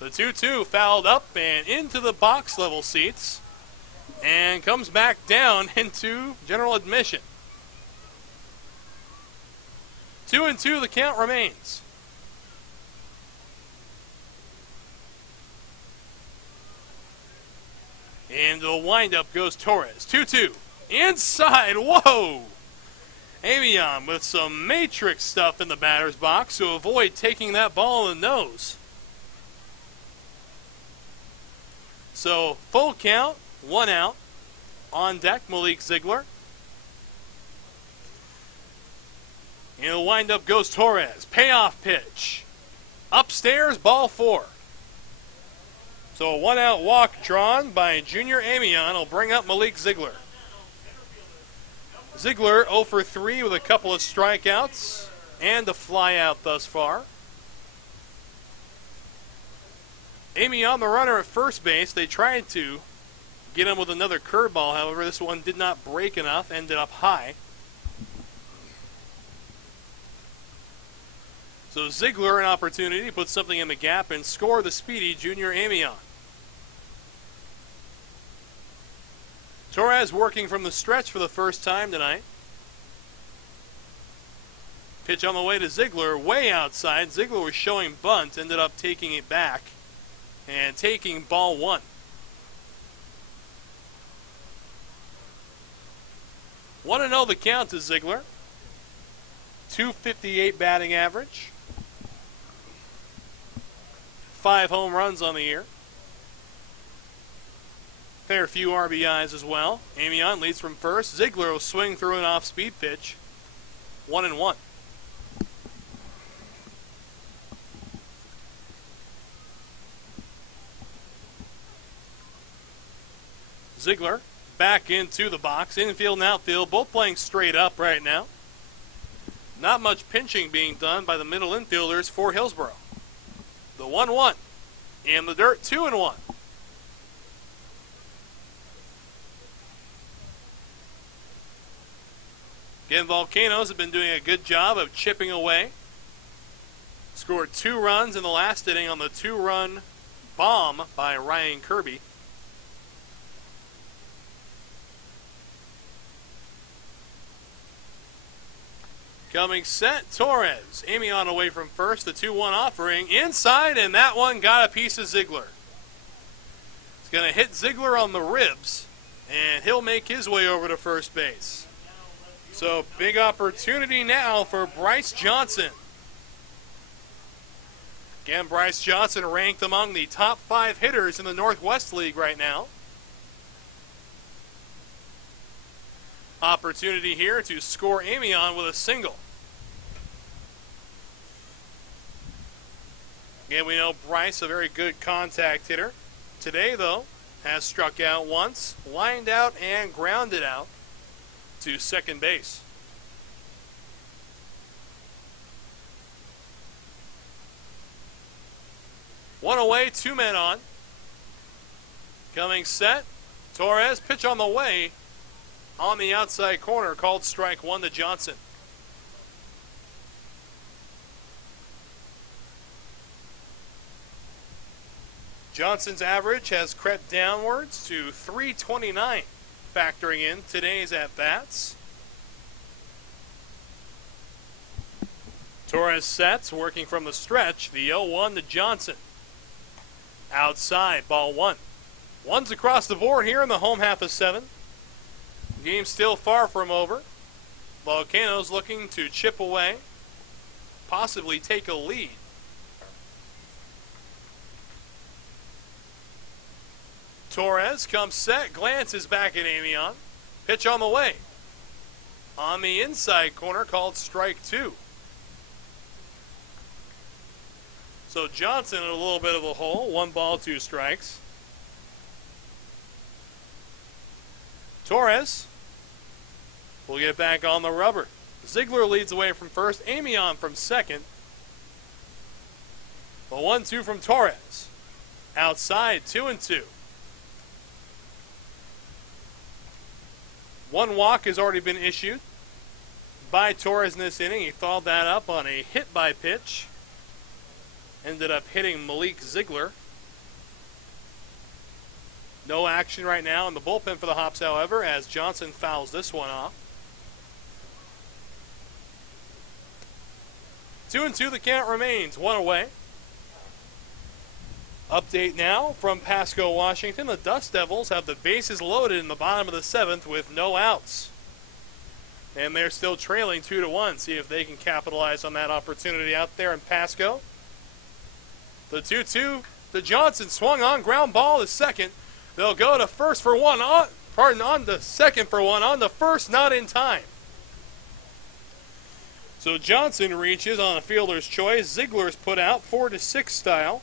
The 2-2 fouled up and into the box level seats and comes back down into general admission. 2-2 the count remains. And the windup goes Torres. 2-2. Inside. Whoa! Amion with some matrix stuff in the batter's box to avoid taking that ball in the nose. So full count, 1 out. On deck, Malik Ziegler. And the windup goes Torres. Payoff pitch. Upstairs, ball 4. So a 1-out walk drawn by Junior Amion will bring up Malik Ziegler. Ziegler 0 for 3 with a couple of strikeouts and a flyout thus far. Amion, the runner at first base, they tried to get him with another curveball. However, this one did not break enough, ended up high. So Ziegler an opportunity to put something in the gap and score the speedy Junior Amion. Torres working from the stretch for the first time tonight. Pitch on the way to Ziegler, way outside. Ziegler was showing bunt, ended up taking it back and taking ball 1. Want to know the count to Ziegler. .258 batting average. 5 home runs on the year. Fair few RBIs as well. Amion leads from first. Ziegler will swing through an off-speed pitch. 1-1. Ziegler back into the box. Infield and outfield both playing straight up right now. Not much pinching being done by the middle infielders for Hillsborough. The 1-1. In the dirt, 2-1. Again, Volcanoes have been doing a good job of chipping away. Scored 2 runs in the last inning on the 2-run bomb by Ryan Kirby. Coming set, Torres. AMION away from first, the 2-1 offering. Inside, and that one got a piece of Ziegler. It's going to hit Ziegler on the ribs, and he'll make his way over to first base. So, big opportunity now for Bryce Johnson. Again, Bryce Johnson ranked among the top 5 hitters in the Northwest League right now. Opportunity here to score AMION with a single. Again, we know Bryce, a very good contact hitter. Today, though, has struck out once, lined out, and grounded out to second base. One away, 2 men on. Coming set, Torres, pitch on the way. On the outside corner, called strike 1 to Johnson. Johnson's average has crept downwards to .329, factoring in today's at-bats. Torres sets, working from the stretch, the 0-1 to Johnson. Outside, ball 1. One's across the board here in the home half of 7. Game still far from over. Volcanoes looking to chip away, possibly take a lead. Torres comes set, glances back at AMION. Pitch on the way. On the inside corner, called strike 2. So Johnson in a little bit of a hole. 1 ball, 2 strikes. Torres will get back on the rubber. Ziegler leads away from first. AMION from second. A 1-2 from Torres. Outside, 2-2. 1 walk has already been issued by Torres in this inning. He followed that up on a hit by pitch. Ended up hitting Malik Ziegler. No action right now in the bullpen for the Hops, however, as Johnson fouls this one off. 2-2, the count remains. 1 away. Update now from Pasco, Washington. The Dust Devils have the bases loaded in the bottom of the 7th with no outs. And they're still trailing 2-1. See if they can capitalize on that opportunity out there in Pasco. The 2-2 to Johnson, swung on, ground ball to second. They'll go to first for 1, on to second for 1, on to first, not in time. So Johnson reaches on a fielder's choice. Ziegler's put out 4-6 style.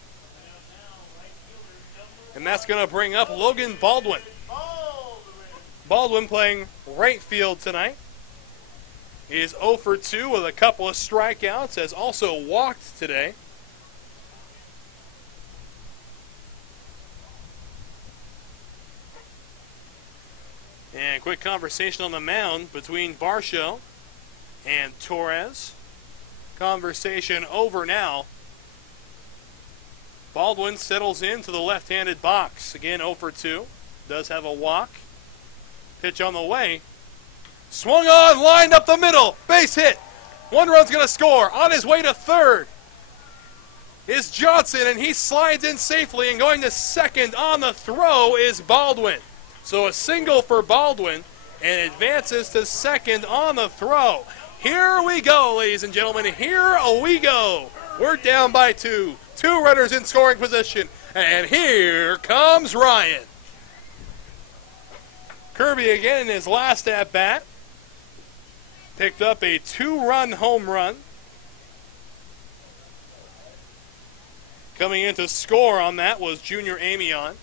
And that's going to bring up Logan Baldwin. Baldwin playing right field tonight. He is 0 for 2 with a couple of strikeouts, has also walked today. And quick conversation on the mound between Varsho and Torres. Conversation over now. Baldwin settles into the left-handed box. Again, 0 for 2. Does have a walk. Pitch on the way. Swung on, lined up the middle. Base hit. 1 run's going to score. On his way to third is Johnson, and he slides in safely, and going to second on the throw is Baldwin. So a single for Baldwin, and advances to second on the throw. Here we go, ladies and gentlemen. Here we go. We're down by 2. 2 runners in scoring position. And here comes Ryan. Kirby again in his last at-bat. Picked up a 2-run home run. Coming in to score on that was Junior AMION.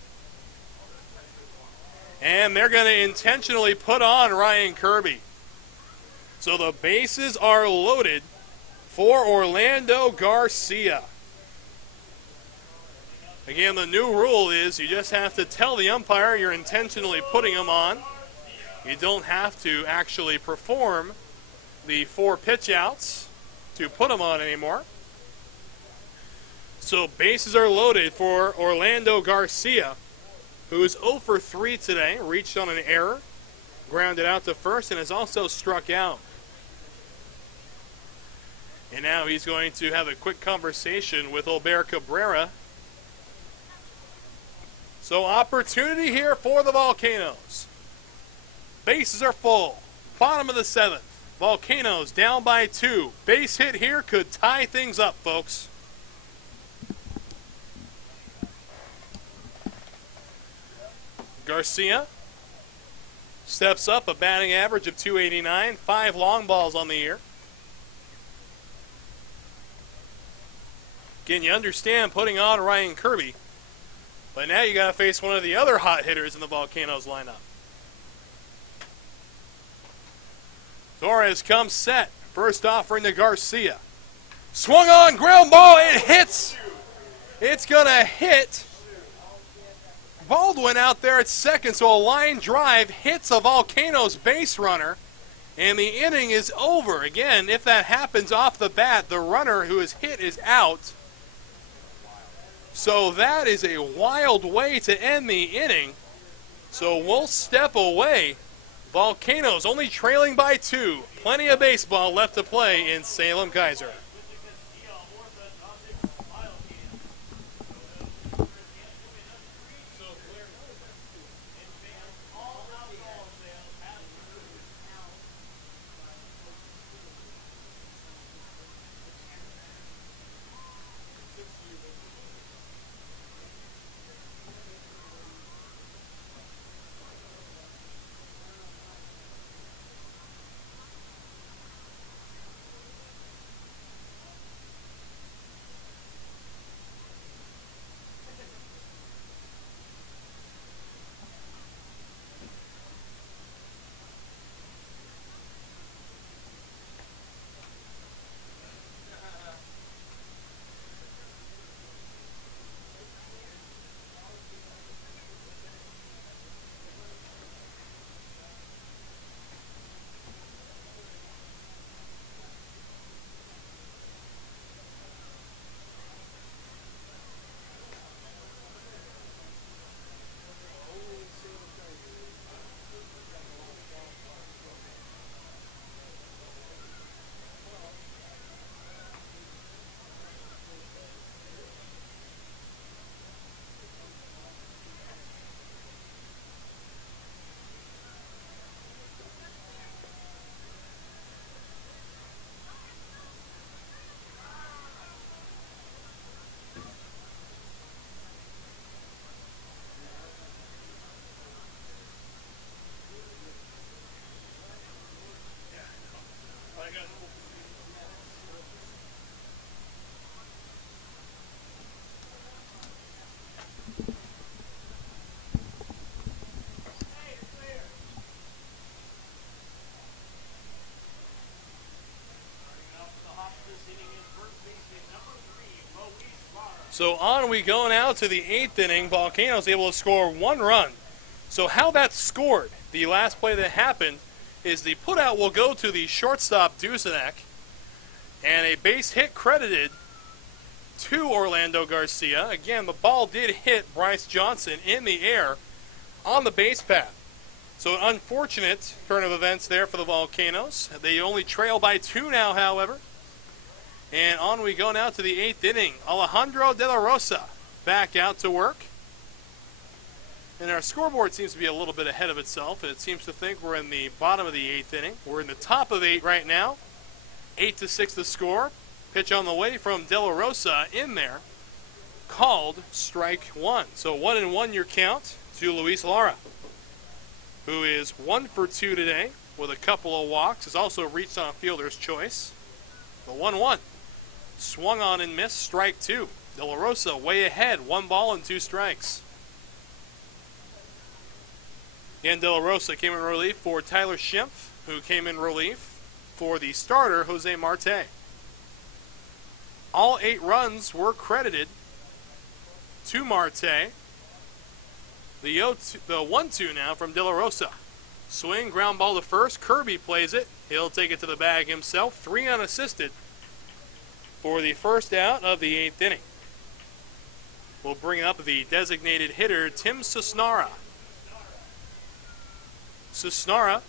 And they're going to intentionally put on Ryan Kirby. So the bases are loaded for Orlando Garcia. Again, the new rule is you just have to tell the umpire you're intentionally putting him on. You don't have to actually perform the 4 pitch outs to put him on anymore. So bases are loaded for Orlando Garcia, who is 0 for 3 today, reached on an error, grounded out to first, and has also struck out. And now he's going to have a quick conversation with Albert Cabrera. So opportunity here for the Volcanoes. Bases are full. Bottom of the 7th. Volcanoes down by 2. Base hit here could tie things up, folks. Garcia steps up, a batting average of .289, 5 long balls on the year. Again, you understand putting on Ryan Kirby, but now you got to face one of the other hot hitters in the Volcanoes lineup. Torres comes set. First offering to Garcia. Swung on, ground ball, it hits. It's going to hit Baldwin out there at second, so a line drive hits a Volcanoes base runner, and the inning is over. Again, if that happens off the bat, the runner who is hit is out. So that is a wild way to end the inning. So we'll step away. Volcanoes only trailing by 2. Plenty of baseball left to play in Salem-Keizer. So on we go now to the 8th inning. Volcanoes able to score 1 run. So how that's scored, the last play that happened, is the putout will go to the shortstop Dusenek, and a base hit credited to Orlando Garcia. Again, the ball did hit Bryce Johnson in the air on the base path. So an unfortunate turn of events there for the Volcanoes. They only trail by 2 now, however. And on we go now to the 8th inning. Alejandro De La Rosa back out to work. And our scoreboard seems to be a little bit ahead of itself. It seems to think we're in the bottom of the 8th inning. We're in the top of 8 right now. 8-6 the score. Pitch on the way from De La Rosa in there. Called strike 1. So 1-1 your count to Luis Lara, who is 1 for 2 today with a couple of walks. Has also reached on a fielder's choice. The 1-1. Swung on and missed, strike 2. De La Rosa way ahead, 1 ball and 2 strikes. Again, De La Rosa came in relief for Tyler Schimpf, who came in relief for the starter, Jose Marte. All 8 runs were credited to Marte. The 1-2 now from De La Rosa. Swing, ground ball to first. Kirby plays it. He'll take it to the bag himself. 3 unassisted for the first out of the 8th inning. will bring up the designated hitter, Tim Susnara. Susnara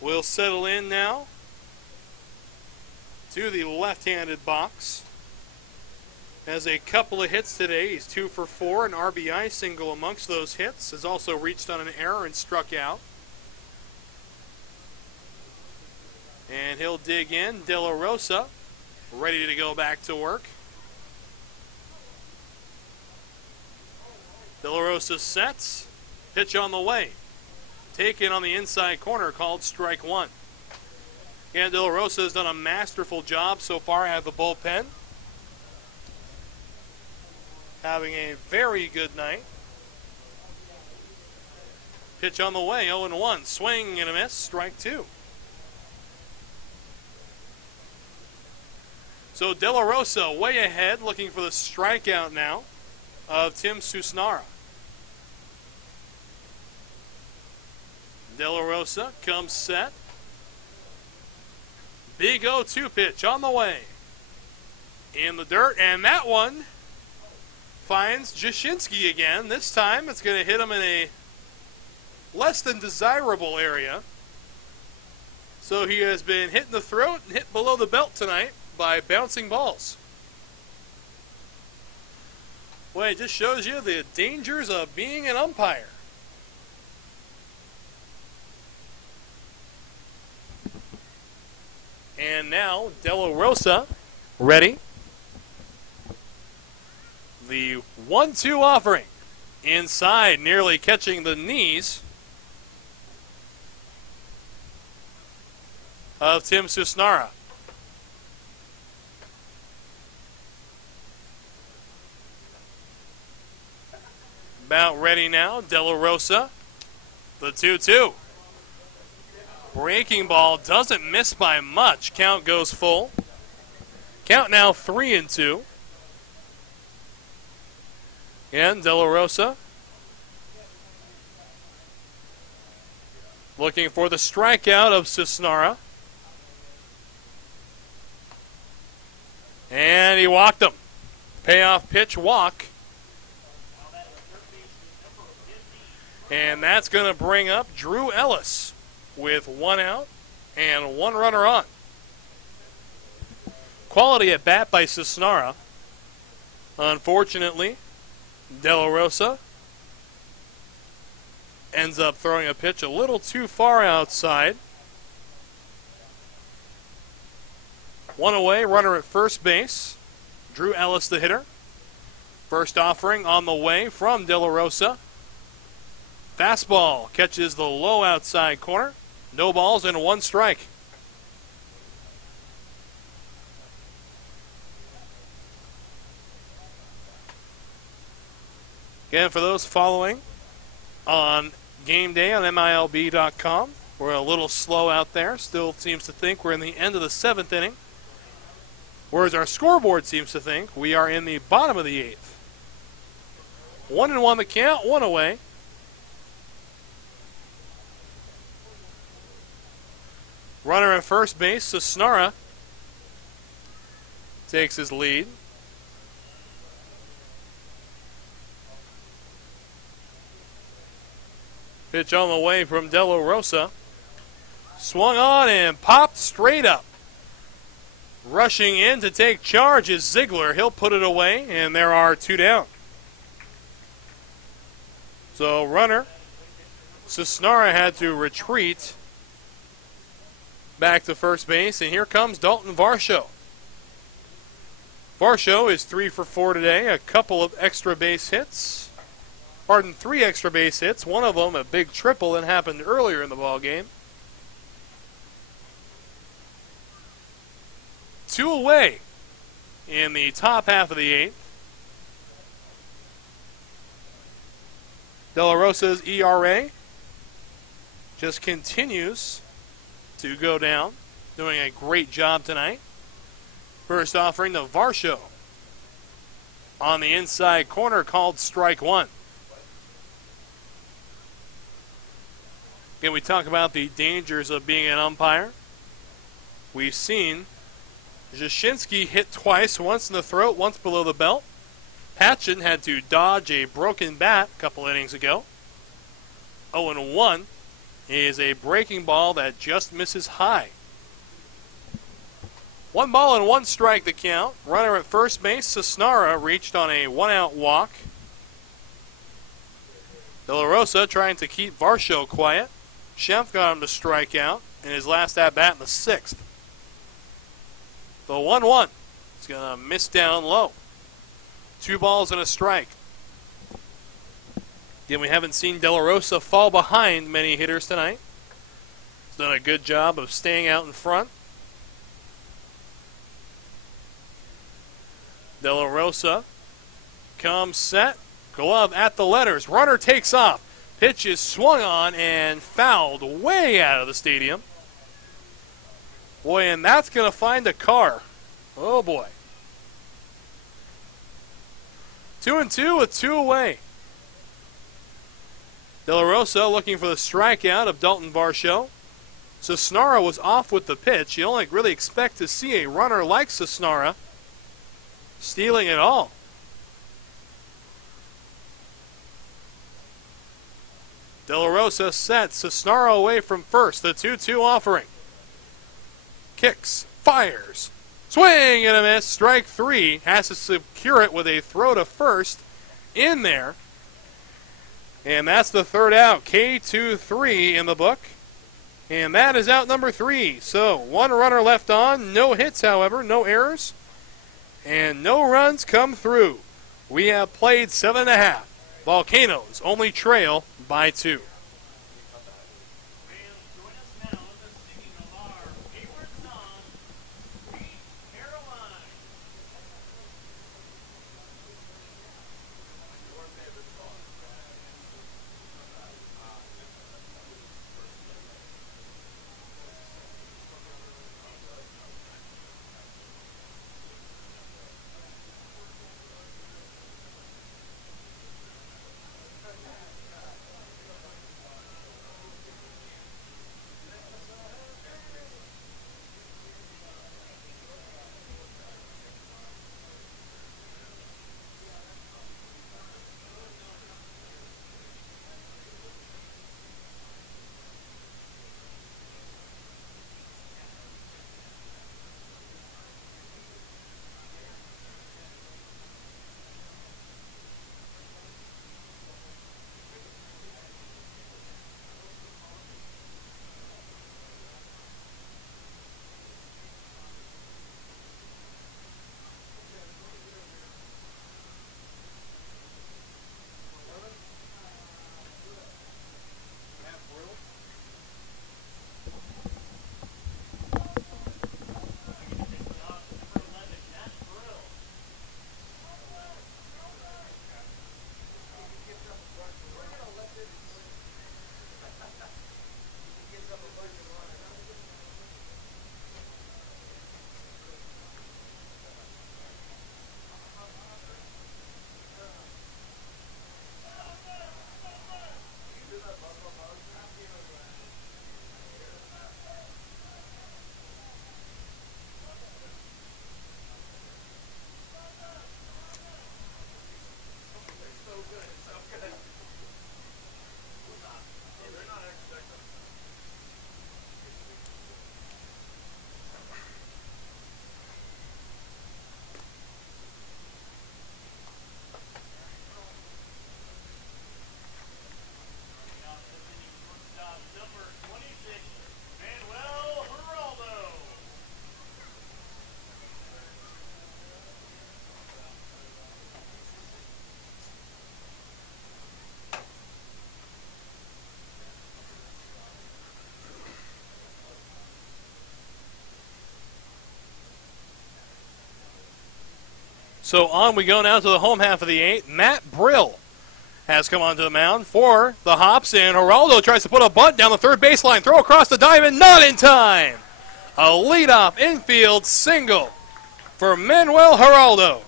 will settle in now to the left-handed box. Has a couple of hits today. He's 2 for 4, an RBI single amongst those hits. Has also reached on an error and struck out. And he'll dig in. De La Rosa ready to go back to work. De La Rosa sets. Pitch on the way. Taken on the inside corner, called strike one. And De La Rosa has done a masterful job so far at the bullpen. Having a very good night. Pitch on the way, 0-1. Swing and a miss, strike two. So De La Rosa way ahead, looking for the strikeout now of Tim Susnara. De La Rosa comes set. Big 0-2 pitch on the way. In the dirt, and that one finds Jashinsky again. This time it's going to hit him in a less than desirable area. So he has been hit in the throat and hit below the belt tonight by bouncing balls. Well, it just shows you the dangers of being an umpire. And now De La Rosa ready. The 1-2 offering. Inside, nearly catching the knees of Tim Susnara. About ready now, De La Rosa. The 2-2. Breaking ball doesn't miss by much. Count goes full. Count now 3-2. And De La Rosa looking for the strikeout of Susnara. And he walked him. Payoff pitch walk. And that's going to bring up Drew Ellis with 1 out and 1 runner on. Quality at bat by Susnara. Unfortunately, De La Rosa ends up throwing a pitch a little too far outside. 1 away, runner at first base. Drew Ellis, the hitter. First offering on the way from De La Rosa. Fastball catches the low outside corner. No balls and 1 strike. Again, for those following on game day on MILB.com, we're a little slow out there. Still seems to think we're in the end of the 7th inning. Whereas our scoreboard seems to think we are in the bottom of the 8th. 1-1 the count, 1 away. Runner at first base, Susnara takes his lead. Pitch on the way from De La Rosa. Swung on and popped straight up. Rushing in to take charge is ZIEGLER. He'll put it away, and there are 2 down. So runner, Susnara had to retreat back to first base, and here comes Dalton Varsho. Varsho is 3 for 4 today, a couple of extra base hits. Pardon, 3 extra base hits, one of them a big triple that happened earlier in the ball game. 2 away in the top half of the 8th. De La Rosa's ERA just continues to go down, doing a great job tonight. First offering to Varsho on the inside corner, called strike one. Again, we talk about the dangers of being an umpire. We've seen Jashinsky hit twice, once in the throat, once below the belt, Patchen had to dodge a broken bat a couple innings ago. 0-1 is a breaking ball that just misses high. 1 ball and 1 strike the count. Runner at first base, Cisnara, reached on a 1-out walk. De La Rosa trying to keep Varsho quiet. Schempf got him to strike out in his last at-bat in the 6th. The 1-1 is going to miss down low. 2 balls and a strike. Again, we haven't seen De La Rosa fall behind many hitters tonight. He's done a good job of staying out in front. De La Rosa comes set. Glove at the letters. Runner takes off. Pitch is swung on and fouled way out of the stadium. Boy, and that's going to find a car. Oh, boy. 2-2 with 2 away. De La Rosa looking for the strikeout of Dalton Varsho. Cisnara was off with the pitch. You only really expect to see a runner like Cisnara stealing it all. De La Rosa sets Cisnara away from first. The 2-2 offering. Kicks, fires, swing and a miss. Strike 3. Has to secure it with a throw to first in there. And that's the 3rd out. K2-3 in the book. And that is out number 3. So 1 runner left on. No hits, however. No errors. And no runs come through. We have played 7.5. Volcanoes only trail by 2. So on we go now to the home half of the 8th. Matt Brill has come onto the mound for the Hops, and Geraldo tries to put a bunt down the third baseline. Throw across the diamond, not in time. A leadoff infield single for Manuel Geraldo.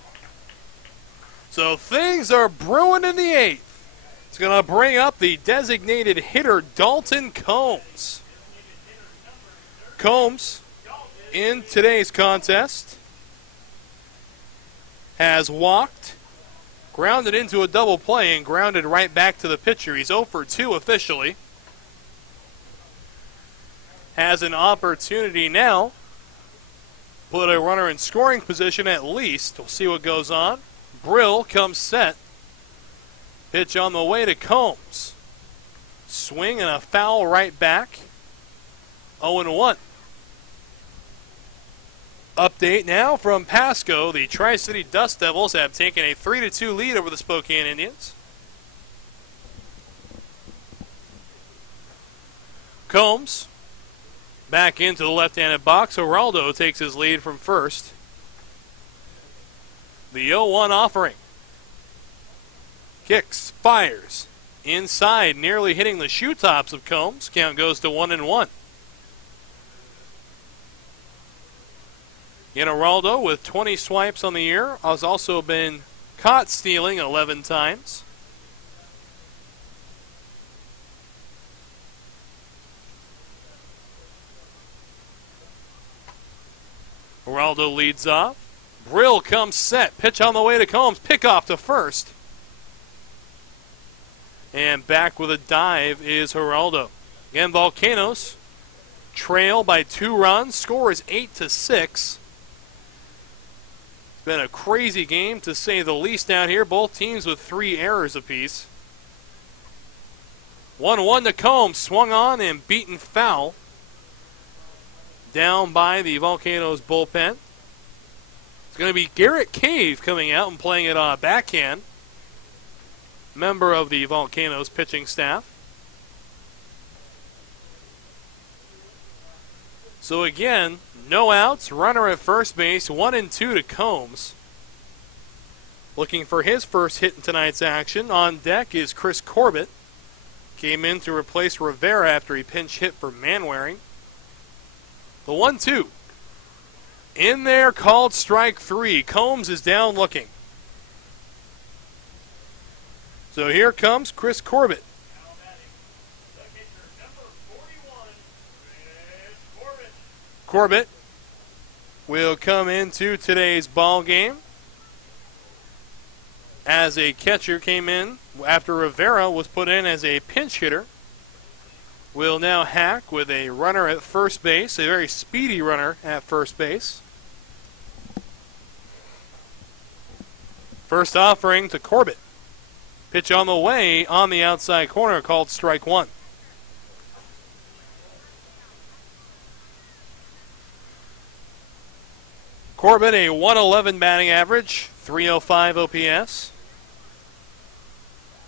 So things are brewing in the 8th. It's going to bring up the designated hitter, Dalton Combs. Combs, in today's contest, has walked Grounded into a double play and grounded right back to the pitcher. He's 0 for 2 officially. Has an opportunity now. Put a runner in scoring position at least. We'll see what goes on. Brill comes set. Pitch on the way to Combs. Swing and a foul right back. 0-1. Update now from Pasco. The Tri-City Dust Devils have taken a 3-2 lead over the Spokane Indians. Combs back into the left-handed box. Geraldo takes his lead from first. The 0-1 offering. Kicks, fires. Inside, nearly hitting the shoe tops of Combs. Count goes to 1-1. Geraldo with 20 swipes on the year has also been caught stealing 11 times. Geraldo leads off. Brill comes set. Pitch on the way to Combs. Pickoff to first. And back with a dive is Geraldo. Again, Volcanoes trail by 2 runs. Score is 8-6. It's been a crazy game to say the least down here. Both teams with 3 errors apiece. 1-1 to Combs. Swung on and beaten foul. Down by the Volcanoes bullpen. It's going to be Garrett Cave coming out and playing it on a backhand. Member of the Volcanoes pitching staff. So again, no outs, runner at first base, 1-2 to Combs. Looking for his first hit in tonight's action. On deck is Chris Corbett. Came in to replace Rivera after he pinch hit for Manwaring. The 1-2. In there, called strike 3. Combs is down looking. So here comes Chris Corbett. Corbett will come into today's ball game as a catcher. Came in after Rivera was put in as a pinch hitter. Will now hack with a runner at first base, a very speedy runner at first base. First offering to Corbett. Pitch on the way on the outside corner, called strike 1. Corbett, a 111 batting average, 305 OPS.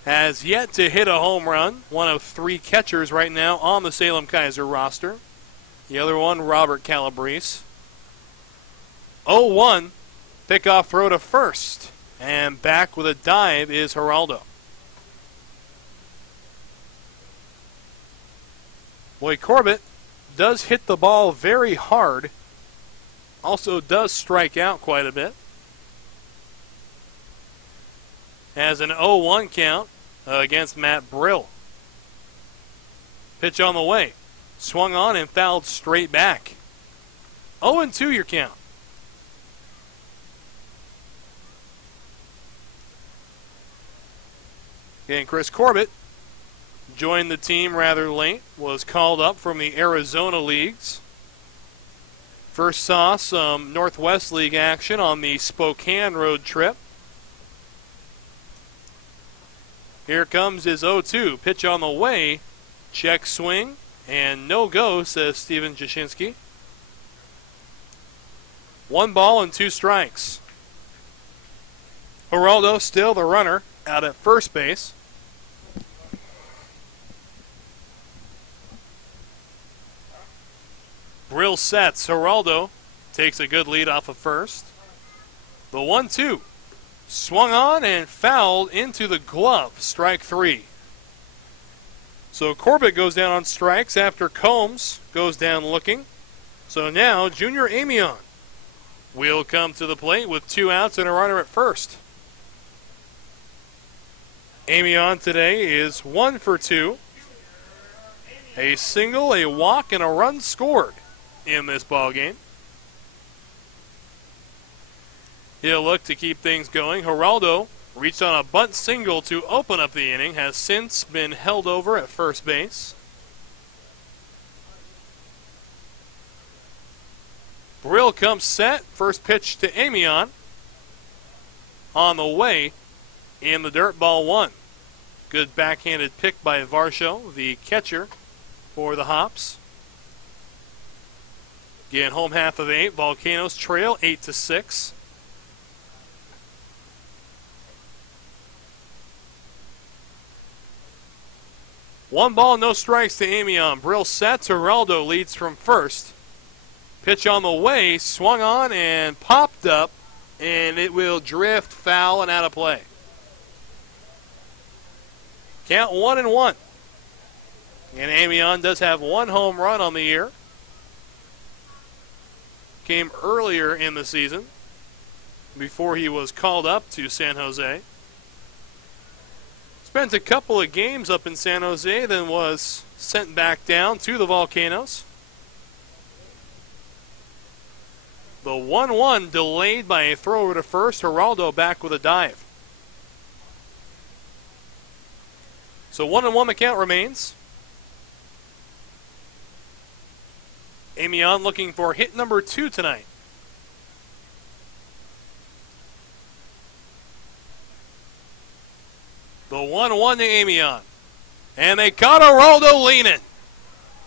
Has yet to hit a home run. One of 3 catchers right now on the Salem-Keizer roster. The other one, Robert Calabrese. 0-1, pickoff throw to first. And back with a dive is Geraldo. Boy, Corbett does hit the ball very hard. Also does strike out quite a bit. Has an 0-1 count against Matt Brill. Pitch on the way. Swung on and fouled straight back. 0-2 your count. And Chris Corbett joined the team rather late, was called up from the Arizona leagues. First saw some Northwest League action on the Spokane road trip. Here comes his 0-2. Pitch on the way. Check swing. And no go, says Steven Jashinsky. 1 ball and 2 strikes. Geraldo still the runner out at first base. Brill sets. Geraldo takes a good lead off of first. The 1-2. Swung on and fouled into the glove. Strike 3. So Corbett goes down on strikes after Combs goes down looking. So now Junior Amion will come to the plate with 2 outs and a runner at first. Amion today is 1 for 2. A single, a walk, and a run scored in this ball game. He'll look to keep things going. Geraldo reached on a bunt single to open up the inning, has since been held over at first base. Brill comes set. First pitch to AMION. On the way in the dirt, ball one. Good backhanded pick by Varsho, the catcher for the Hops. Again, home half of 8. Volcanoes trail 8-6. One ball, no strikes to AMION. Brill set. Geraldo leads from first. Pitch on the way, swung on and popped up, and it will drift foul and out of play. Count 1-1. And AMION does have one home run on the year. Came earlier in the season before he was called up to San Jose. Spent a couple of games up in San Jose, then was sent back down to the Volcanoes. The 1-1 delayed by a throw over to first. Geraldo back with a dive. So 1-1 the count remains. AMION looking for hit number 2 tonight. The 1-1 to AMION. And they got Geraldo leaning.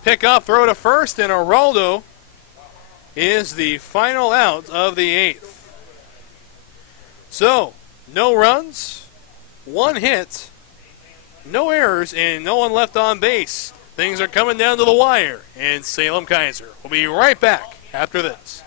Pick up, throw to first, and Geraldo is the final out of the 8th. So, no runs, 1 hit, no errors, and no one left on base. Things are coming down to the wire, and Salem-Keizer will be right back after this.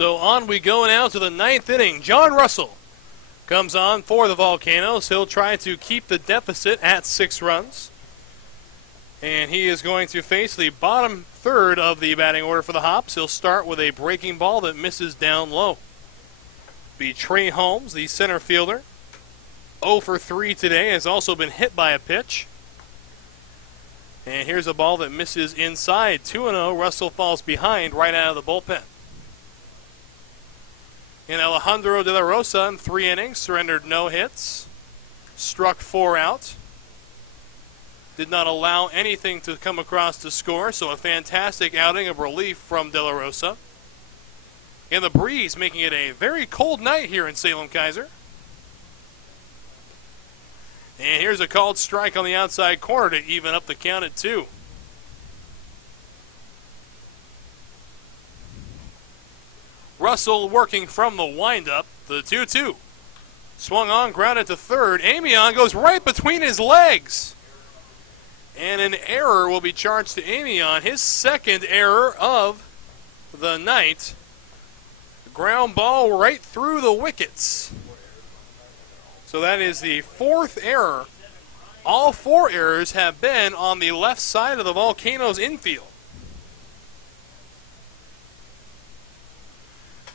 So on we go now to the 9th inning. John Russell comes on for the Volcanoes. He'll try to keep the deficit at 6 runs. And he is going to face the bottom third of the batting order for the Hops. He'll start with a breaking ball that misses down low. Be Trey Holmes, the center fielder. 0 for 3 today, has also been hit by a pitch. And here's a ball that misses inside. 2-0. Russell falls behind right out of the bullpen. And Alejandro De La Rosa in 3 innings, surrendered no hits, struck 4 out. Did not allow anything to come across to score, so a fantastic outing of relief from De La Rosa. And the breeze making it a very cold night here in Salem-Keizer. And here's a called strike on the outside corner to even up the count at 2. Russell working from the windup. The 2-2. Swung on, grounded to third. AMION goes right between his legs. And an error will be charged to AMION. His second error of the night. Ground ball right through the wickets. So that is the fourth error. All four errors have been on the left side of the Volcanoes infield.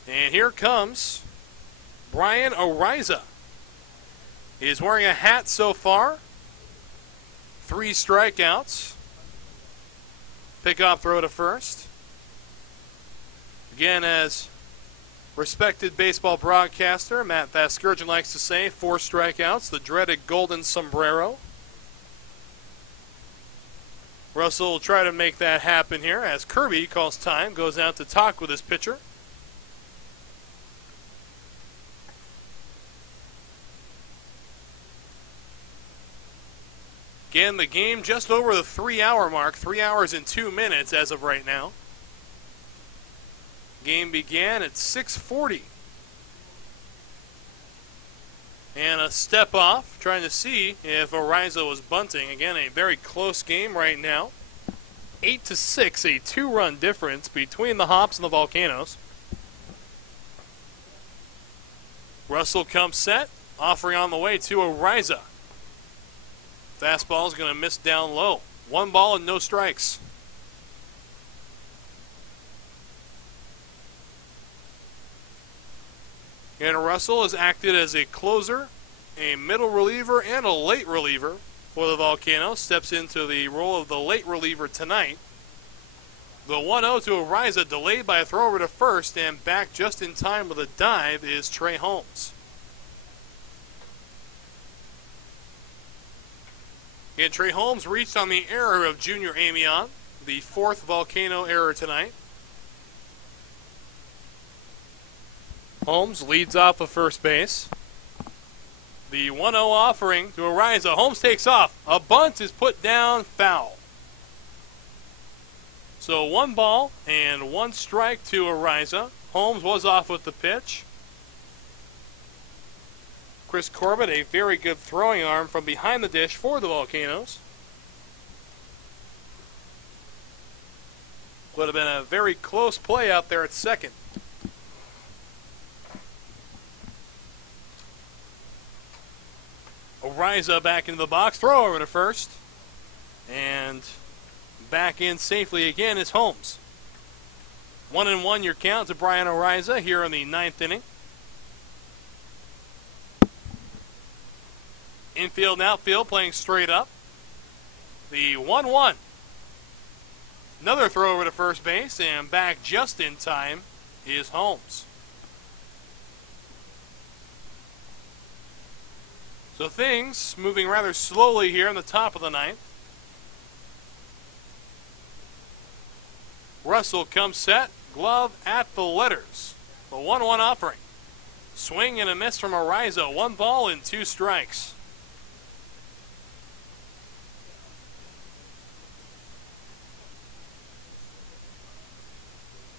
And here comes Brian Ariza. He is wearing a hat so far. 3 strikeouts. Pickoff throw to first. Again, as respected baseball broadcaster Matt Vasgersian likes to say, 4 strikeouts, the dreaded golden sombrero. Russell will try to make that happen here as Kirby calls time, goes out to talk with his pitcher. Again, the game just over the 3-hour mark, 3 hours and 2 minutes as of right now. Game began at 6:40. And a step off, trying to see if Ariza was bunting. Again, a very close game right now. 8-6, a 2-run difference between the Hops and the Volcanoes. Russell comes set, offering on the way to Ariza. Fastball is going to miss down low. 1 ball and no strikes. And Russell has acted as a closer, a middle reliever, and a late reliever for the Volcanoes. Steps into the role of the late reliever tonight. The 1-0 to Ariza, delayed by a throw over to first, and back just in time with a dive is Trey Holmes. And Trey Holmes reached on the error of Junior AMION, the 4th Volcano error tonight. Holmes leads off of first base. The 1-0 offering to Ariza. Holmes takes off. A bunt is put down, foul. So 1 ball and 1 strike to Ariza. Holmes was off with the pitch. Chris Corbett, a very good throwing arm from behind the dish for the Volcanoes. Would have been a very close play out there at second. Ariza back into the box, throw over to first. And back in safely again is Holmes. 1-1 your count to Brian Ariza here in the 9th inning. Infield and outfield playing straight up. The 1-1. Another throw over to first base, and back just in time is Holmes. So things moving rather slowly here in the top of the 9th. Russell comes set, glove at the letters. The 1-1 offering. Swing and a miss from Ariza. 1 ball and 2 strikes.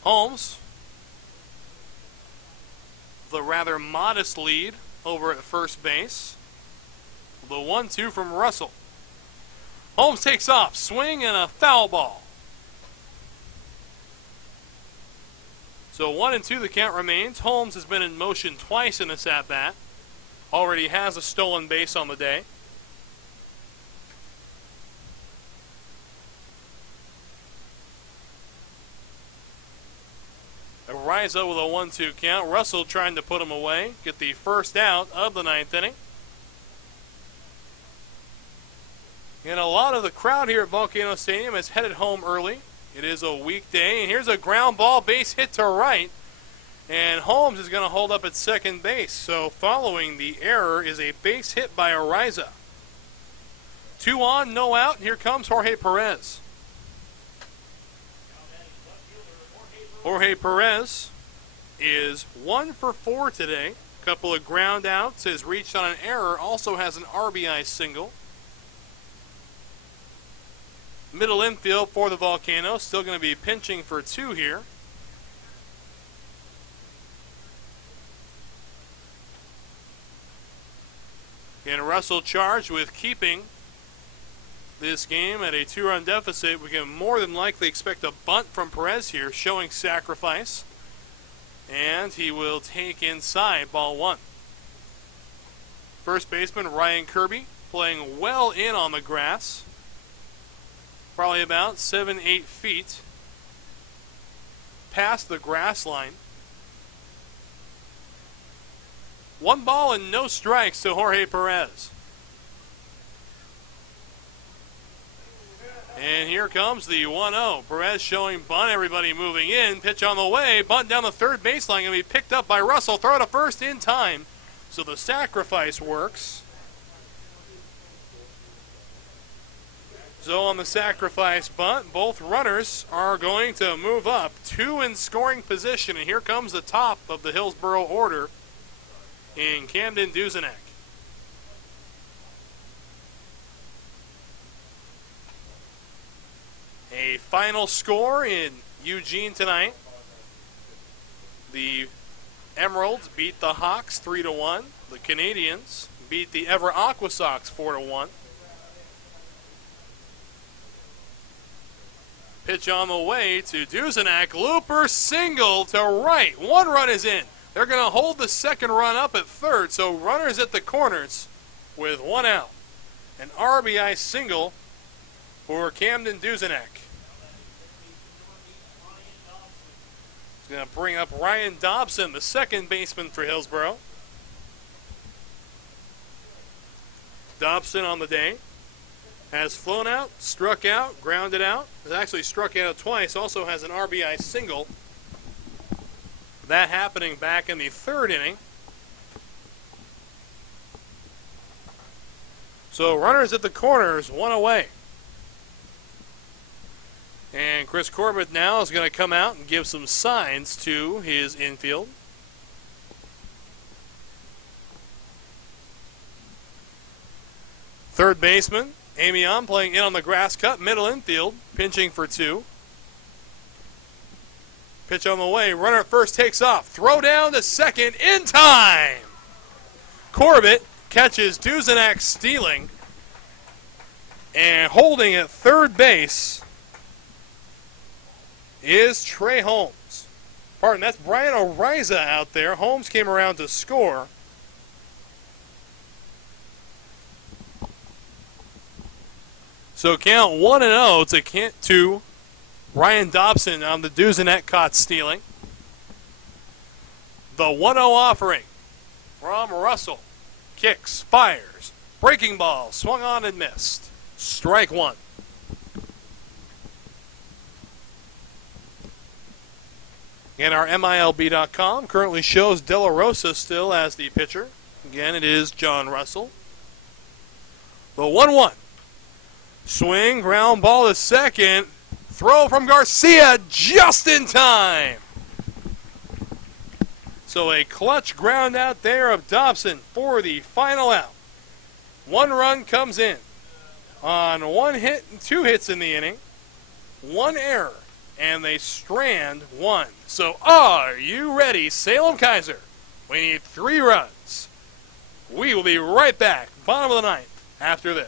Holmes, the rather modest lead over at first base. The 1-2 from Russell. Holmes takes off, swing and a foul ball. So 1-2 the count remains. Holmes has been in motion twice in this at-bat. Already has a stolen base on the day. Ariza with a 1-2 count. Russell trying to put him away. Get the first out of the 9th inning. And a lot of the crowd here at Volcano Stadium is headed home early. It is a weekday. And here's a ground ball base hit to right. And Holmes is going to hold up at second base. So following the error is a base hit by Ariza. 2 on, no out. And here comes Jorge Perez. Jorge Perez is 1 for 4 today. Couple of ground outs, has reached on an error, also has an RBI single. Middle infield for the Volcanoes, still going to be pinching for 2 here. And Russell charged with keeping this game at a 2-run deficit. We can more than likely expect a bunt from Perez here, showing sacrifice. And he will take inside, ball 1. First baseman Ryan Kirby playing well in on the grass. Probably about 7-8 feet past the grass line. 1 ball and no strikes to Jorge Perez. And here comes the 1-0. Perez showing bunt, everybody moving in. Pitch on the way, bunt down the third baseline, going to be picked up by Russell. Throw to first in time. So the sacrifice works. So on the sacrifice bunt, both runners are going to move up. 2 in scoring position, and here comes the top of the Hillsboro order in Camden Duzenak. A final score in Eugene tonight. The Emeralds beat the Hawks 3-1. The Canadians beat the Everett Aqua Sox 4-1. Pitch on the way to Duzenak. Looper single to right. 1 run is in. They're going to hold the second run up at third, so runners at the corners with 1 out. An RBI single for Camden Duzenak. He's going to bring up Ryan Dobson, the second baseman for Hillsboro. Dobson on the day has flown out, struck out, grounded out. Has actually struck out twice, also has an RBI single. That happening back in the 3rd inning. So runners at the corners, 1 away. And Chris Corbett now is going to come out and give some signs to his infield. Third baseman, AMION playing in on the grass cut, middle infield, pinching for 2. Pitch on the way, runner at first takes off, throw down to second in time. Corbett catches Duzenak stealing, and holding at third base is Trey Holmes. Pardon, that's Brian Oriza out there. Holmes came around to score. So count 1-0 to Ryan Dobson on the Duzenak caught stealing. The 1-0 offering from Russell. Kicks, fires, breaking ball, swung on and missed. Strike 1. And our MILB.com currently shows De La Rosa still as the pitcher. Again, it is John Russell. The 1-1. Swing, ground ball to second. Throw from Garcia just in time. So a clutch ground out there of Dobson for the final out. 1 run comes in on 1 hit and 2 hits in the inning. 1 error. And they strand 1. So are you ready, Salem-Keizer? We need 3 runs. We will be right back, bottom of the 9th, after this.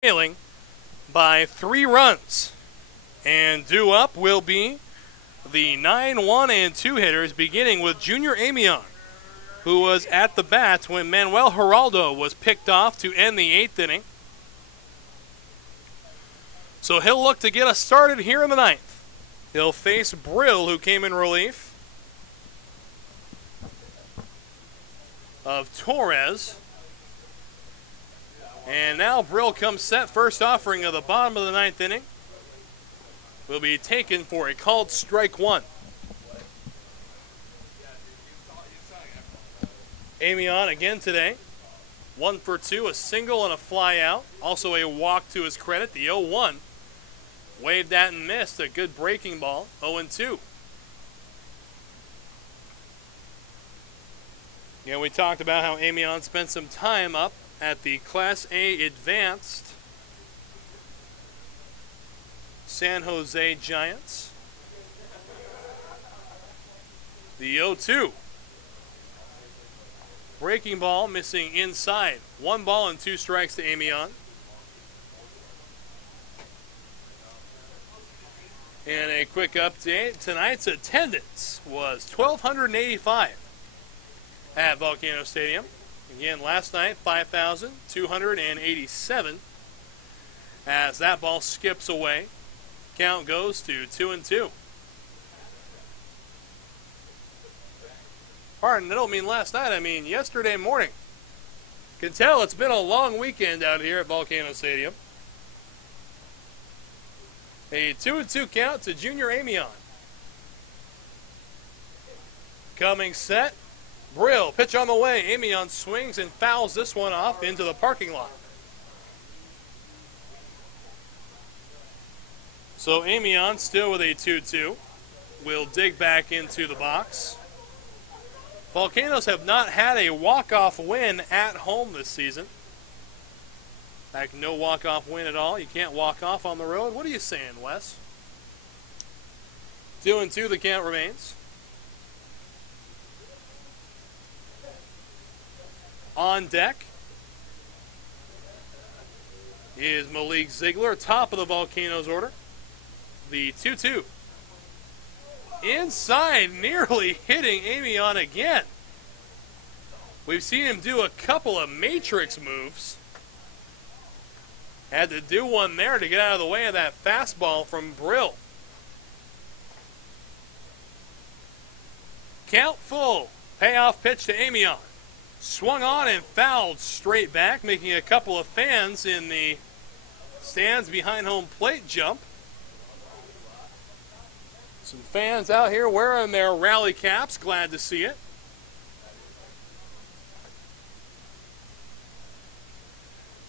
trailing by 3 runs. And due up will be the 9, 1, and 2 hitters, beginning with Junior Amion, who was at the bat when Manuel Geraldo was picked off to end the 8th inning. So he'll look to get us started here in the 9th. He'll face Brill, who came in relief of Torres. And now Brill comes set. First offering of the bottom of the 9th inning will be taken for a called strike 1. Amion again today. 1 for 2, a single and a fly out. Also a walk to his credit. The 0-1. Waved at and missed. A good breaking ball. 0-2. Yeah, we talked about how Amion spent some time up at the Class A Advanced San Jose Giants. The 0-2. Breaking ball missing inside. 1 ball and 2 strikes to Amion. And a quick update. Tonight's attendance was 1,285 at Volcano Stadium. Again, last night, 5,287. As that ball skips away, count goes to 2-2. Pardon, I don't mean last night, I mean yesterday morning. Can tell it's been a long weekend out here at Volcano Stadium. A 2-2 count to Junior Amion. Coming set. Brill, pitch on the way. Amion swings and fouls this one off into the parking lot. So Amion still with a 2-2. Will dig back into the box. Volcanoes have not had a walk-off win at home this season. In fact, no walk-off win at all. You can't walk off on the road. What are you saying, Wes? 2-2, the count remains. On deck is Malik Ziegler, top of the Volcanoes order. The 2-2. Inside, nearly hitting Amion again. We've seen him do a couple of matrix moves. Had to do one there to get out of the way of that fastball from Brill. Count full. Payoff pitch to Amion. Swung on and fouled straight back, making a couple of fans in the stands behind home plate jump. Some fans out here wearing their rally caps. Glad to see it.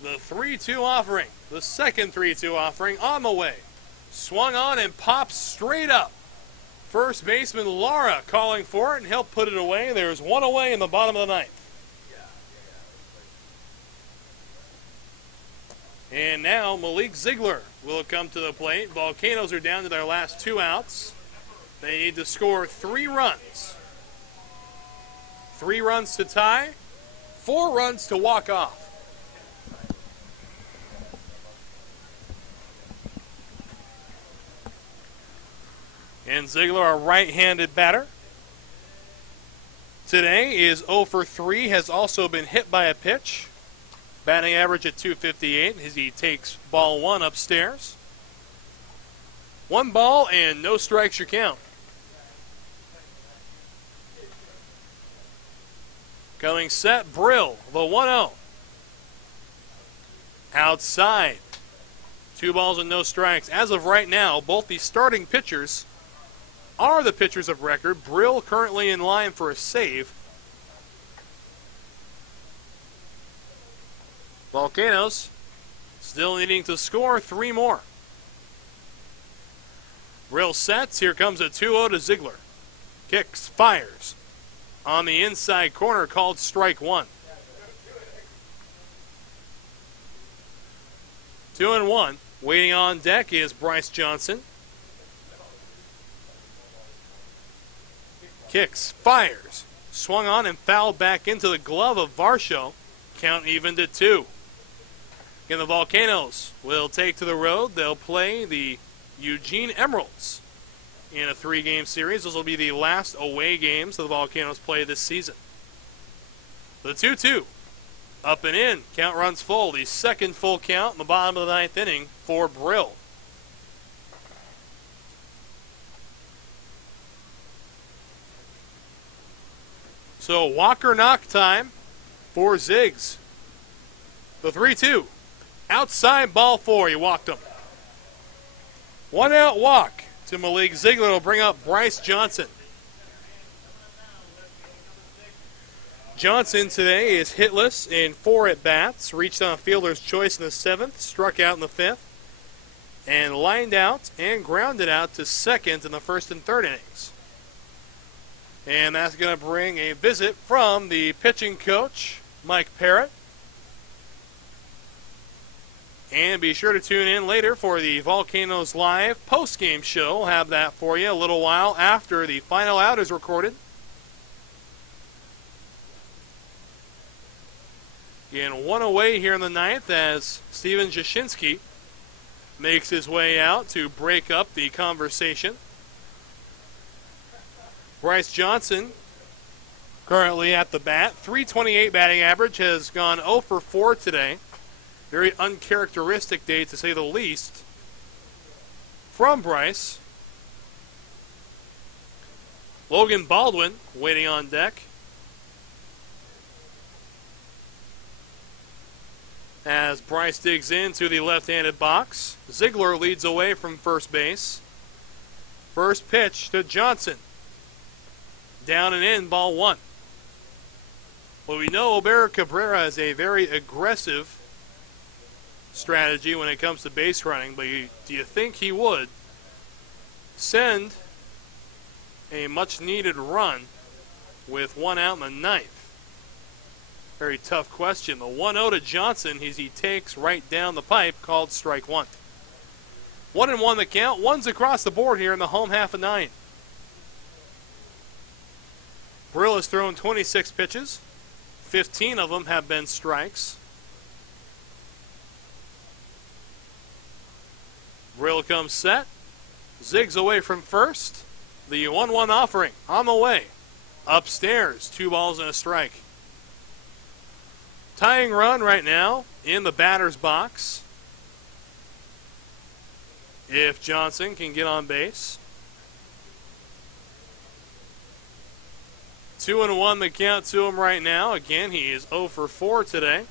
The 3-2 offering, the second 3-2 offering on the way. Swung on and pops straight up. First baseman Lara calling for it, and he'll put it away. There's one away in the bottom of the 9th. And now Malik Ziegler will come to the plate. Volcanoes are down to their last 2 outs. They need to score 3 runs. 3 runs to tie, 4 runs to walk off. And Ziegler, a right-handed batter. Today is 0 for 3, has also been hit by a pitch. Batting average at .258 as he takes ball 1 upstairs. 1 ball and no strikes your count. Coming set, Brill, the 1-0. Outside. 2 balls and no strikes. As of right now, both the starting pitchers are the pitchers of record. Brill currently in line for a save. Volcanoes still needing to score 3 more. Brill sets. Here comes a 2-0 to Ziegler. Kicks, fires. On the inside corner, called strike 1. 2-1. Waiting on deck is Bryce Johnson. Kicks, fires. Swung on and fouled back into the glove of Varsho. Count even to 2. Again, the Volcanoes will take to the road. They'll play the Eugene Emeralds in a 3-game series. Those will be the last away games that the Volcanoes play this season. The 2-2. Up and in. Count runs full. The second full count in the bottom of the 9th inning for Brill. So walk or knock time for Ziggs. The 3-2. Outside ball 4. He walked him. 1 out walk to Malik Ziegler will bring up Bryce Johnson. Johnson today is hitless in 4 at-bats, reached on a fielder's choice in the 7th, struck out in the 5th, and lined out and grounded out to second in the 1st and 3rd innings. And that's going to bring a visit from the pitching coach, Mike Parrott. And be sure to tune in later for the Volcanoes Live post-game show. We'll have that for you a little while after the final out is recorded. Again, 1 away here in the 9th as Steven Jashinsky makes his way out to break up the conversation. Bryce Johnson currently at the bat. .328 batting average, has gone 0 for 4 today. Very uncharacteristic day to say the least from Bryce. Logan Baldwin waiting on deck. As Bryce digs into the left-handed box, Ziegler leads away from first base. First pitch to Johnson. Down and in, ball 1. Well, we know Oberto Cabrera is a very aggressive strategy when it comes to base running, but do you think he would send a much-needed run with 1 out in the 9th? Very tough question. The 1-0 to Johnson, he takes right down the pipe, called strike 1. 1-1 the count. One's across the board here in the home half of 9. Brill has thrown 26 pitches. 15 of them have been strikes. Brill comes set. Zigs away from first. The 1-1 offering on the way. Upstairs, 2 balls and a strike. Tying run right now in the batter's box. If Johnson can get on base. 2-1 the count to him right now. Again, he is 0 for 4 today.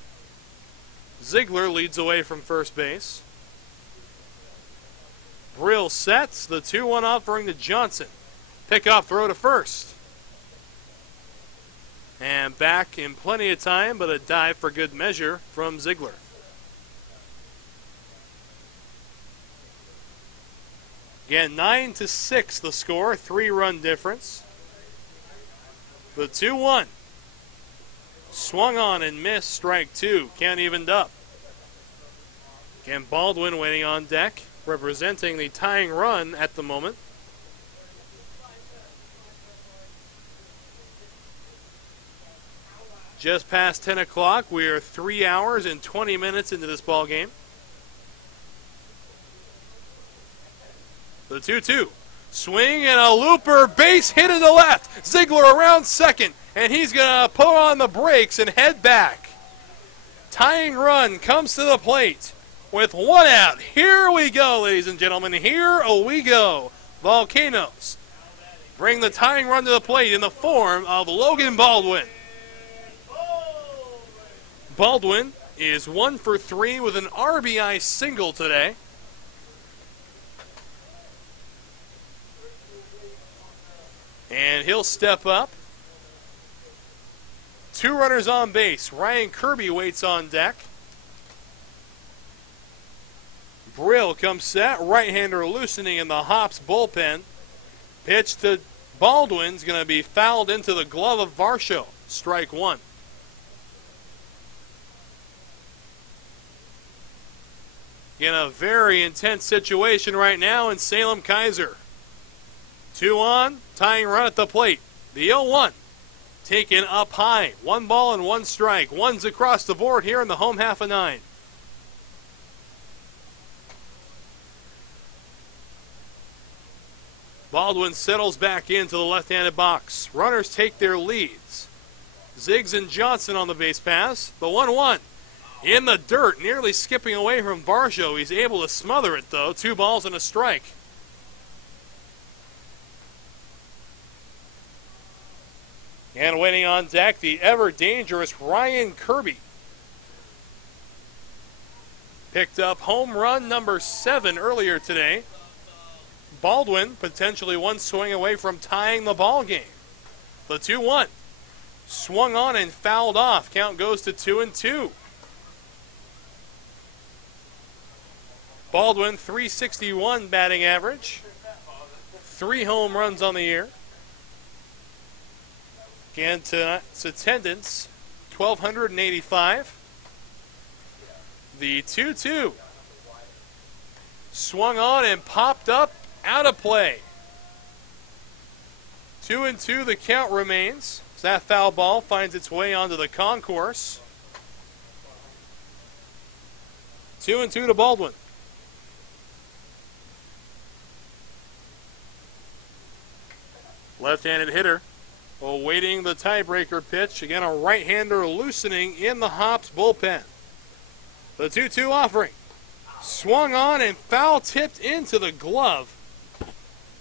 Ziegler leads away from first base. Brill sets the 2-1 offering to Johnson. Pickoff throw to first. And back in plenty of time, but a dive for good measure from Ziegler. Again, 9-6 the score, 3-run difference. The 2-1. Swung on and missed, strike 2. Count evened up. Again, Baldwin waiting on deck, representing the tying run at the moment. Just past 10 o'clock. We are 3 hours and 20 minutes into this ball game. The 2-2. Swing and a looper, base hit in the left. Ziegler around second, and he's going to put on the brakes and head back. Tying run comes to the plate with 1 out. Here we go, ladies and gentlemen. Here we go. Volcanoes bring the tying run to the plate in the form of Logan Baldwin. Baldwin is 1 for 3 with an RBI single today. And he'll step up. 2 runners on base. Ryan Kirby waits on deck. Brill comes set. Right-hander loosening in the Hops bullpen. Pitch to Baldwin's going to be fouled into the glove of Varsho. Strike 1. In a very intense situation right now in Salem-Keizer. 2 on, tying run at the plate. The 0-1 taken up high. 1 ball and 1 strike. One's across the board here in the home half of 9. Baldwin settles back into the left-handed box. Runners take their leads. Ziggs and Johnson on the base pass. The 1-1 in the dirt, nearly skipping away from Varjo. He's able to smother it, though. 2 balls and a strike. And waiting on deck, the ever-dangerous Ryan Kirby. Picked up home run number 7 earlier today. Baldwin potentially one swing away from tying the ball game. The 2-1. Swung on and fouled off. Count goes to 2-2. Baldwin, 361 batting average. 3 home runs on the year. Again, tonight's attendance, 1,285. The 2-2. Swung on and popped up, out of play. 2-2, the count remains. That foul ball finds its way onto the concourse. 2-2 to Baldwin. Left-handed hitter awaiting the tiebreaker pitch. Again, a right-hander loosening in the Hops bullpen. The 2-2 offering. Swung on and foul tipped into the glove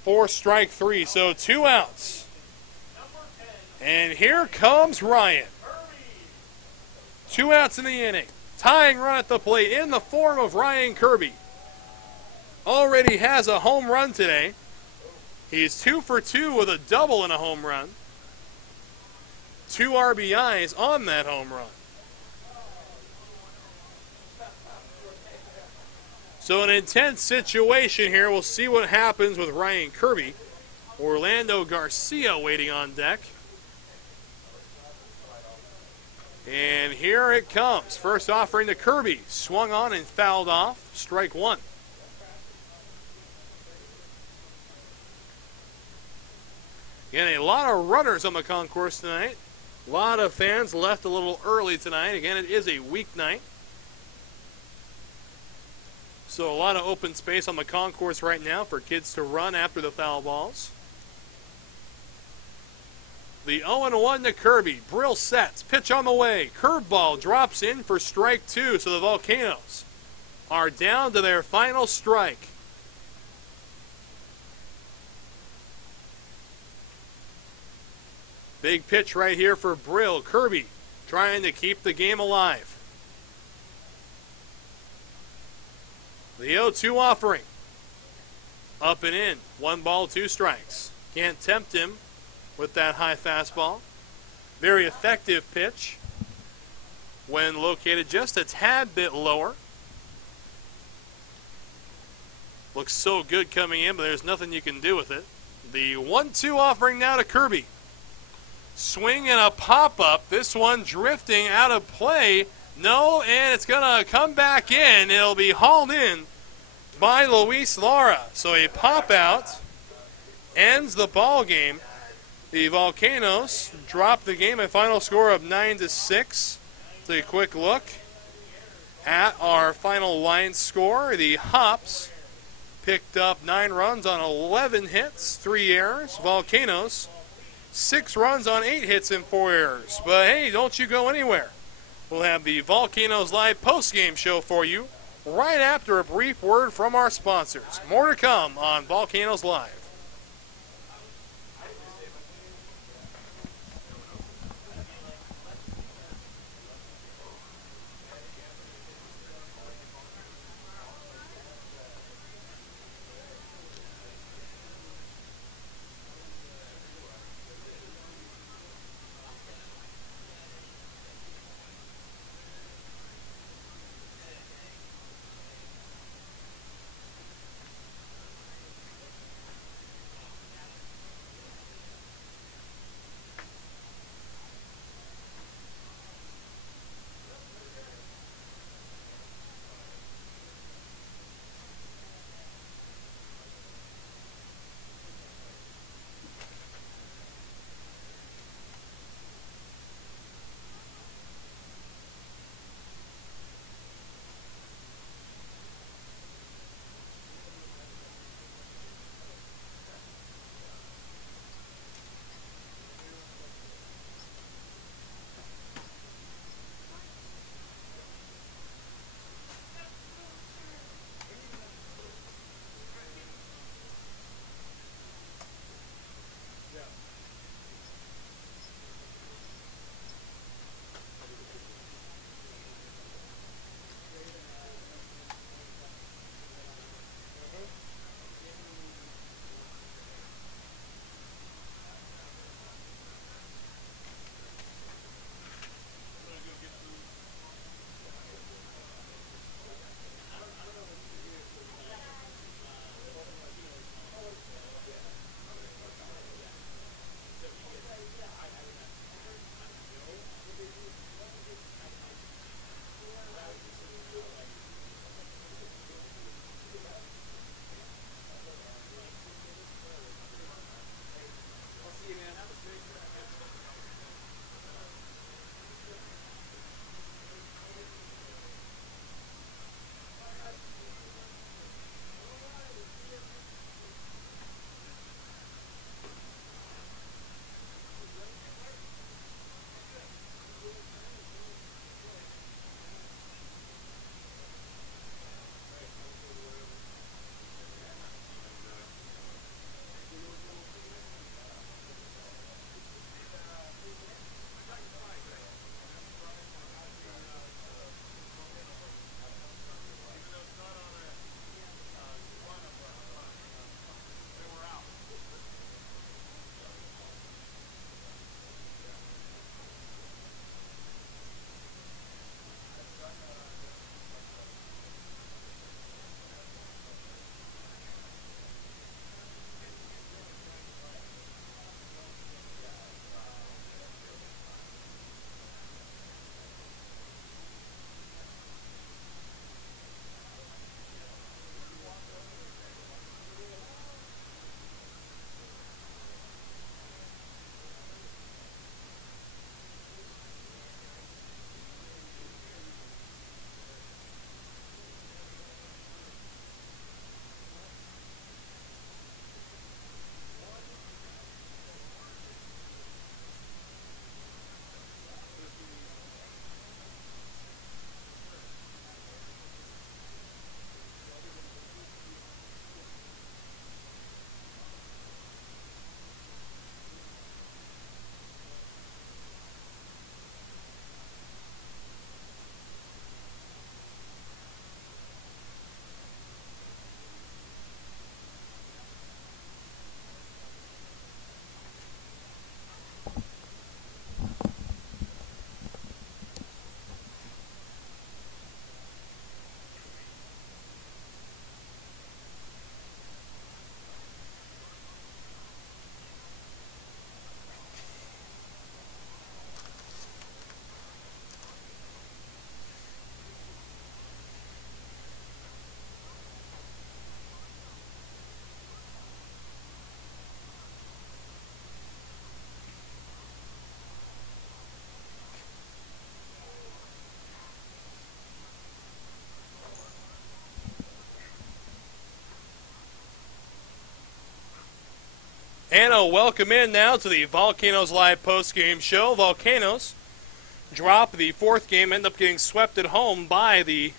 for strike 3. So 2 outs. And here comes Ryan. 2 outs in the inning. Tying run at the plate in the form of Ryan Kirby. Already has a home run today. He's 2 for 2 with a double and a home run. 2 RBIs on that home run. So an intense situation here. We'll see what happens with Ryan Kirby. Orlando Garcia waiting on deck. And here it comes. First offering to Kirby. Swung on and fouled off. Strike 1. Again, a lot of runners on the concourse tonight. A lot of fans left a little early tonight. Again, it is a weeknight. So a lot of open space on the concourse right now for kids to run after the foul balls. The 0-1 to Kirby. Brill sets. Pitch on the way. Curveball drops in for strike 2. So the Volcanoes are down to their final strike. Big pitch right here for Brill. Kirby trying to keep the game alive. The 0-2 offering. Up and in. 1 ball, 2 strikes. Can't tempt him with that high fastball. Very effective pitch when located just a tad bit lower. Looks so good coming in, but there's nothing you can do with it. The 1-2 offering now to Kirby. Swing and a pop-up. This one drifting out of play. No, and it's going to come back in. It'll be hauled in by Luis Lara. So a pop-out ends the ball game. The Volcanoes drop the game, a final score of 9-6. Take a quick look at our final line score. The Hops picked up 9 runs on 11 hits, 3 errors. Volcanoes 6 runs on 8 hits and 4 errors. But hey, don't you go anywhere. We'll have the Volcanoes Live post-game show for you right after a brief word from our sponsors. More to come on Volcanoes Live. And a welcome in now to the Volcanoes Live post-game show. Volcanoes drop the fourth game, end up getting swept at home by the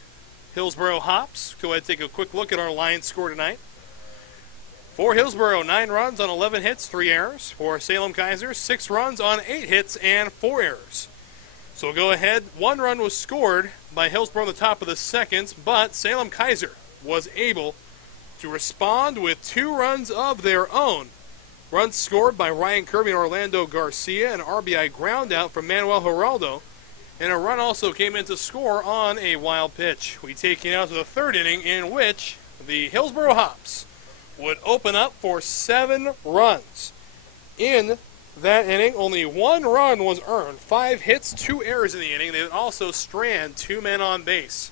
Hillsboro Hops. Go ahead and take a quick look at our line score tonight. For Hillsboro, 9 runs on 11 hits, 3 errors. For Salem-Keizer, 6 runs on 8 hits and 4 errors. So go ahead, 1 run was scored by Hillsboro on the top of the second, but Salem-Keizer was able to respond with 2 runs of their own. Runs scored by Ryan Kirby and Orlando Garcia, an RBI ground out from Manuel Geraldo, and a run also came in to score on a wild pitch. We take you now to the third inning, in which the Hillsboro Hops would open up for 7 runs. In that inning, only 1 run was earned. 5 hits, 2 errors in the inning. They would also strand 2 men on base.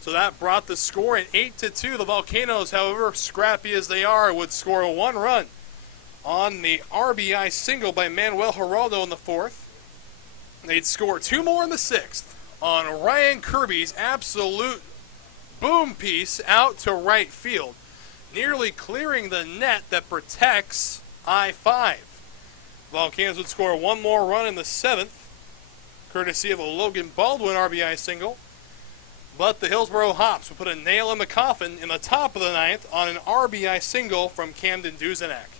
So that brought the score at 8-2. The Volcanoes, however, scrappy as they are, would score 1 run on the RBI single by Manuel Geraldo in the 4th. They'd score 2 more in the 6th on Ryan Kirby's absolute boom piece out to right field, nearly clearing the net that protects I-5. Volcanoes would score 1 more run in the 7th, courtesy of a Logan BALDWIN RBI single. But the Hillsboro Hops would put a nail in the coffin in the top of the 9th on an RBI single from Camden Duzenak.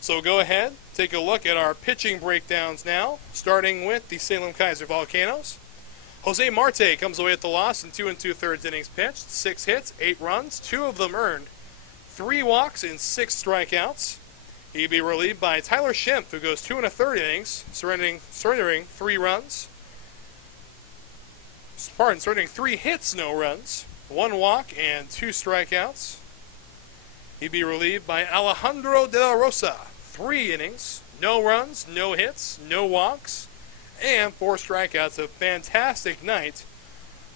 So go ahead, take a look at our pitching breakdowns now, starting with the Salem-Keizer Volcanoes. Jose Marte comes away with the loss in 2 2/3 innings pitched, 6 hits, 8 runs, 2 of them earned, 3 walks and 6 strikeouts. He'd be relieved by Tyler Schimpf, who goes 2 1/3 innings, surrendering 3 runs. Surrendering 3 hits, no runs, 1 walk and 2 strikeouts. He'd be relieved by Alejandro De La Rosa, 3 innings, no runs, no hits, no walks, and 4 strikeouts. A fantastic night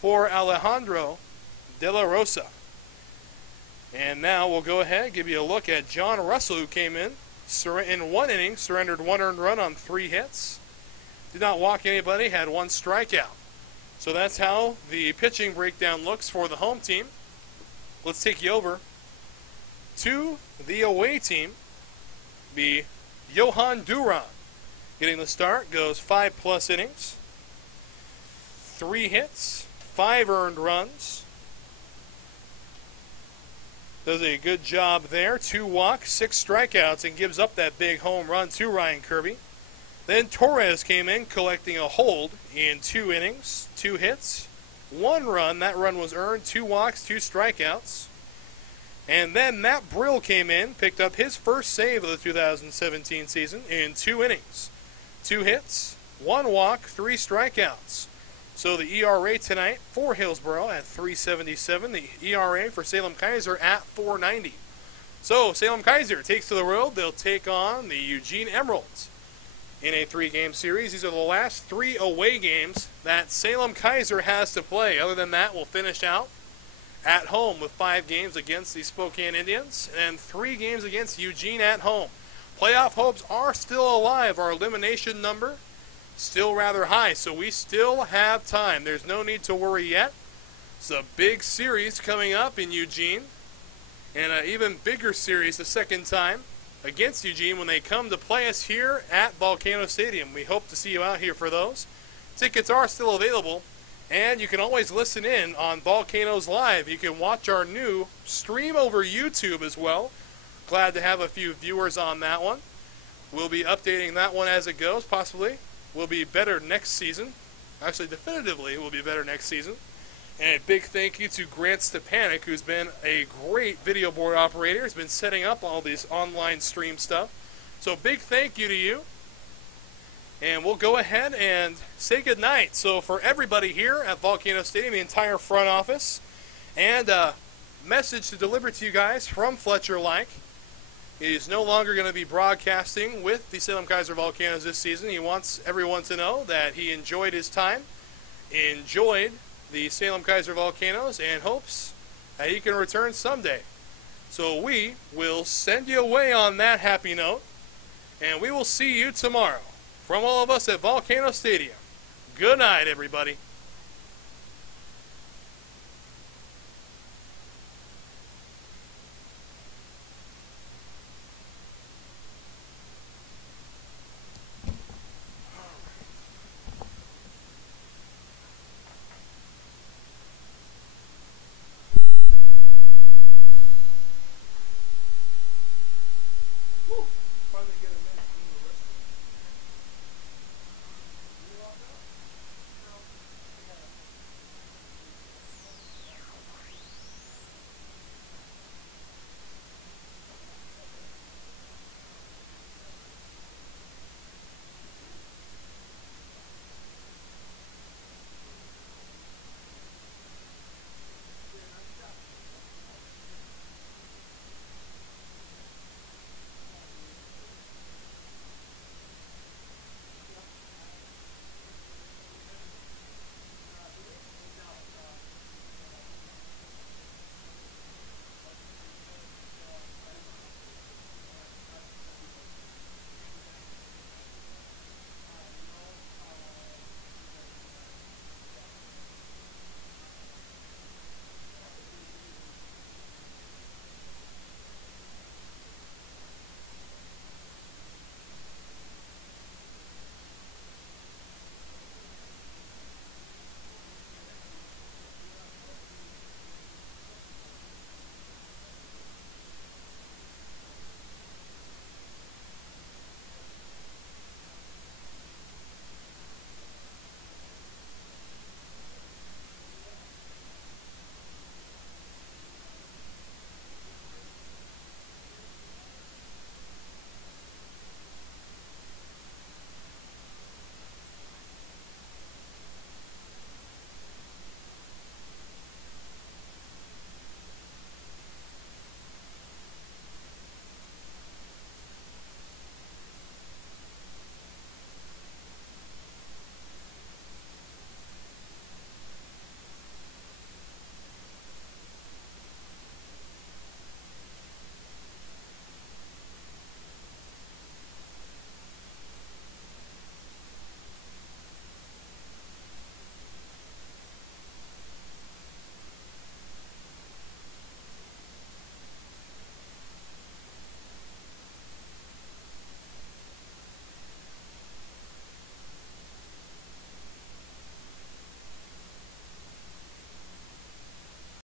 for Alejandro De La Rosa. And now we'll go ahead and give you a look at John Russell, who came in 1 inning, surrendered 1 earned run on 3 hits, did not walk anybody, had 1 strikeout. So that's how the pitching breakdown looks for the home team. Let's take you over to the away team. Be Johan Duran getting the start, goes 5+ innings, 3 hits, 5 earned runs. Does a good job there, 2 walks, 6 strikeouts, and gives up that big home run to Ryan Kirby. Then Torres came in, collecting a hold in 2 innings, 2 hits, 1 run. That run was earned, 2 walks, 2 strikeouts. And then Matt Brill came in, picked up his first save of the 2017 season in 2 innings, 2 hits, 1 walk, 3 strikeouts. So the ERA tonight for Hillsboro at 3.77, the ERA for Salem-Keizer at 4.90. So Salem-Keizer takes to the road. They'll take on the Eugene Emeralds in a 3-game series. These are the last 3 away games that Salem-Keizer has to play. Other than that, we'll finish out at home with 5 games against the Spokane Indians and 3 games against Eugene at home. Playoff hopes are still alive. Our elimination number still rather high, so we still have time. There's no need to worry yet. It's a big series coming up in Eugene, and an even bigger series the second time against Eugene when they come to play us here at Volcano Stadium. We hope to see you out here for those. Tickets are still available, and you can always listen in on Volcanoes Live. You can watch our new stream over YouTube as well. Glad to have a few viewers on that one. We'll be updating that one as it goes, possibly. Will be better next season. Actually, definitively, it will be better next season. And a big thank you to Grant Stepanek, who's been a great video board operator. He's been setting up all this online stream stuff. So big thank you to you. And we'll go ahead and say goodnight. So for everybody here at Volcano Stadium, the entire front office, and a message to deliver to you guys from Fletcher Like. He is no longer going to be broadcasting with the Salem-Keizer Volcanoes this season. He wants everyone to know that he enjoyed his time, enjoyed the Salem-Keizer Volcanoes, and hopes that he can return someday. So we will send you away on that happy note, and we will see you tomorrow. From all of us at Volcano Stadium, good night, everybody.